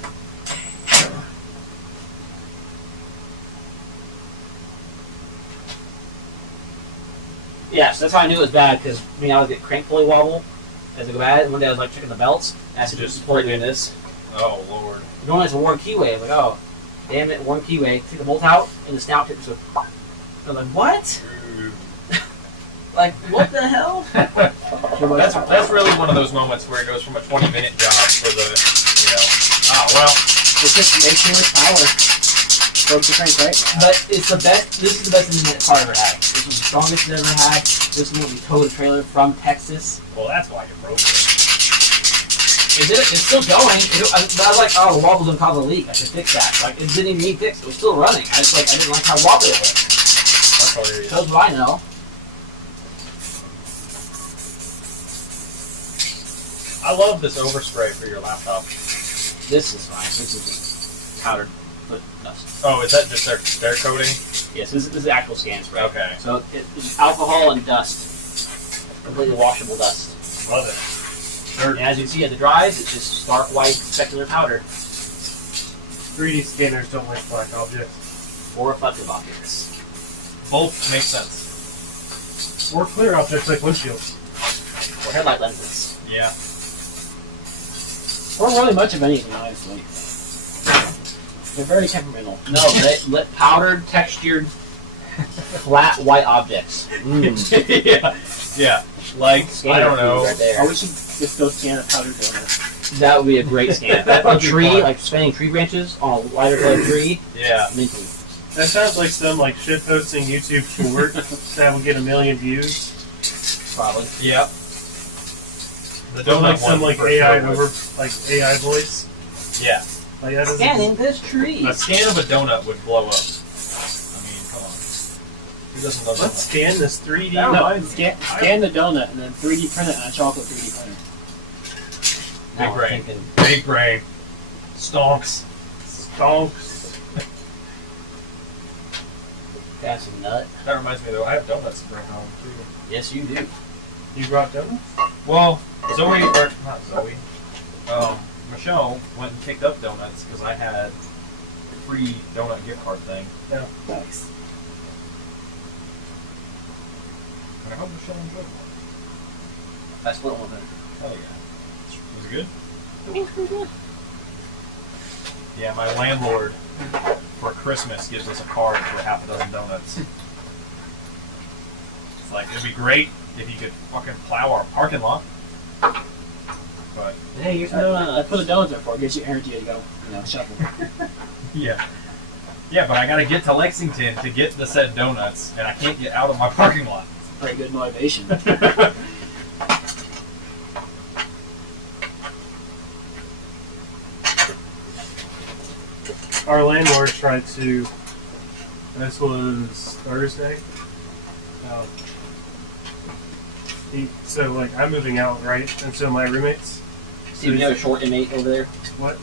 Yeah, so that's how I knew it was bad, because I always get crank pulley wobble as I go at it. One day I was like checking the belts, and I said, just pull it doing this. Oh lord. Normally it's a worn keyway. I was like, oh, damn it, worn keyway. Take the bolt out, and the snout tip so. I was like, what? Like, what the hell? That's really one of those moments where it goes from a 20-minute job for the, oh well. It just makes me with power. broke the crank, right? But it's the best. This is the best engine that car ever had. This was the strongest it ever had. This one we towed a trailer from Texas. Well, that's why you broke it. It's still going. I was like, oh, the wobble's gonna cause a leak. I should fix that. Like, it didn't even need fixed. It was still running. I didn't like how wobbly it was. That's hilarious. Shows what I know. I love this overspray for your laptop. This is fine. This is powdered foot dust. Oh, is that just their coating? Yes, this is actual scan spray. Okay. So it's alcohol and dust. Completely washable dust. Love it. And as you can see, as it dries, it's just stark white specular powder 3D scanners don't like black objects. or reflective objects. Both make sense. Or clear objects like windshields. Or headlight lenses. Yeah. Or really much of anything, honestly. They're very temperamental. No, powdered, textured, flat white objects. Yeah. Yeah. Like, I don't know. Right there. I wish you could just go scan a powdered donut. That would be a great scan. A tree, like spanning tree branches on a lighter colored tree, Yeah. minty. That sounds like some like shit posting YouTube short that would get 1 million views. Probably. Yep. The Or donut like some one like for AI sure over was- like AI voice. Yeah. Like that doesn't. Scanning this tree. A scan of a donut would blow up. I mean, come on. Who doesn't love Let's donuts? scan this 3D. No, scan the donut and then 3D print it on a chocolate 3D printer. Big Now I'm brain. thinking, Big brain. Stonks. Stonks. that's a nut. That reminds me though, I have donuts to bring home too. Yes, you do. You brought donuts? Well, Zoe, or not Zoe, Michelle went and picked up donuts because I had a free donut gift card thing. Nice. And I hope Michelle enjoyed one. I split one with her. Hell yeah. Was it good? It was pretty good. Yeah, my landlord for Christmas gives us a card for half a dozen donuts. It's like, it'd be great if you could fucking plow our parking lot. But, Hey, here's That's what the donuts are for. It gives you energy to go, shuffle. yeah. Yeah, but I gotta get to Lexington to get the said donuts, and I can't get out of my parking lot. Very good motivation. Our landlord tried to. This was Thursday. So like I'm moving out, right? And so my roommates. See, you have a short inmate over there. What?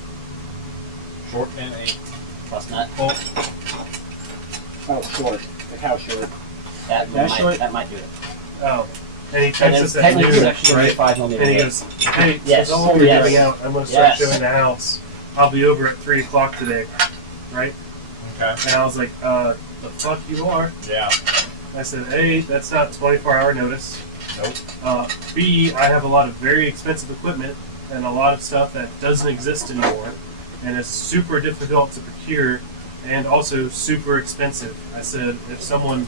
Short and 8. Plus nut. Well, Oh, short. Like how short? That might do it. oh. And he And texts then us at technically it's actually noon, going to be right? 5 millimeter. And he hit. goes, "Hey, Yes. since all of you are Yes. moving out, I'm going to start Yes. showing the house. I'll be over at 3 o'clock today, right?" Okay. And I was like, "The fuck you are?" Yeah. I said, "A, that's not 24-hour notice. Nope. B, I have a lot of very expensive equipment and a lot of stuff that doesn't exist anymore, and it's super difficult to procure, and also super expensive." I said, "If someone,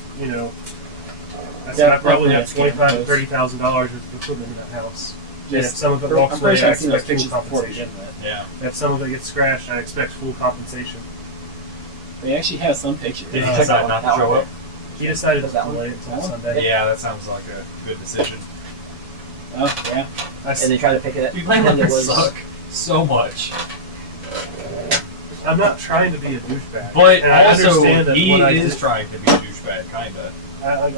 I said I probably have $25,000 to $30,000 worth of equipment in that house. And if some of it walks I'm away, pretty sure I I've seen those expect pictures full before to compensation. begin with. Yeah. If some of it gets scratched, I expect full compensation." They actually have some pictures. Did he Check decide that not one. to show up? He decided to That one? delay it until That one? Sunday. Yeah, that sounds like a good decision. Oh, yeah. And they try to pick it up. People Monday was suck so much. I'm not trying to be a douchebag. But and I also, understand that he what I is did- trying to be a douchebag, kinda.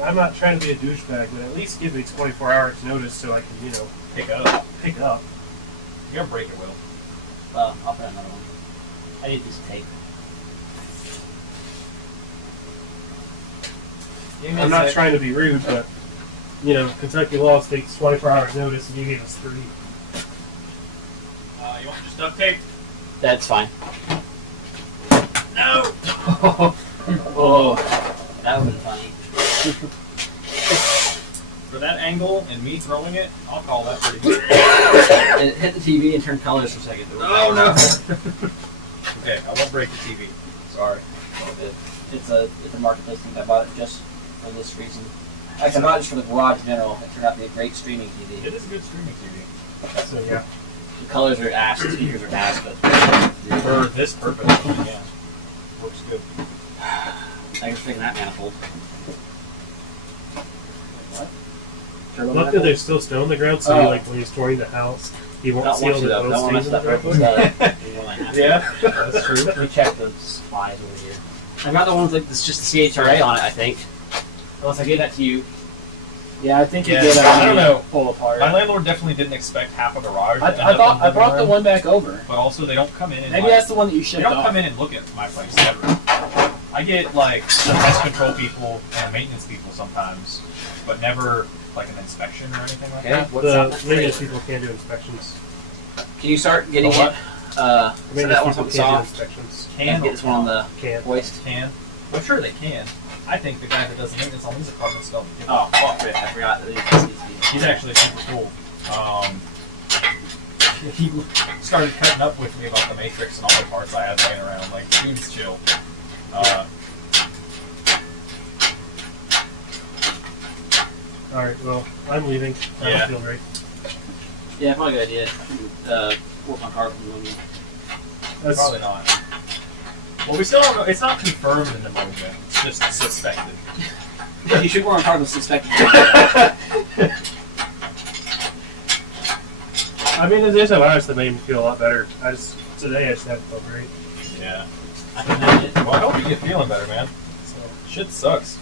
I'm not trying to be a douchebag, but at least give me 24 hours notice so I can, Pick up. pick up. You gotta break it, Will. I'll put another one. I need this tape. I'm not trying to be rude, but, Kentucky law takes 24 hours notice and you gave us 3. You want just duct tape? That's fine. No! Oh, that would have been funny. For that angle and me throwing it, I'll call that pretty good. It hit the TV and turned colors for a second. Oh no! Okay, I won't break the TV. Sorry. It's a marketplace thing. I bought it just for this reason. Actually, I bought it just for the garage in general. It turned out to be a great streaming TV. It is a good streaming TV. So, yeah. The colors are ass, the speakers are ass, but For this purpose, yeah. Works good. Thanks for taking that manifold. Turbo Luckily, manifold? there's still snow on the ground, so like when he's touring the house, he won't Not see all once you the though. oil That one stains messed in up the right driveway. Yeah. That's true. We checked the supplies over here. I got the ones like it's just the CHRA on it, I think. Unless I gave that to you. Yeah, I think you Yeah, did that. I don't know. Pull apart. My landlord definitely didn't expect half a garage. I to end thought up I in brought the garage, one back over. But also, they don't come in and Maybe like, that's the one that you they shipped don't off. come in and look at my place ever. I get like the pest control people and maintenance people sometimes, but never like an inspection or anything like Okay. that. What's on The that maintenance trailer? people can't do inspections. Can you start getting The what? it? The So maintenance that one's people something can't do soft. inspections. And get this one on the Can't. hoist. Can. Well, sure they can. I think the guy that does the maintenance on these apartments don't. Oh, fuck it. I forgot that He's actually super cool. He started cutting up with me about the Matrix and all the parts I had laying around. Like, dude's chill. Alright, well, I'm leaving. I Yeah. don't feel great. Yeah, probably a good idea. Work on carbon pneumonia. That's, Probably not. Well, we still don't know. It's not confirmed in pneumonia. It's just suspected. You should work on carbon suspected. I mean, there's a virus that made me feel a lot better. Today I just haven't felt great. Yeah. I can have it. Well, I hope you get feeling better, man. So, Shit sucks.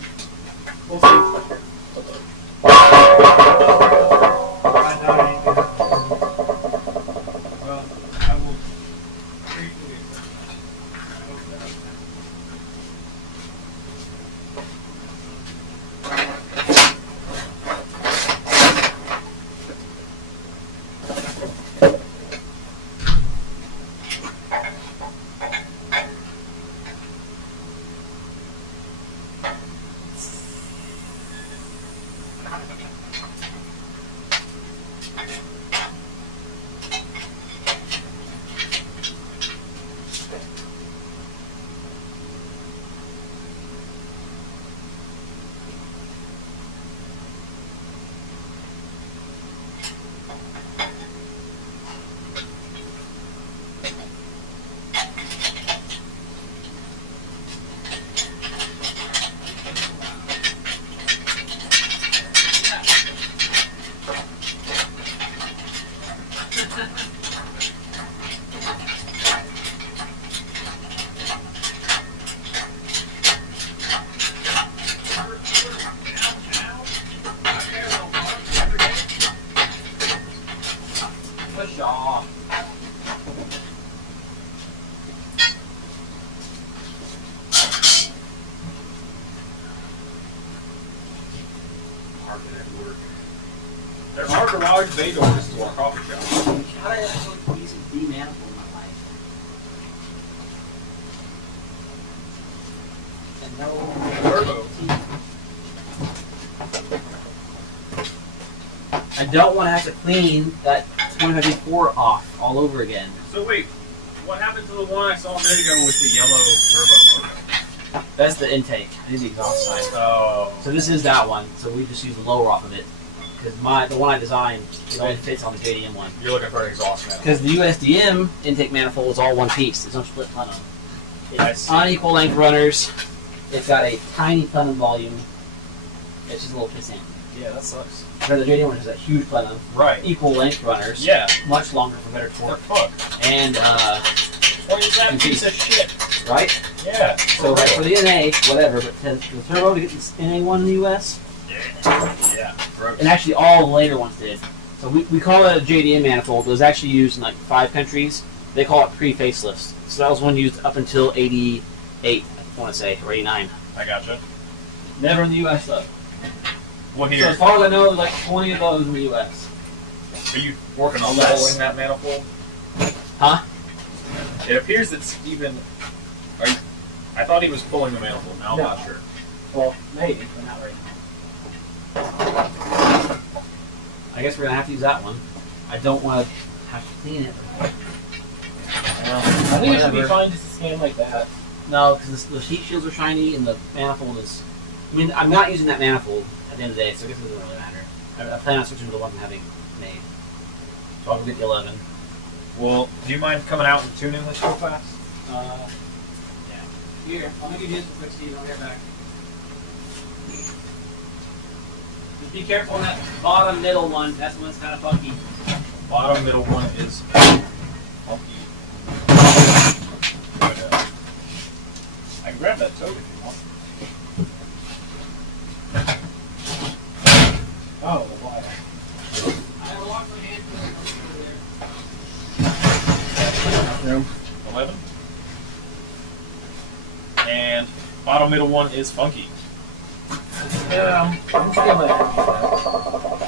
we'll see. I doubt it ain't gonna happen. Well, I will briefly hope that. Push off. Carpet at work. There are garage bay doors to our coffee shop. How did I actually use a D manifold in my life? And no Turbo. I don't want to have to clean that 25V4 off all over again. So wait, what happened to the one I saw a minute ago with the yellow turbo logo? That's the intake. I need the exhaust side. Oh. So this is that one. So we just use the lower off of it. Because the one I designed, it only fits on the JDM one. You're looking for an exhaust man. Because the USDM intake manifold is all one piece. There's no split plenum. I It's see. unequal length runners. It's got a tiny plenum volume. It's just a little pissant. Yeah, that sucks. Where the JDM one has a huge plenum. Right. Equal length runners. Yeah. Much longer for better What the torque. fuck? And, What is that piece of shit? right? Yeah. So like for the NA, whatever, but the turbo to get this NA one in the US, Yeah. Gross. and actually all the later ones did. So we call it a JDM manifold. It was actually used in like 5 countries. They call it pre-facelifts. So that was one used up until 88, I want to say, or 89. I gotcha. Never in the US though. Well, So here, as far as I know, there's like 20 of those in the US. are you working on Less. leveling that manifold? Huh? It appears that Steven... I thought he was pulling the manifold. Now I'm No. not sure. Well, maybe, but not right now. I guess we're gonna have to use that one. I don't want to have to clean it. I think it should be Whatever. fine just to scan like that. No, because the heat shields are shiny and the manifold is. I mean, I'm not using that manifold at the end of the day, so I guess it doesn't really matter. I plan on switching to the one I'm having made. So I'll go get the 11. Well, do you mind coming out and tuning this real fast? Yeah. Here, I'll make you do this real quick, Steve. I'll get back. Just be careful on that bottom middle one. That's the one that's kind of funky. Bottom middle one is funky. I can grab that toad if you want. Oh, why? I have a lock my hand over there. Room. 11. And bottom middle one is funky. I'm just gonna let her do that.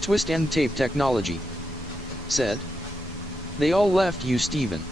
twist and tape technology, said. They all left you, Steven.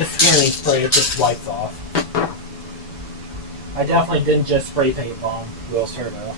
It's scanning spray, it just wipes off. I definitely didn't just spray paint bomb Will's turbo.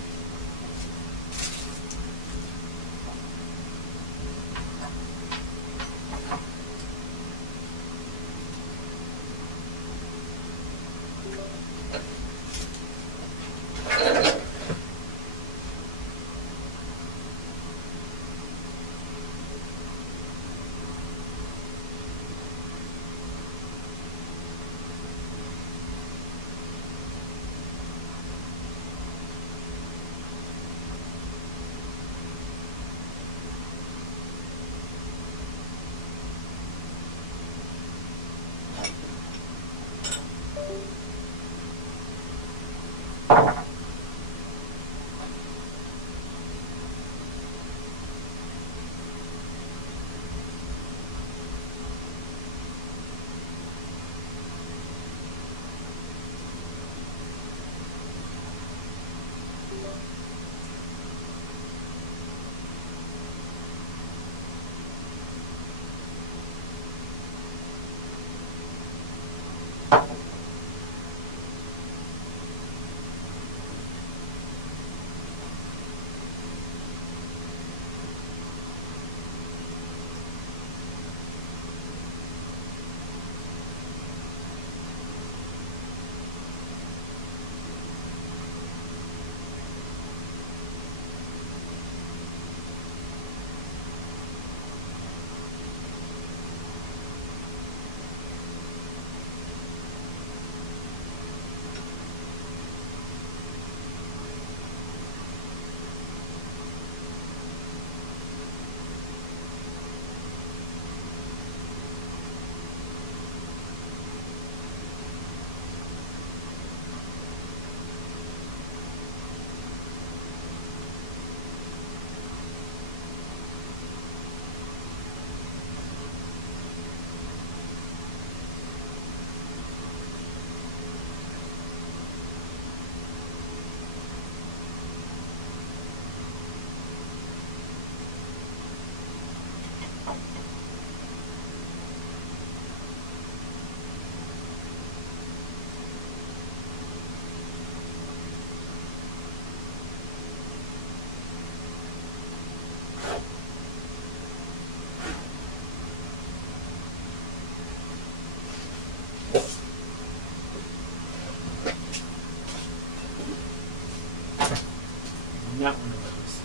Not one of those.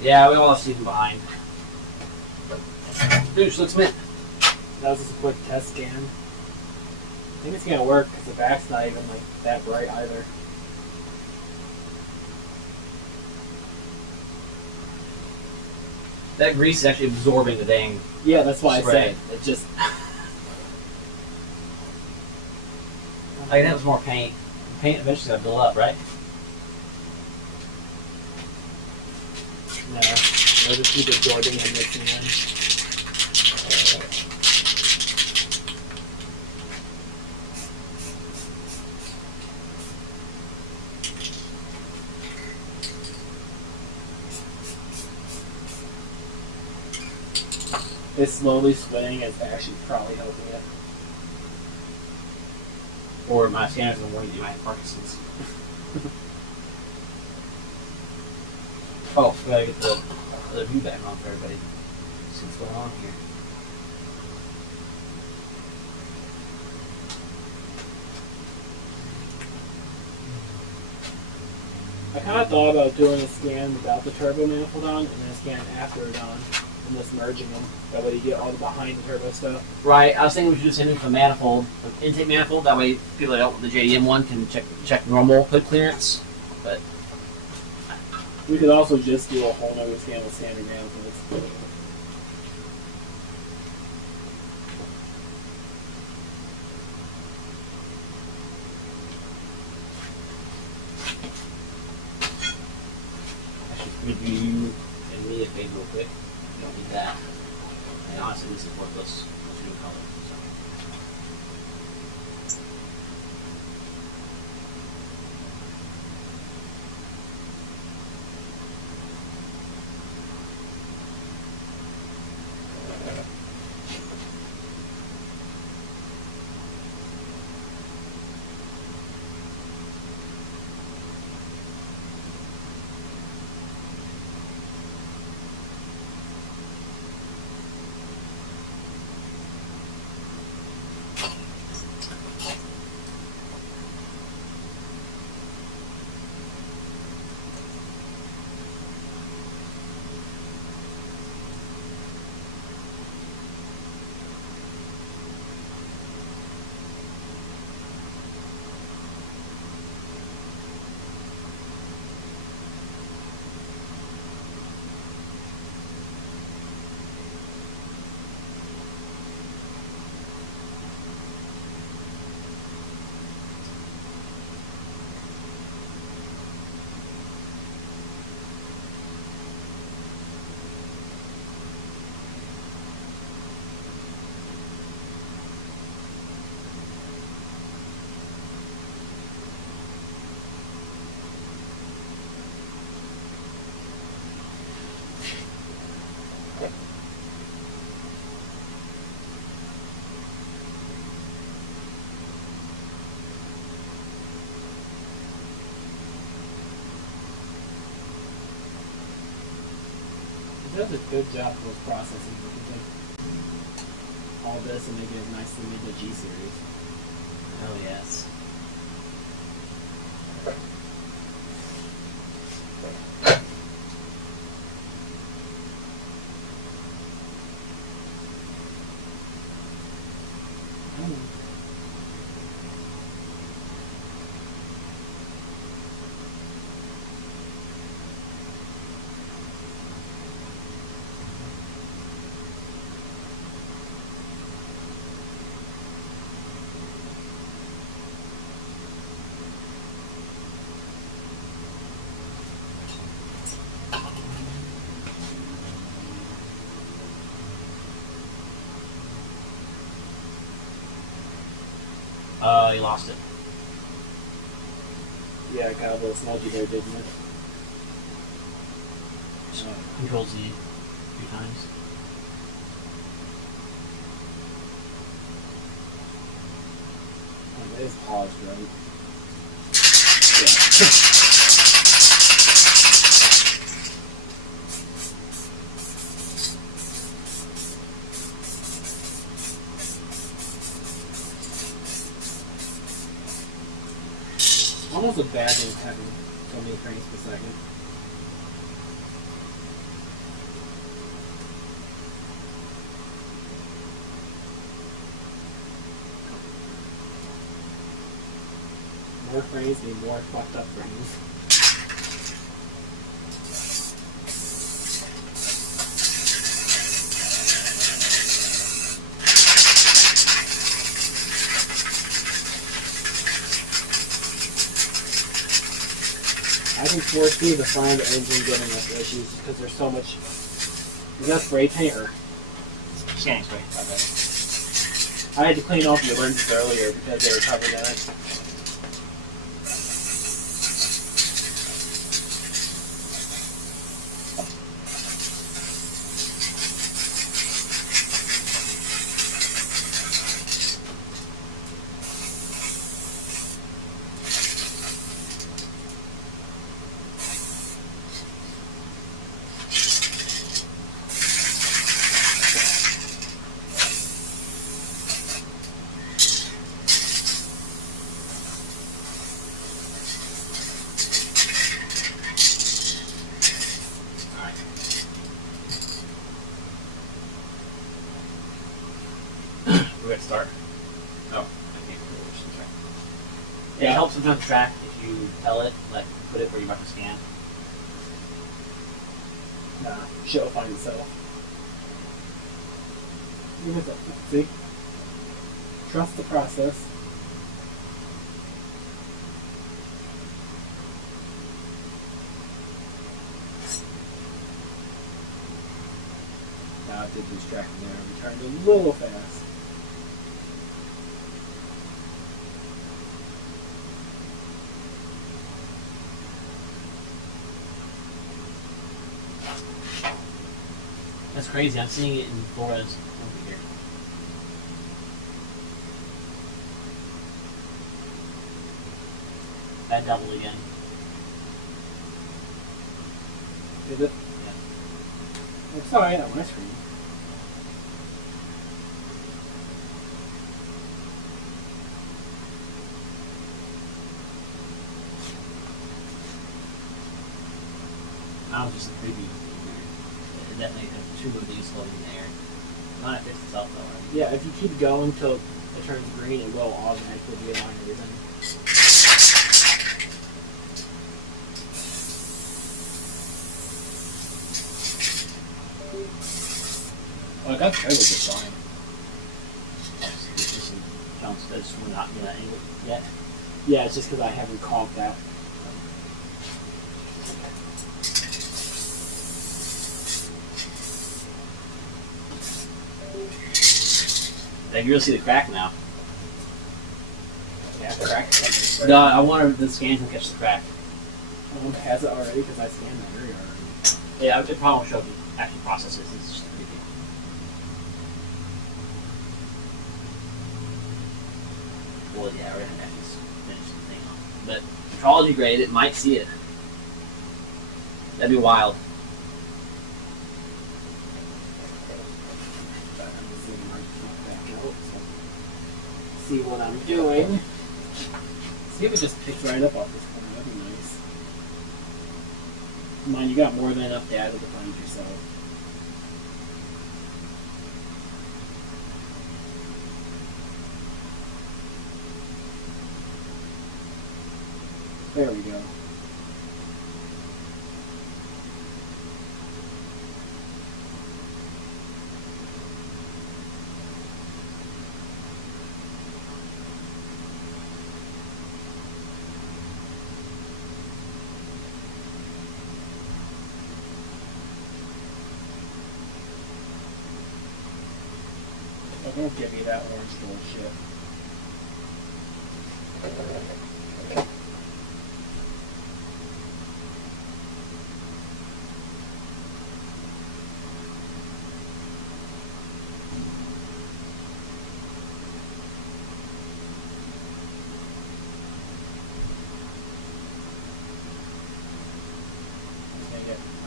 Yeah, we all left Steven behind. Dude, looks mint. That was just a quick test scan. I think it's gonna work because the back's not even like that bright either. That grease is actually absorbing the dang. Yeah, that's why Spray. I said it just. Like that was more paint. Paint eventually got to build up, right? No, they'll just keep absorbing and mixing in. It's slowly swaying. It's actually probably helping it. Or my scanner's gonna warn you might have Parkinson's. Oh, we gotta get the view back on for everybody. See what's going on here. I kind of thought about doing a scan without the turbo manifold on, and then a scan after it on, and just merging them. That way you get all the behind the turbo stuff. Right, I was thinking we should do the same thing for the manifold, the intake manifold. That way, people that don't want the JDM one can check normal hood clearance. But We could also just do a whole nother scan with standard manifolds. I should review you and me a favor real quick. You don't need that. And honestly, this is worthless. Those new colors. So. It does a good job of processing. We can take all this and make it as nicely made the G series. Oh yes. You lost it. Yeah, it got a little smudgy there, didn't it? Control Z a few times. Oh, that is paused, right? Almost a bad thing having so many frames per second. More frames mean more fucked up frames. I can forced me to find the engine getting us issues because there's so much. Is that spray paint or? Scanning spray. Okay. I had to clean off the lenses earlier because they were covered in it. We're gonna start. No, I can't remember which is right. It helps sometimes track if you tell it, like put it where you're about to scan. Nah, shit will find itself. Look at that. See? Trust the process. Now it did lose track in there. We turned a little fast. That's crazy. I'm seeing it in Flores over here. That doubled again. Did it? Yeah. It's alright on my screen. That was just a preview. It definitely has two of these floating in the air. Not it fixed itself though, right? Yeah, if you keep going till it turns green, it will automatically realign everything. Well, I got the trailer just fine. It's just some jumps that's not in that angle yet. Yeah, it's just because I haven't caulked that. Like you really see the crack now. Yeah, crack. No, I wonder if the scans will catch the crack. Has it already? Because I scanned that area already. Yeah, it probably won't show the actual processes. It's just a preview. Well, yeah, we're gonna actually finish the thing off. But metrology grade, it might see it. That'd be wild. See what I'm doing. See if it just picks right up off this corner. That'd be nice. Come on, you got more than enough data to find yourself. There we go. Oh, don't give me that orange bullshit.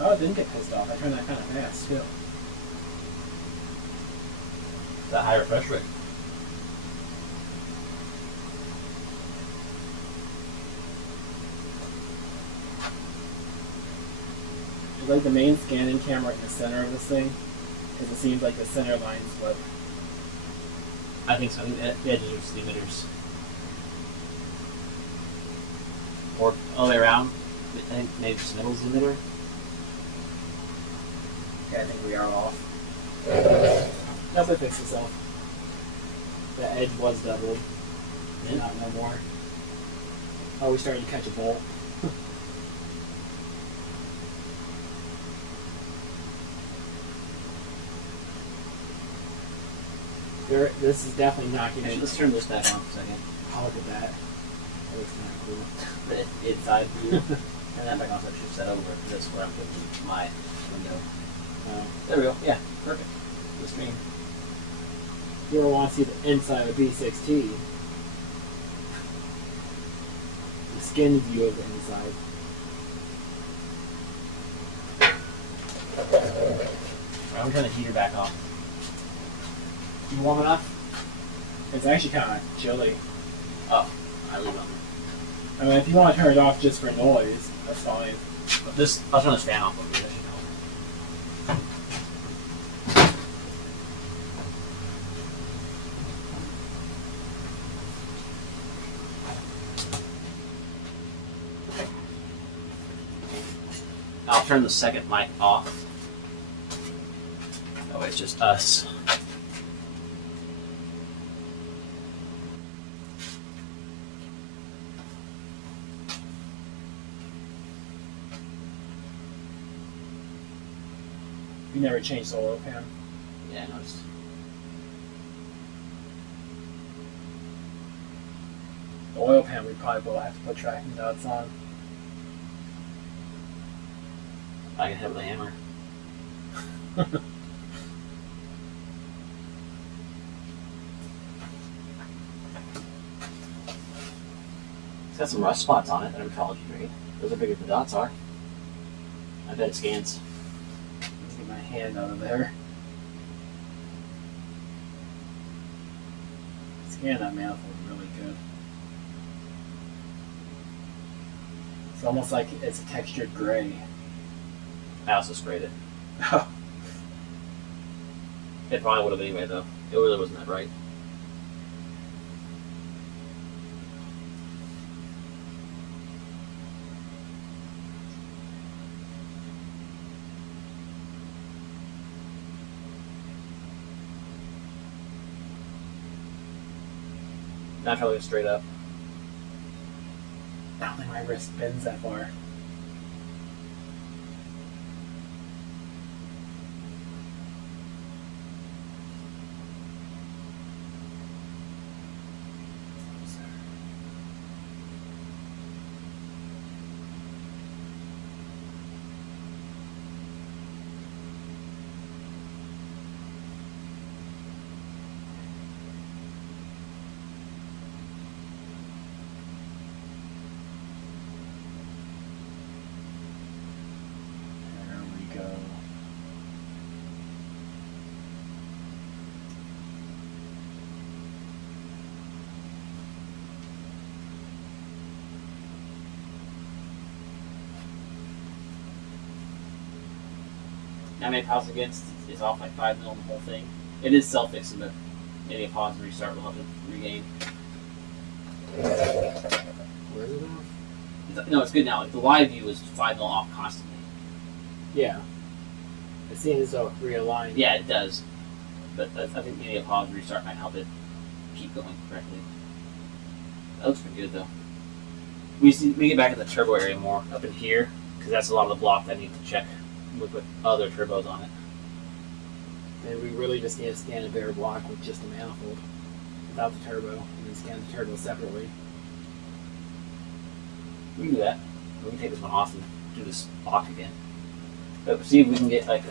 Oh, it didn't get pissed off. I turned that kind of fast, too. That high refresh rate. Is like the main scanning camera in the center of this thing? Because it seems like the center line's what. I think so. I think the edges are just the emitters. Or all the way around. I think maybe just the middle's the emitter. Okay, I think we are off. That's what fixed itself. The edge was doubled. Yeah. Not no more. Oh, we started to catch a bolt. This is definitely knocking Okay, it. let's turn this back on for a second. Oh, look at that. That looks kind of cool. The inside view. And that back on so I should set over. That's where I'm putting my window. There we go. Yeah, perfect. The screen. You ever want to see the inside of a B6T? The skin view of the inside. I'm gonna turn the heater back off. You warm enough? It's actually kind of chilly. Oh, I leave it on. I mean, if you want to turn it off just for noise, that's fine. But this, I'll turn this fan off over here. That should help. I'll turn the second mic off. Oh, it's just us. You never changed the oil pan. Yeah, I noticed. The oil pan we probably will have to put tracking nuts on. I can hit it with a hammer. It's got some rust spots on it that are metrology grade. Those are bigger than the dots are. I bet it scans. Get my hand out of there. Scan that manifold really good. It's almost like it's a textured gray. I also sprayed it. It probably would have anyway, though. It really wasn't that bright. Not trying to look straight up. I don't think my wrist bends that far. There we go. Now maybe pause against is off like 5 mil on the whole thing. It is self-fixing, but maybe a pause and restart will help it regain. Where is it now? No, it's good now. Like the live view is 5 mil off constantly. Yeah. It seems as though it realigned. Yeah, it does. But I think maybe a pause and restart might help it keep going correctly. That looks pretty good though. We get back in the turbo area more up in here because that's a lot of the block that I need to check. We put other turbos on it. And we really just need to scan a bare block with just a manifold without the turbo, and then scan the turbo separately. We can do that. We can take this one off and do this block again. But see if we can get like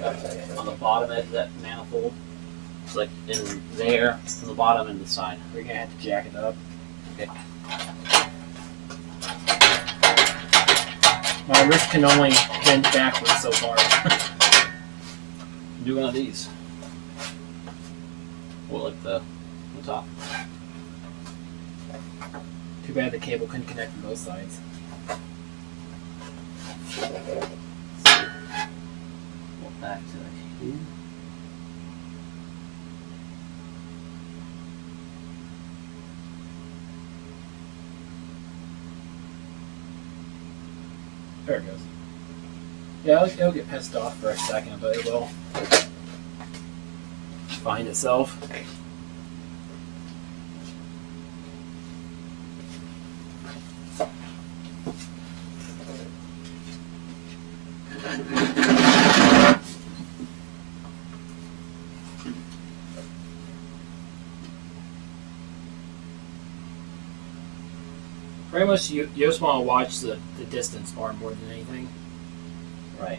on the bottom edge of that manifold. It's like in there, on the bottom and the side. We're gonna have to jack it up. Okay. My wrist can only bend backwards so far. Do one of these. Well, like the top. Too bad the cable couldn't connect from both sides. Go back to like here. There it goes. Yeah, it'll get pissed off for a second, but it will find itself. Pretty much, you just want to watch the distance bar more than anything. Right.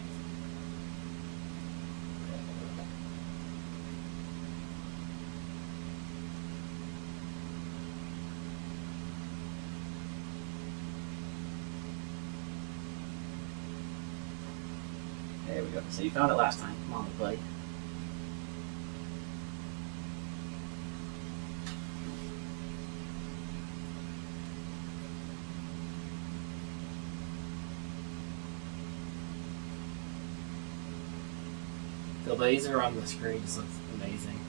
There we go. So you found it last time. Come on, buddy. The laser on the screen just looks amazing.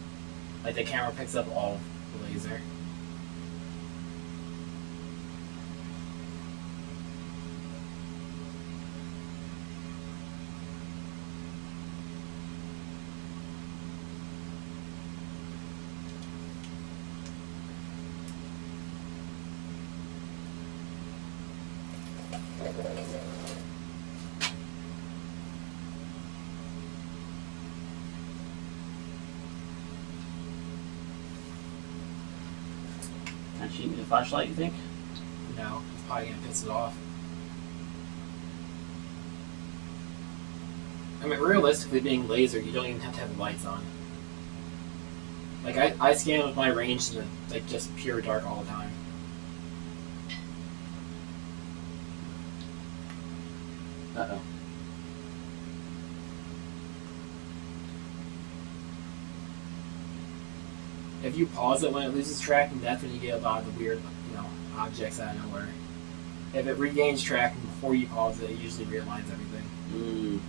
Like the camera picks up all the laser. Can I shoot me a flashlight, you think? No, it's probably gonna piss it off. I mean, realistically, being laser, you don't even have to have the lights on. Like, I scan with my range and it's like just pure dark all the time. Uh-oh. If you pause it when it loses tracking, that's when you get a lot of the weird, objects out of nowhere. If it regains tracking before you pause it, it usually realigns everything. Mm.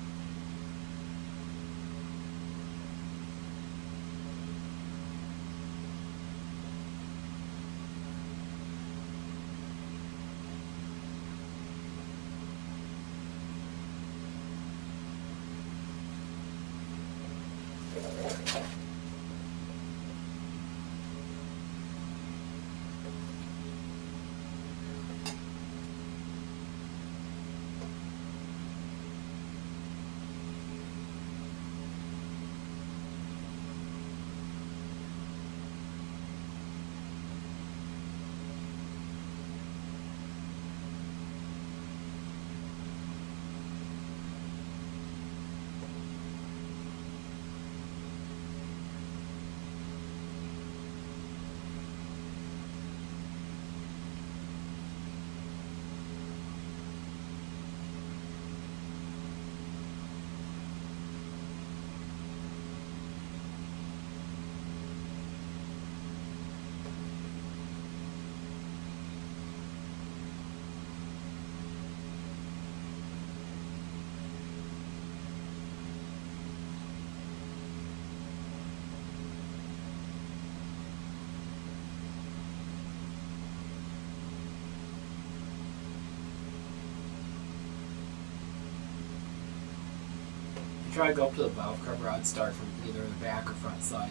Try to go up to the valve cover, I'd start from either the back or front side.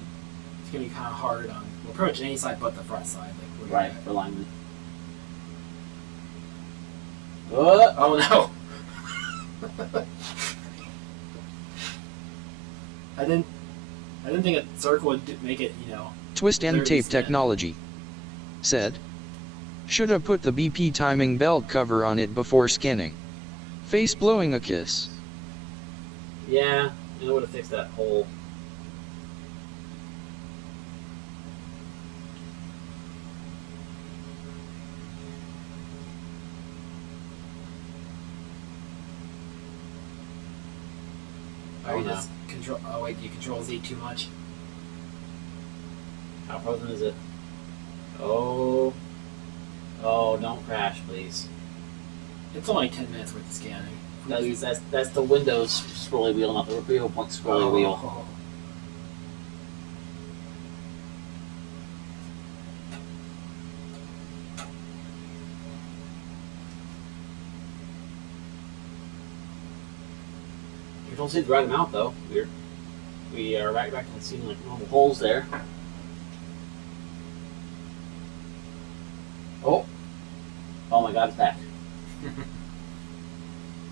It's gonna be kind of hard on, well, pretty much any side but the front side. Like where Right, you're at. for alignment. Oh no! I didn't think a circle would make it, Twist and 30 tape scan. technology. Said. Should have put the BP timing belt cover on it before scanning. Face blowing a kiss. Yeah, and it would have fixed that hole. Oh, you no. just control. Oh wait, you control Z too much. How frozen is it? Oh. Oh, don't crash, please. It's only 10 minutes worth of scanning. That's the Windows scrolly wheel, not the real scrolly wheel. Oh. You don't see the right amount though. We are right back to seeing like normal holes there. Oh. Oh my god, it's back.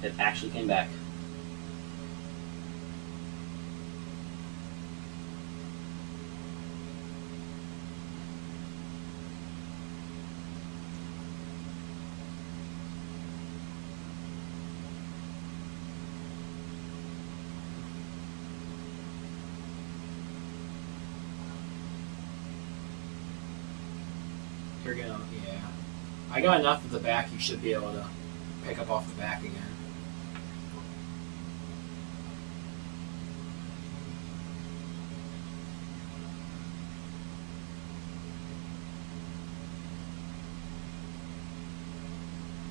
It actually came back. You're gonna, yeah. I got enough of the back. You should be able to pick up off the back again.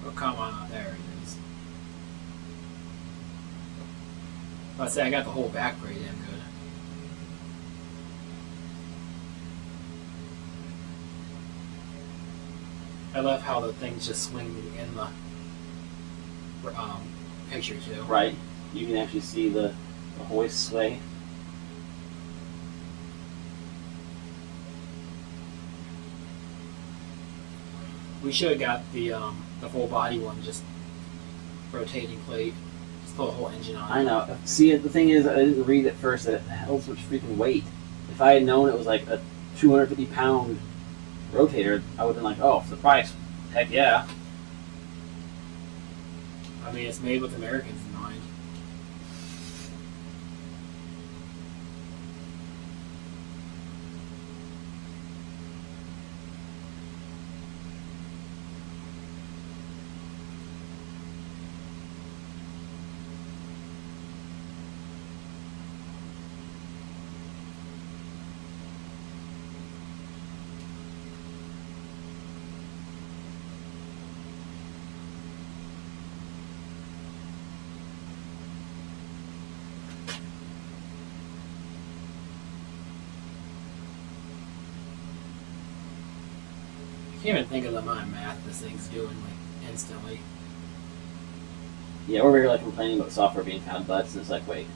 Oh, come on. There it is. Let's say I got the whole back pretty damn good. I love how the things just swing in the picture too. Right. You can actually see the hoist sway. We should have got the full body one, just rotating plate, just put the whole engine on. I know. See, the thing is, I didn't read at first that it held so much freaking weight. If I had known it was like a 250-pound rotator, I would have been like, oh, for the price, heck yeah. I mean, it's made with Americans in mind. I can't even think of the amount of math this thing's doing like instantly. Yeah, we're like complaining about software being kind of butts, and it's like, wait.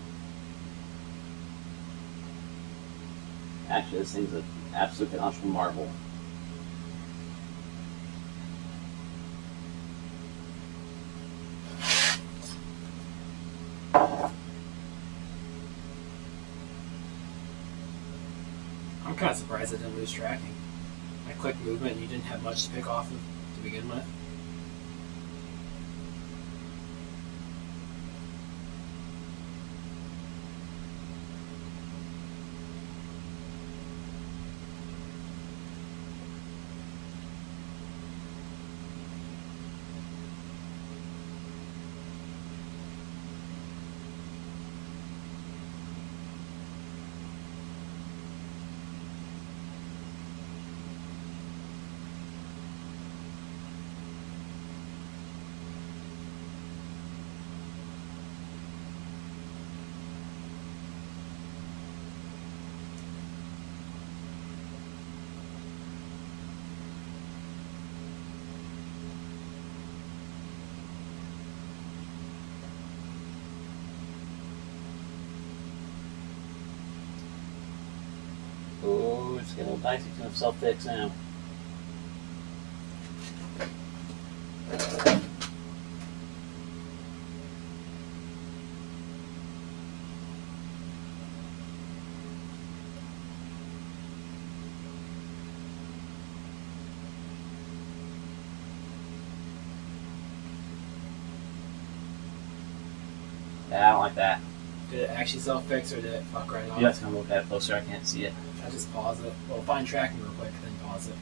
Actually, this thing's an absolute financial marvel. I'm kind of surprised I didn't lose tracking. I clicked movement and you didn't have much to pick off of to begin with. Oh, it's getting a little dicey. It's gonna self-fix now. Yeah, I don't like that. Did it actually self-fix or did it fuck right off? You have to come look at it closer. I can't see it. I just pause it. Well, find tracking real quick, then pause it.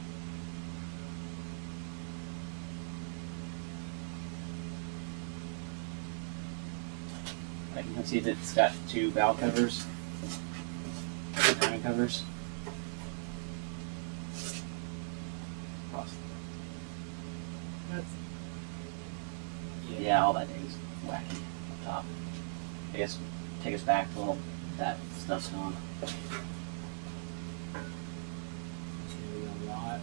I can see that it's got two valve covers, two timing covers. Yeah, all that is wacky up top. I guess take us back to all that stuff's gone. It's gonna be a lot.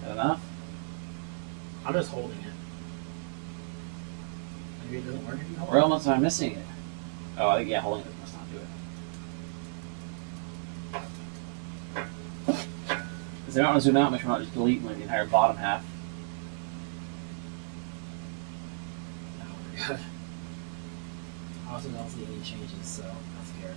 Is that enough? I'm just holding it. Maybe it doesn't work if you hold Or it. almost am I missing it? Oh, I think, yeah, holding it must not do it. Because I don't want to zoom out, make sure I'm not just deleting like the entire bottom half. Now we're good. I also don't see any changes, so that's scary.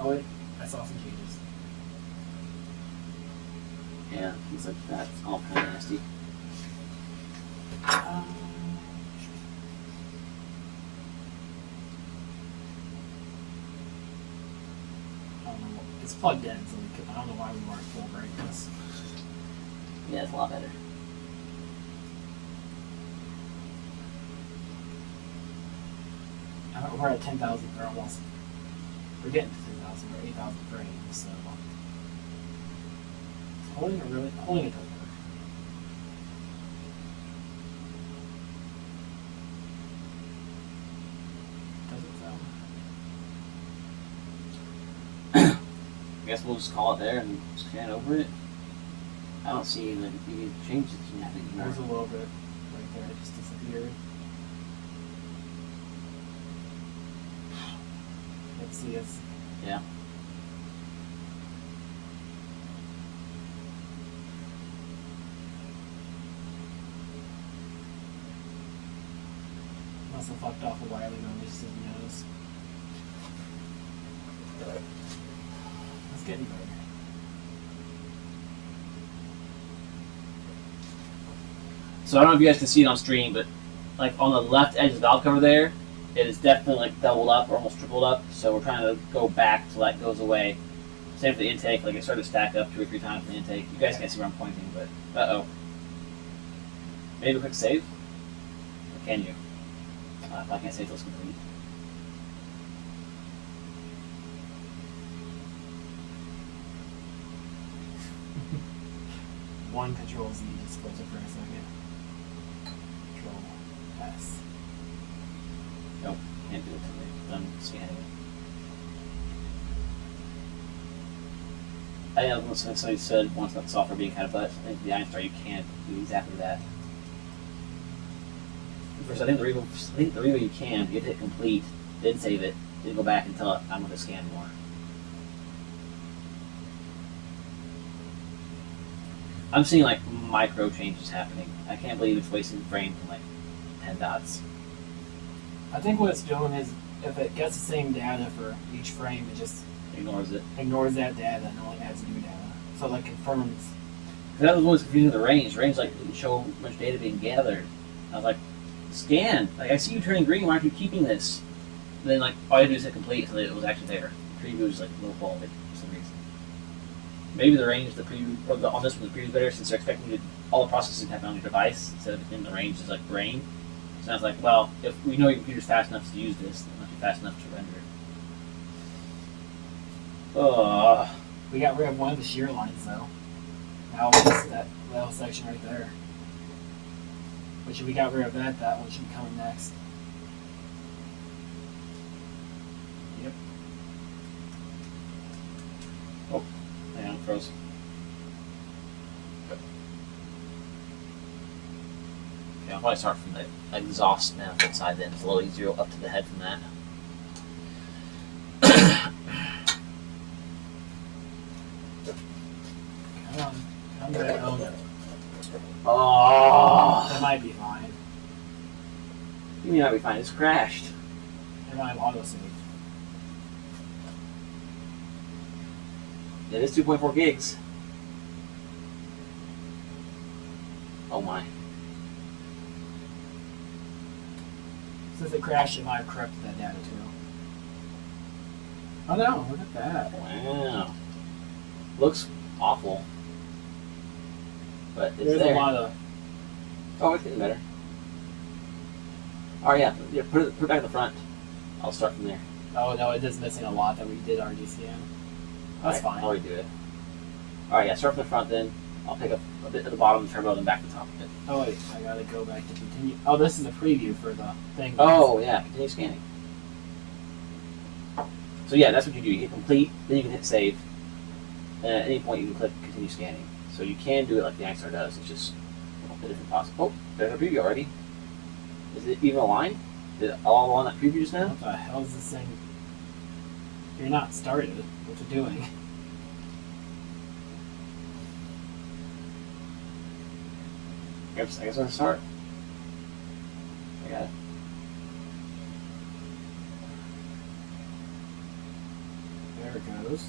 Oh wait, I saw some changes. Yeah, things like that. It's all kind of nasty. I don't know. It's plugged in, so I don't know why we weren't full brightness. Yeah, it's a lot better. We're at 10,000, or almost. We're getting to 10,000 or 8,000 frames, so. Holding it doesn't work. Doesn't sound. I guess we'll just call it there and scan over it. I don't see any changes happening here. There's a little bit right there, it just disappeared. Let's see, it's. Yeah. Must have fucked off a Wiley notice his nose. It's getting better. So I don't know if you guys can see it on stream, but like on the left edge of the valve cover there, it is definitely like doubled up or almost tripled up. So we're trying to go back till that goes away. Same for the intake, like it started to stack up 2 or 3 times in the intake. You guys can't see where I'm pointing, but uh-oh. Maybe a quick save? Or can you? If I can't save till it's complete. One Control Z just close it for a second. Control S. Nope, can't do it today. I'm scanning it. I know somebody said once about the software being kind of butts. I think the Einstar you can't do exactly that. First, I think the Revo you can. You have to hit complete, then save it, then go back and tell it I'm going to scan more. I'm seeing like micro changes happening. I can't believe it's wasting the frame from like 10 dots. I think what it's doing is if it gets the same data for each frame, it just Ignores it. ignores that data and only adds new data. So like confirms. That was what was confusing with the range. Range like didn't show much data being gathered. I was like, scan. Like I see you turning green. Why aren't you keeping this? And then like all you do is hit complete, so that it was actually there. Preview is like low quality for some reason. Maybe the range, the preview, or on this one, the preview is better since they're expecting all the processing to happen on your device instead of in the range is like brain. So I was like, well, if we know your computer's fast enough to use this, then it must be fast enough to render. We got rid of one of the shear lines though. Now it's just that little section right there. Which if we got rid of that, that one should be coming next. Yep. Oh, hang on, froze. Okay, I'll probably start from the exhaust manifold side then. It's a little easier up to the head from that. Come on. Come back home. Oh, That might be fine. you may not be fine. It's crashed. It might have autosave. It is 2.4 gigs. Oh my. Since it crashed, it might have corrupted that data too. Oh no, look at that. Wow. Looks awful. But it's There's there. a lot of. Oh, it's getting better. Oh yeah, put it back in the front. I'll start from there. Oh no, it is missing a lot that we did RD scan. That's Alright, fine. I'll redo it. Alright, yeah, start from the front then. I'll pick up a bit at the bottom of the turbo, then back to the top of it. Oh wait, I gotta go back to continue. Oh, this is a preview for the thing. Oh yeah, continue scanning. So yeah, that's what you do. You hit complete, then you can hit save. And at any point you can click continue scanning. So you can do it like the Einstar does. It's just a different process. Oh, there's a preview already. Is it even aligned? Did it all on that preview just now? What the hell is this thing? You're not started. What you doing? I guess I'm gonna start. I got it. There it goes.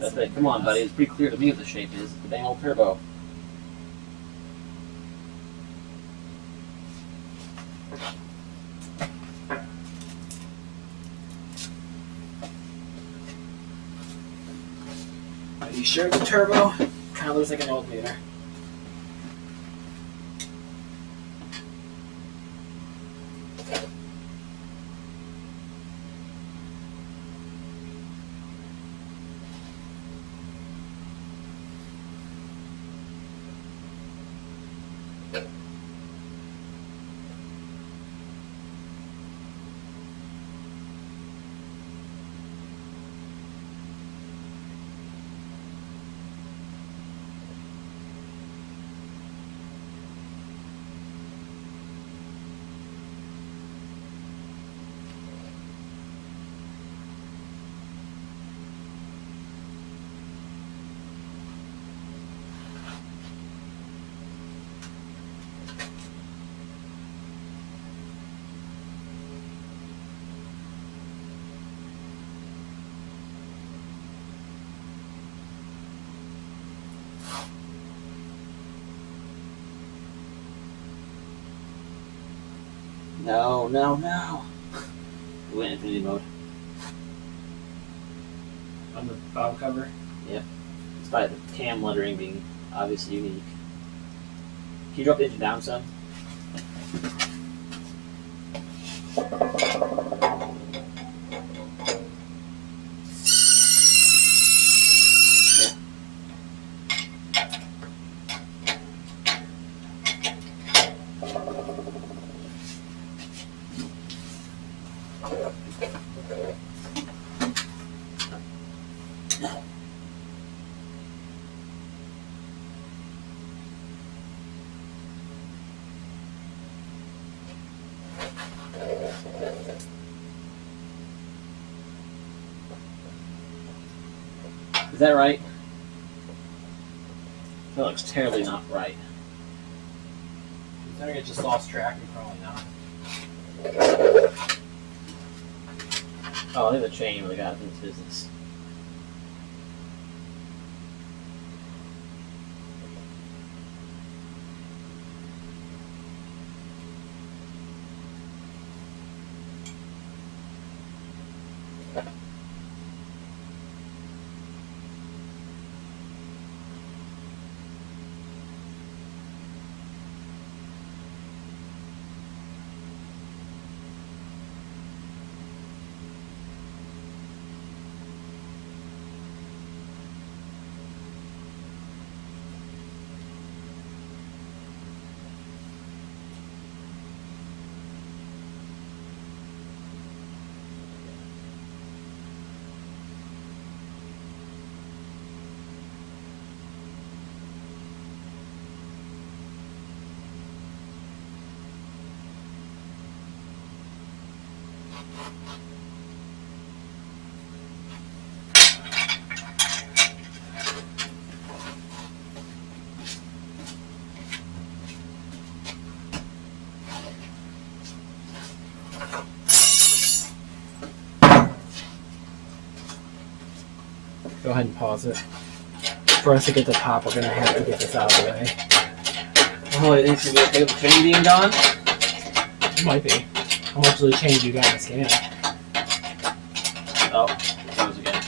That's it. Come on, buddy. It's pretty clear to me what the shape is. It's the dang old turbo. Are you sure it's a turbo? Kind of looks like an old meter. No, no, no. We went infinity mode. On the valve cover. Despite the cam lettering being obviously unique. Can you drop the engine down some? Is that right? That looks terribly not right. I think it just lost track and probably not. Oh, I think the chain really got into this business. Go ahead and pause it. For us to get the top, we're gonna have to get this out of the way. Oh, you think it's gonna be okay with the chain being gone? It might be. How much of the change you got in the scan? Oh, it goes again.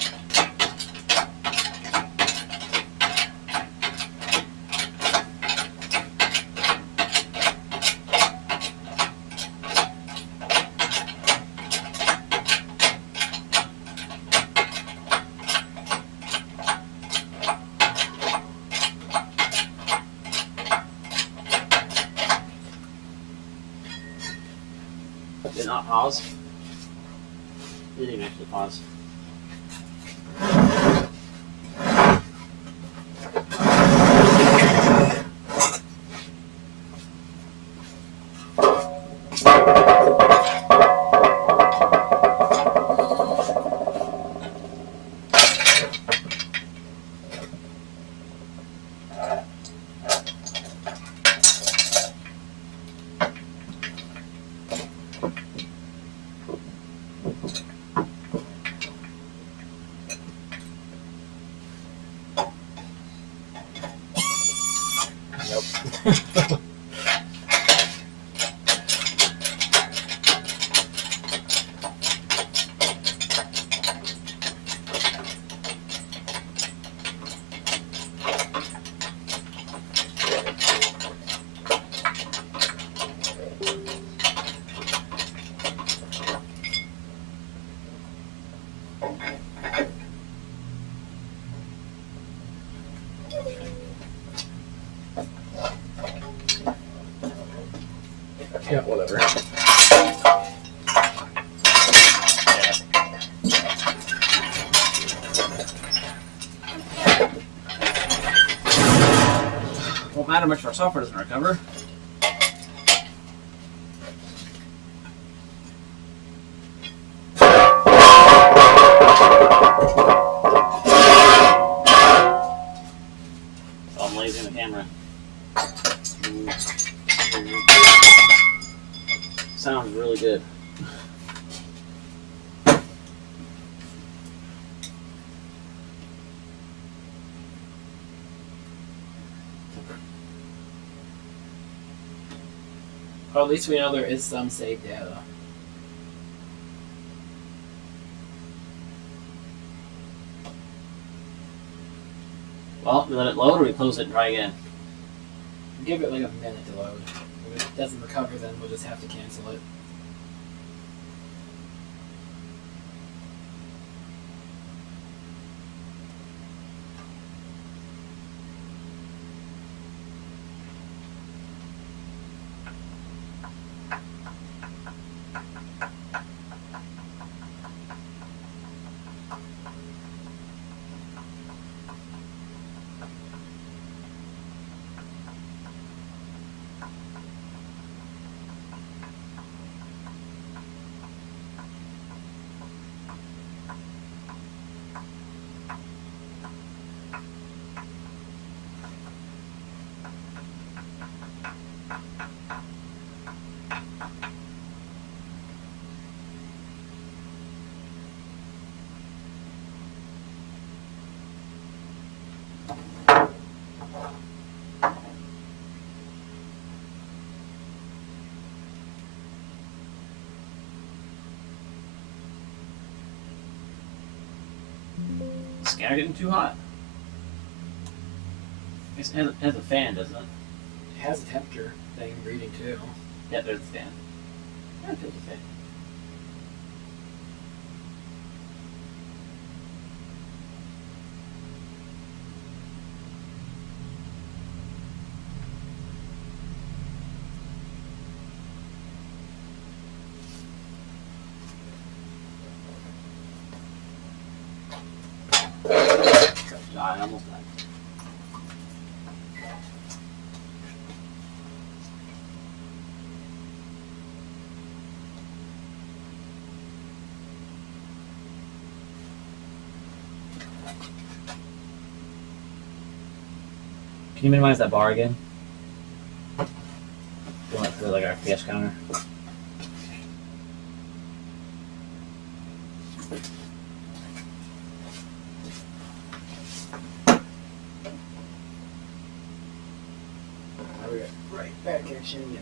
Did not pause. Didn't even actually pause. Yeah, whatever. Won't matter much if our software doesn't recover. Oh, I'm lazy in the camera. Sounds really good. Well, at least we know there is some saved data. Well, we let it load or we close it and try again? Give it like a minute to load. If it doesn't recover, then we'll just have to cancel it. Scanner getting too hot? It has a fan, doesn't it? It has a temperature thing reading too. Yeah, there's the fan. Yeah, it feels the fan. I almost died. Can you minimize that bar again? Going up to like our FPS counter. I'll be right back actually.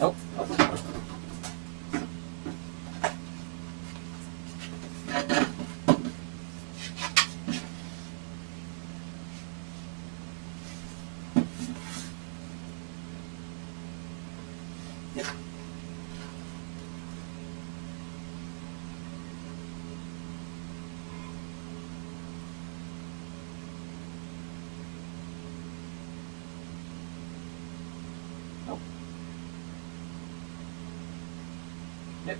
Nope. Yep.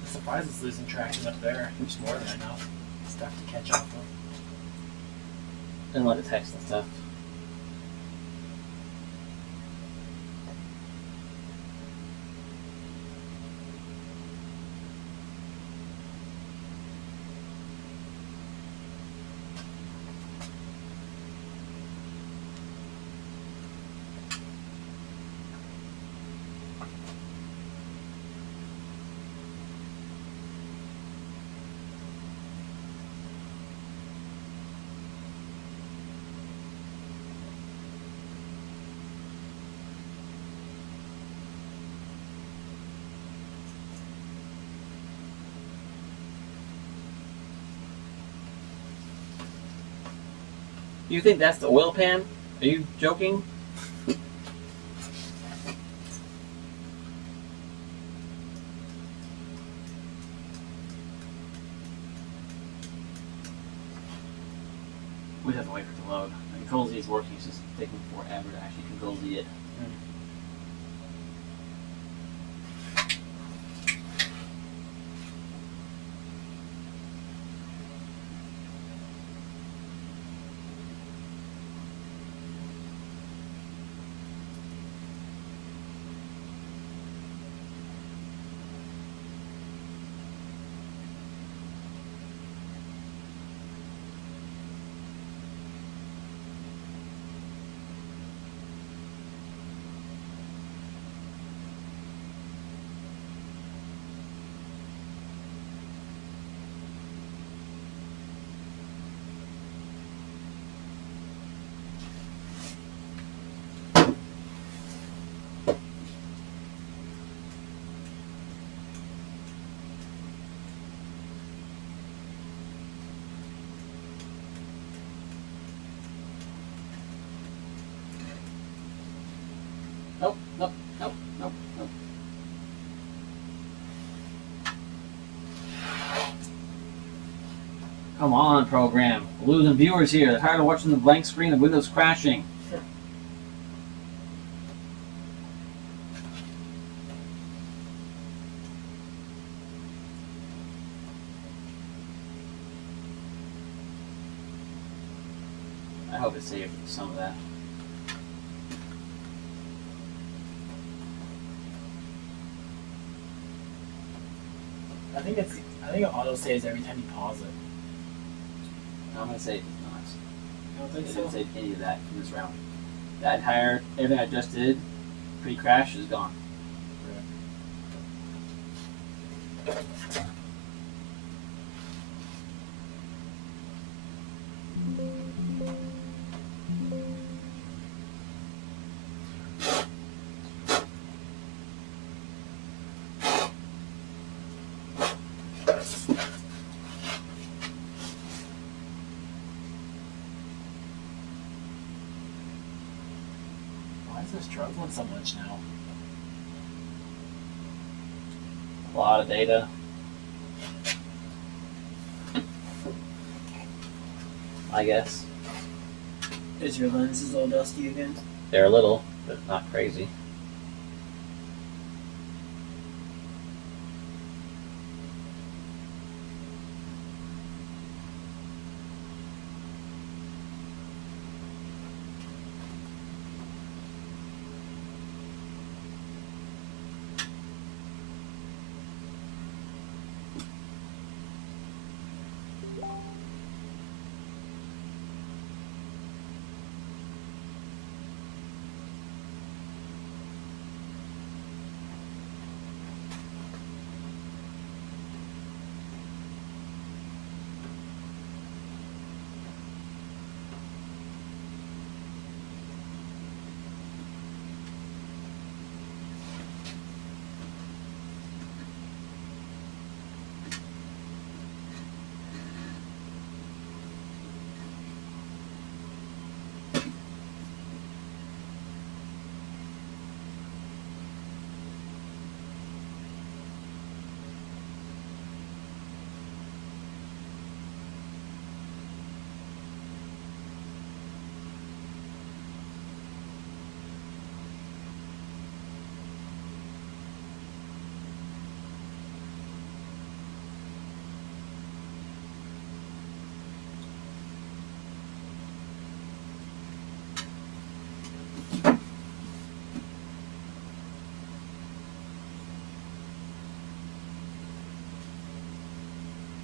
I'm surprised it's losing traction up there. There's more than enough stuff to catch up with. And like the text and stuff. You think that's the oil pan? Are you joking? We have to wait for it to load. Control Z is working, it's just taking forever to actually Control Z it. Nope, nope, nope, nope, nope. Come on, program. We're losing viewers here. They're tired of watching the blank screen of Windows crashing. I hope it saved some of that. I think it auto saves every time you pause it. I'm gonna say it does not. I don't think It so. didn't save any of that from this round. That entire everything I just did pre-crash is gone. Why is this struggling so much now? A lot of data. I guess. Is your lenses all dusty again? They're a little, but not crazy.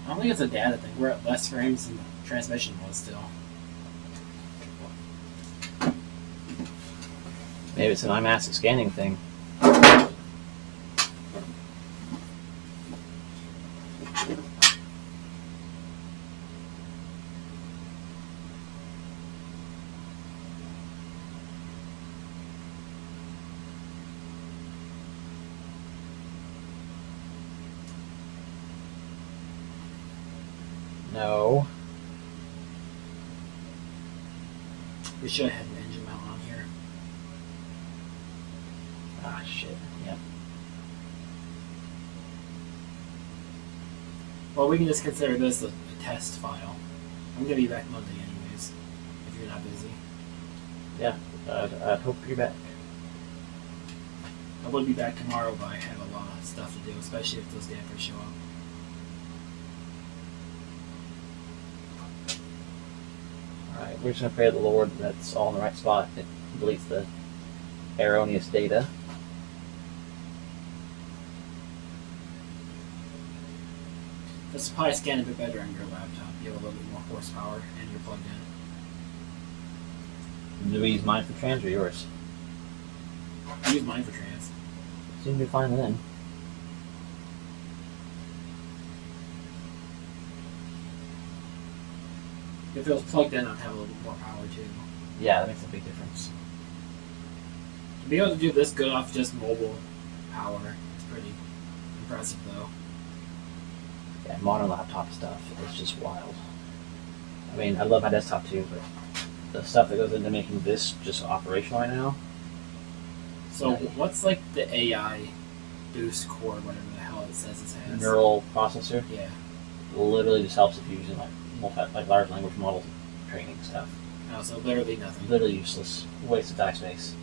I don't think it's a data thing. We're at less frames than the transmission was still. Maybe it's an iMassive scanning thing. No. We should have had an engine mount on here. Ah, shit. Yep. Well, we can just consider this a test file. I'm gonna be back Monday anyways, if you're not busy. I hope you're back. I would be back tomorrow, but I have a lot of stuff to do, especially if those dampers show up. Alright, we're just gonna pray to the Lord that's all in the right spot. It deletes the erroneous data. This will probably scan a bit better on your laptop. You have a little bit more horsepower and you're plugged in. Do we use mine for trans or yours? I use mine for trans. Seemed to be fine then. If it was plugged in, I'd have a little bit more power too. Yeah, that makes a big difference. To be able to do this good off just mobile power is pretty impressive though. Yeah, modern laptop stuff is just wild. I mean, I love my desktop too, but the stuff that goes into making this just operational right now. So what's like the AI boost core, whatever the hell it says it has? Neural processor Yeah. literally just helps if you're using like large language model training stuff. Oh, so literally nothing. Literally useless. Waste of die space.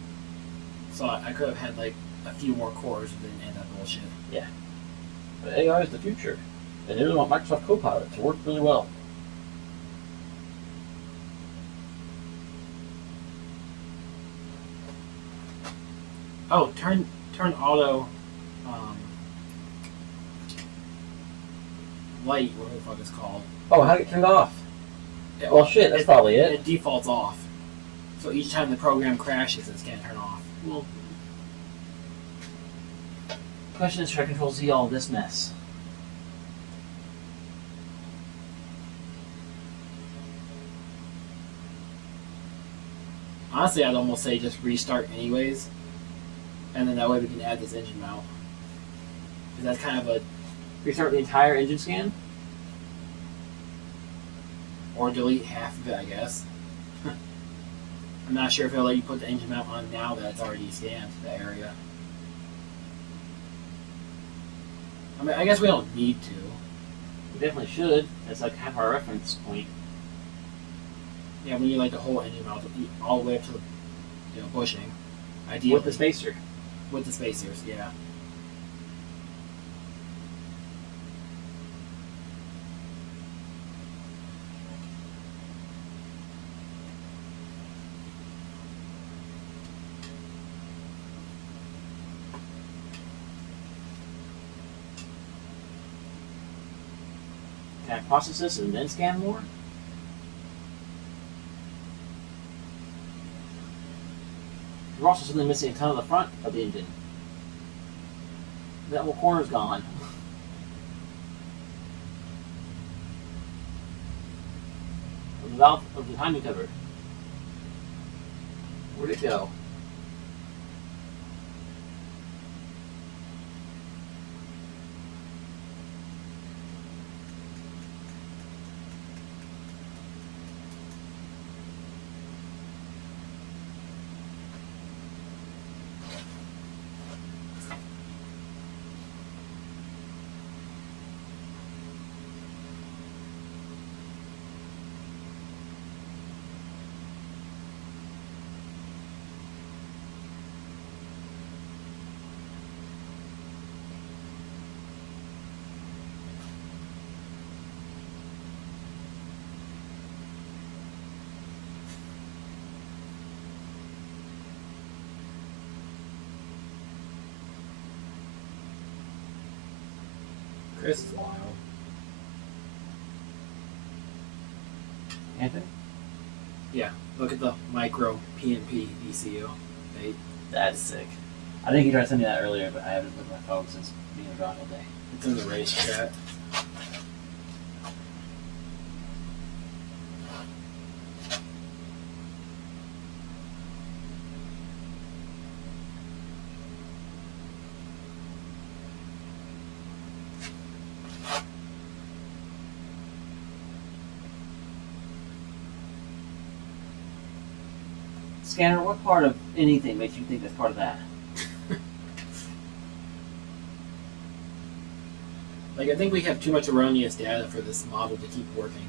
So I could have had like a few more cores and didn't end up bullshit. But AI is the future. And they really want Microsoft Copilot to work really well. Oh, turn auto light, whatever the fuck it's called. Oh, how do you get turned off? Well, shit, that's probably it. It defaults off. So each time the program crashes, it's gonna turn off. Well, question is, should I control Z all this mess? Honestly, I'd almost say just restart anyways, and then that way we can add this engine mount. 'Cause that's kind of a, Restart the entire engine scan? or delete half of it, I guess. I'm not sure if it'll let you put the engine mount on now that it's already scanned, the area. I mean, I guess we don't need to. We definitely should. That's like half our reference point. Yeah, we need like the whole engine mount all the way up to the bushing. Ideally. With the spacer. With the spacers, yeah. Can I process this and then scan more? We're also suddenly missing a ton of the front of the engine. That whole corner's gone. Of the valve of the timing cover. Where'd it go? Chris is wild. Anthony? Look at the micro PNP ECU. That's sick. I think he tried to send me that earlier, but I haven't looked at my phone since being around all day. It's in the race chat. Scanner, what part of anything makes you think that's part of that? Like, I think we have too much erroneous data for this model to keep working.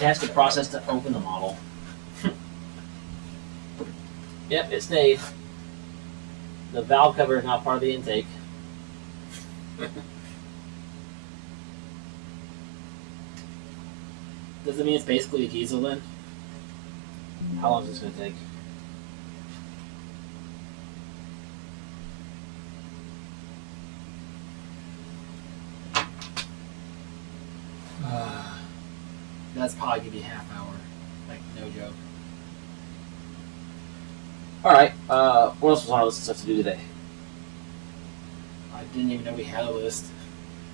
It has to process to open the model. Yep, it stayed. The valve cover is not part of the intake. Does it mean it's basically a diesel then? How long is this going to take? That's probably gonna be a half hour. Like, no joke. Alright, what else was on our list of stuff to do today? I didn't even know we had a list.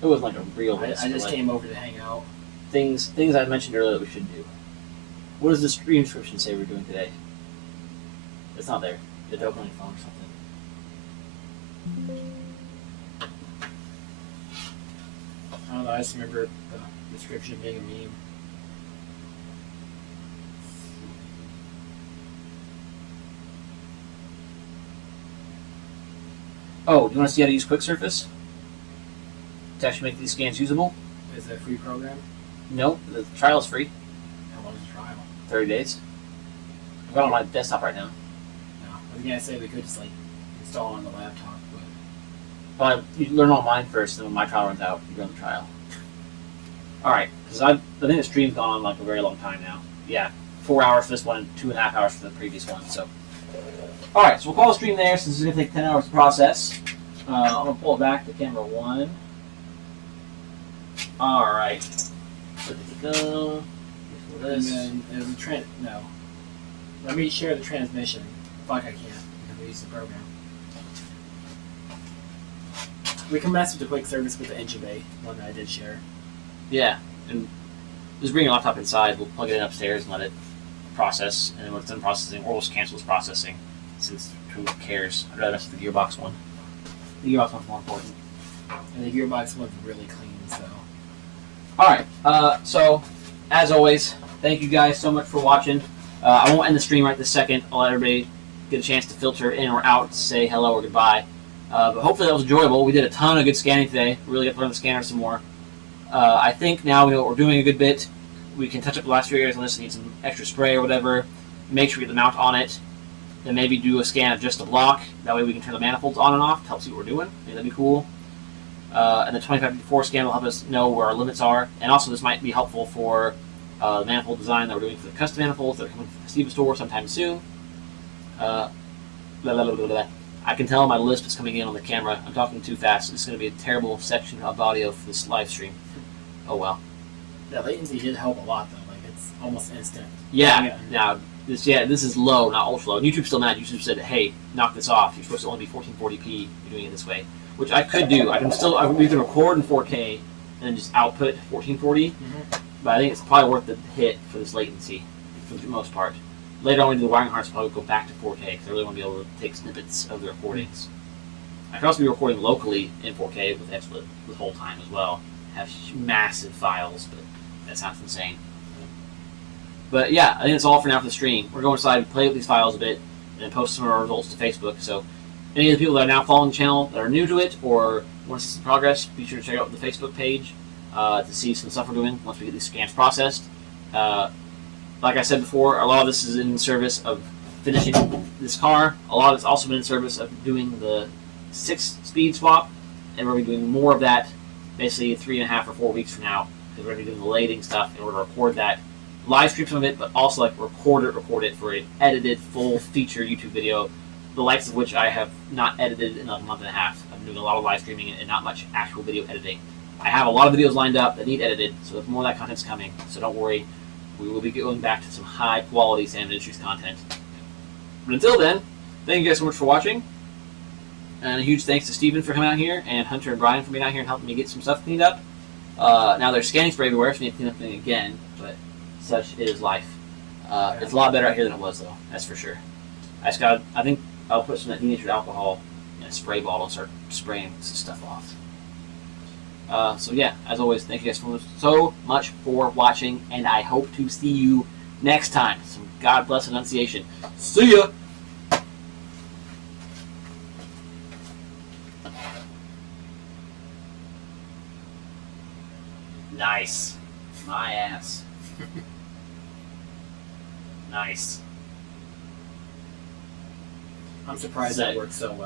It wasn't like a real I list. just but, like, came over to hang out. things I mentioned earlier that we should do. What does the stream description say we're doing today? It's not there. It's open on your phone or something. I don't know, I just remember the description being a meme. Oh, do you want to see how to use Quick Surface? To actually make these scans usable? Is it a free program? No, the trial is free. How long is the trial? 30 days. I've got it on my desktop right now. No. I was gonna say we could just like install it on the laptop, but But you learn online first, and when my trial runs out, you run the trial. Alright, because I think the stream's gone on like a very long time now. Yeah, 4 hours for this one and 2.5 hours for the previous one, so. Alright, so we'll call the stream there since it's going to take 10 hours to process. I'm going to pull it back to camera 1. Alright. Where did it go? and This. then there's a no. Let me share the transmission. Fuck, I can't. I'm gonna use the program. We can mess with the quick service with the engine bay one that I did share. Yeah, and just bring your laptop inside, we'll plug it in upstairs and let it process, and then when it's done processing, or we'll just cancel its processing, since who cares? I'd rather mess with the Gearbox one. The Gearbox one's more important. And the Gearbox one's really clean, so. Alright, so, as always, thank you guys so much for watching. I won't end the stream right this second. I'll let everybody get a chance to filter in or out to say hello or goodbye. But hopefully that was enjoyable. We did a ton of good scanning today. Really got to learn the scanner some more. I think now we know what we're doing a good bit. We can touch up the last few areas on this, need some extra spray or whatever. Make sure we get the mount on it. Then maybe do a scan of just the block. That way we can turn the manifolds on and off to help see what we're doing. Maybe that'd be cool. And the 2554 scan will help us know where our limits are. And also this might be helpful for the manifold design that we're doing for the custom manifolds that are coming from the Steve store sometime soon. Blah, blah, blah, blah, blah. I can tell my lisp is coming in on the camera. I'm talking too fast. It's going to be a terrible section of audio for this live stream. Oh well. Yeah, latency did help a lot though. Like it's almost instant. Yeah. Now this is low, not ultra low. YouTube's still mad. YouTube said, "Hey, knock this off. You're supposed to only be 1440p. You're doing it this way," which I could do. We can record in 4K and then just output 1440. But I think it's probably worth the hit for this latency for the most part. Later on, when we do the wiring harness, I'll probably go back to 4K because I really want to be able to take snippets of the recordings. I can also be recording locally in 4K with XSplit the whole time as well. Have massive files, but that sounds insane. But yeah, I think that's all for now for the stream. We're going inside to play with these files a bit and then post some of our results to Facebook. So any of the people that are now following the channel that are new to it or want to see some progress, be sure to check out the Facebook page to see some stuff we're doing once we get these scans processed. Like I said before, a lot of this is in service of finishing this car. A lot of it's also been in service of doing the 6-speed swap, and we're going to be doing more of that basically 3.5 or 4 weeks from now, because we're going to be doing the lading stuff in order to record that, live stream some of it, but also like record it for an edited full feature YouTube video, the likes of which I have not edited in a month and a half. I'm doing a lot of live streaming and not much actual video editing. I have a lot of videos lined up that need edited, so there's more of that content's coming, so don't worry. We will be going back to some high quality Sam Industries content. But until then, thank you guys so much for watching. And a huge thanks to Steven for coming out here, and Hunter and Brian for being out here and helping me get some stuff cleaned up. Now there's scanning spray everywhere, so I need to clean up everything again, but such is life. It's a lot better out here than it was, though, that's for sure. I think I'll put some of that denatured alcohol in a spray bottle and start spraying some stuff off. So yeah, as always, thank you guys so much for watching, and I hope to see you next time. Some God bless Annunciation. See ya! Nice. My ass. Nice. I'm surprised Sick. that worked so well.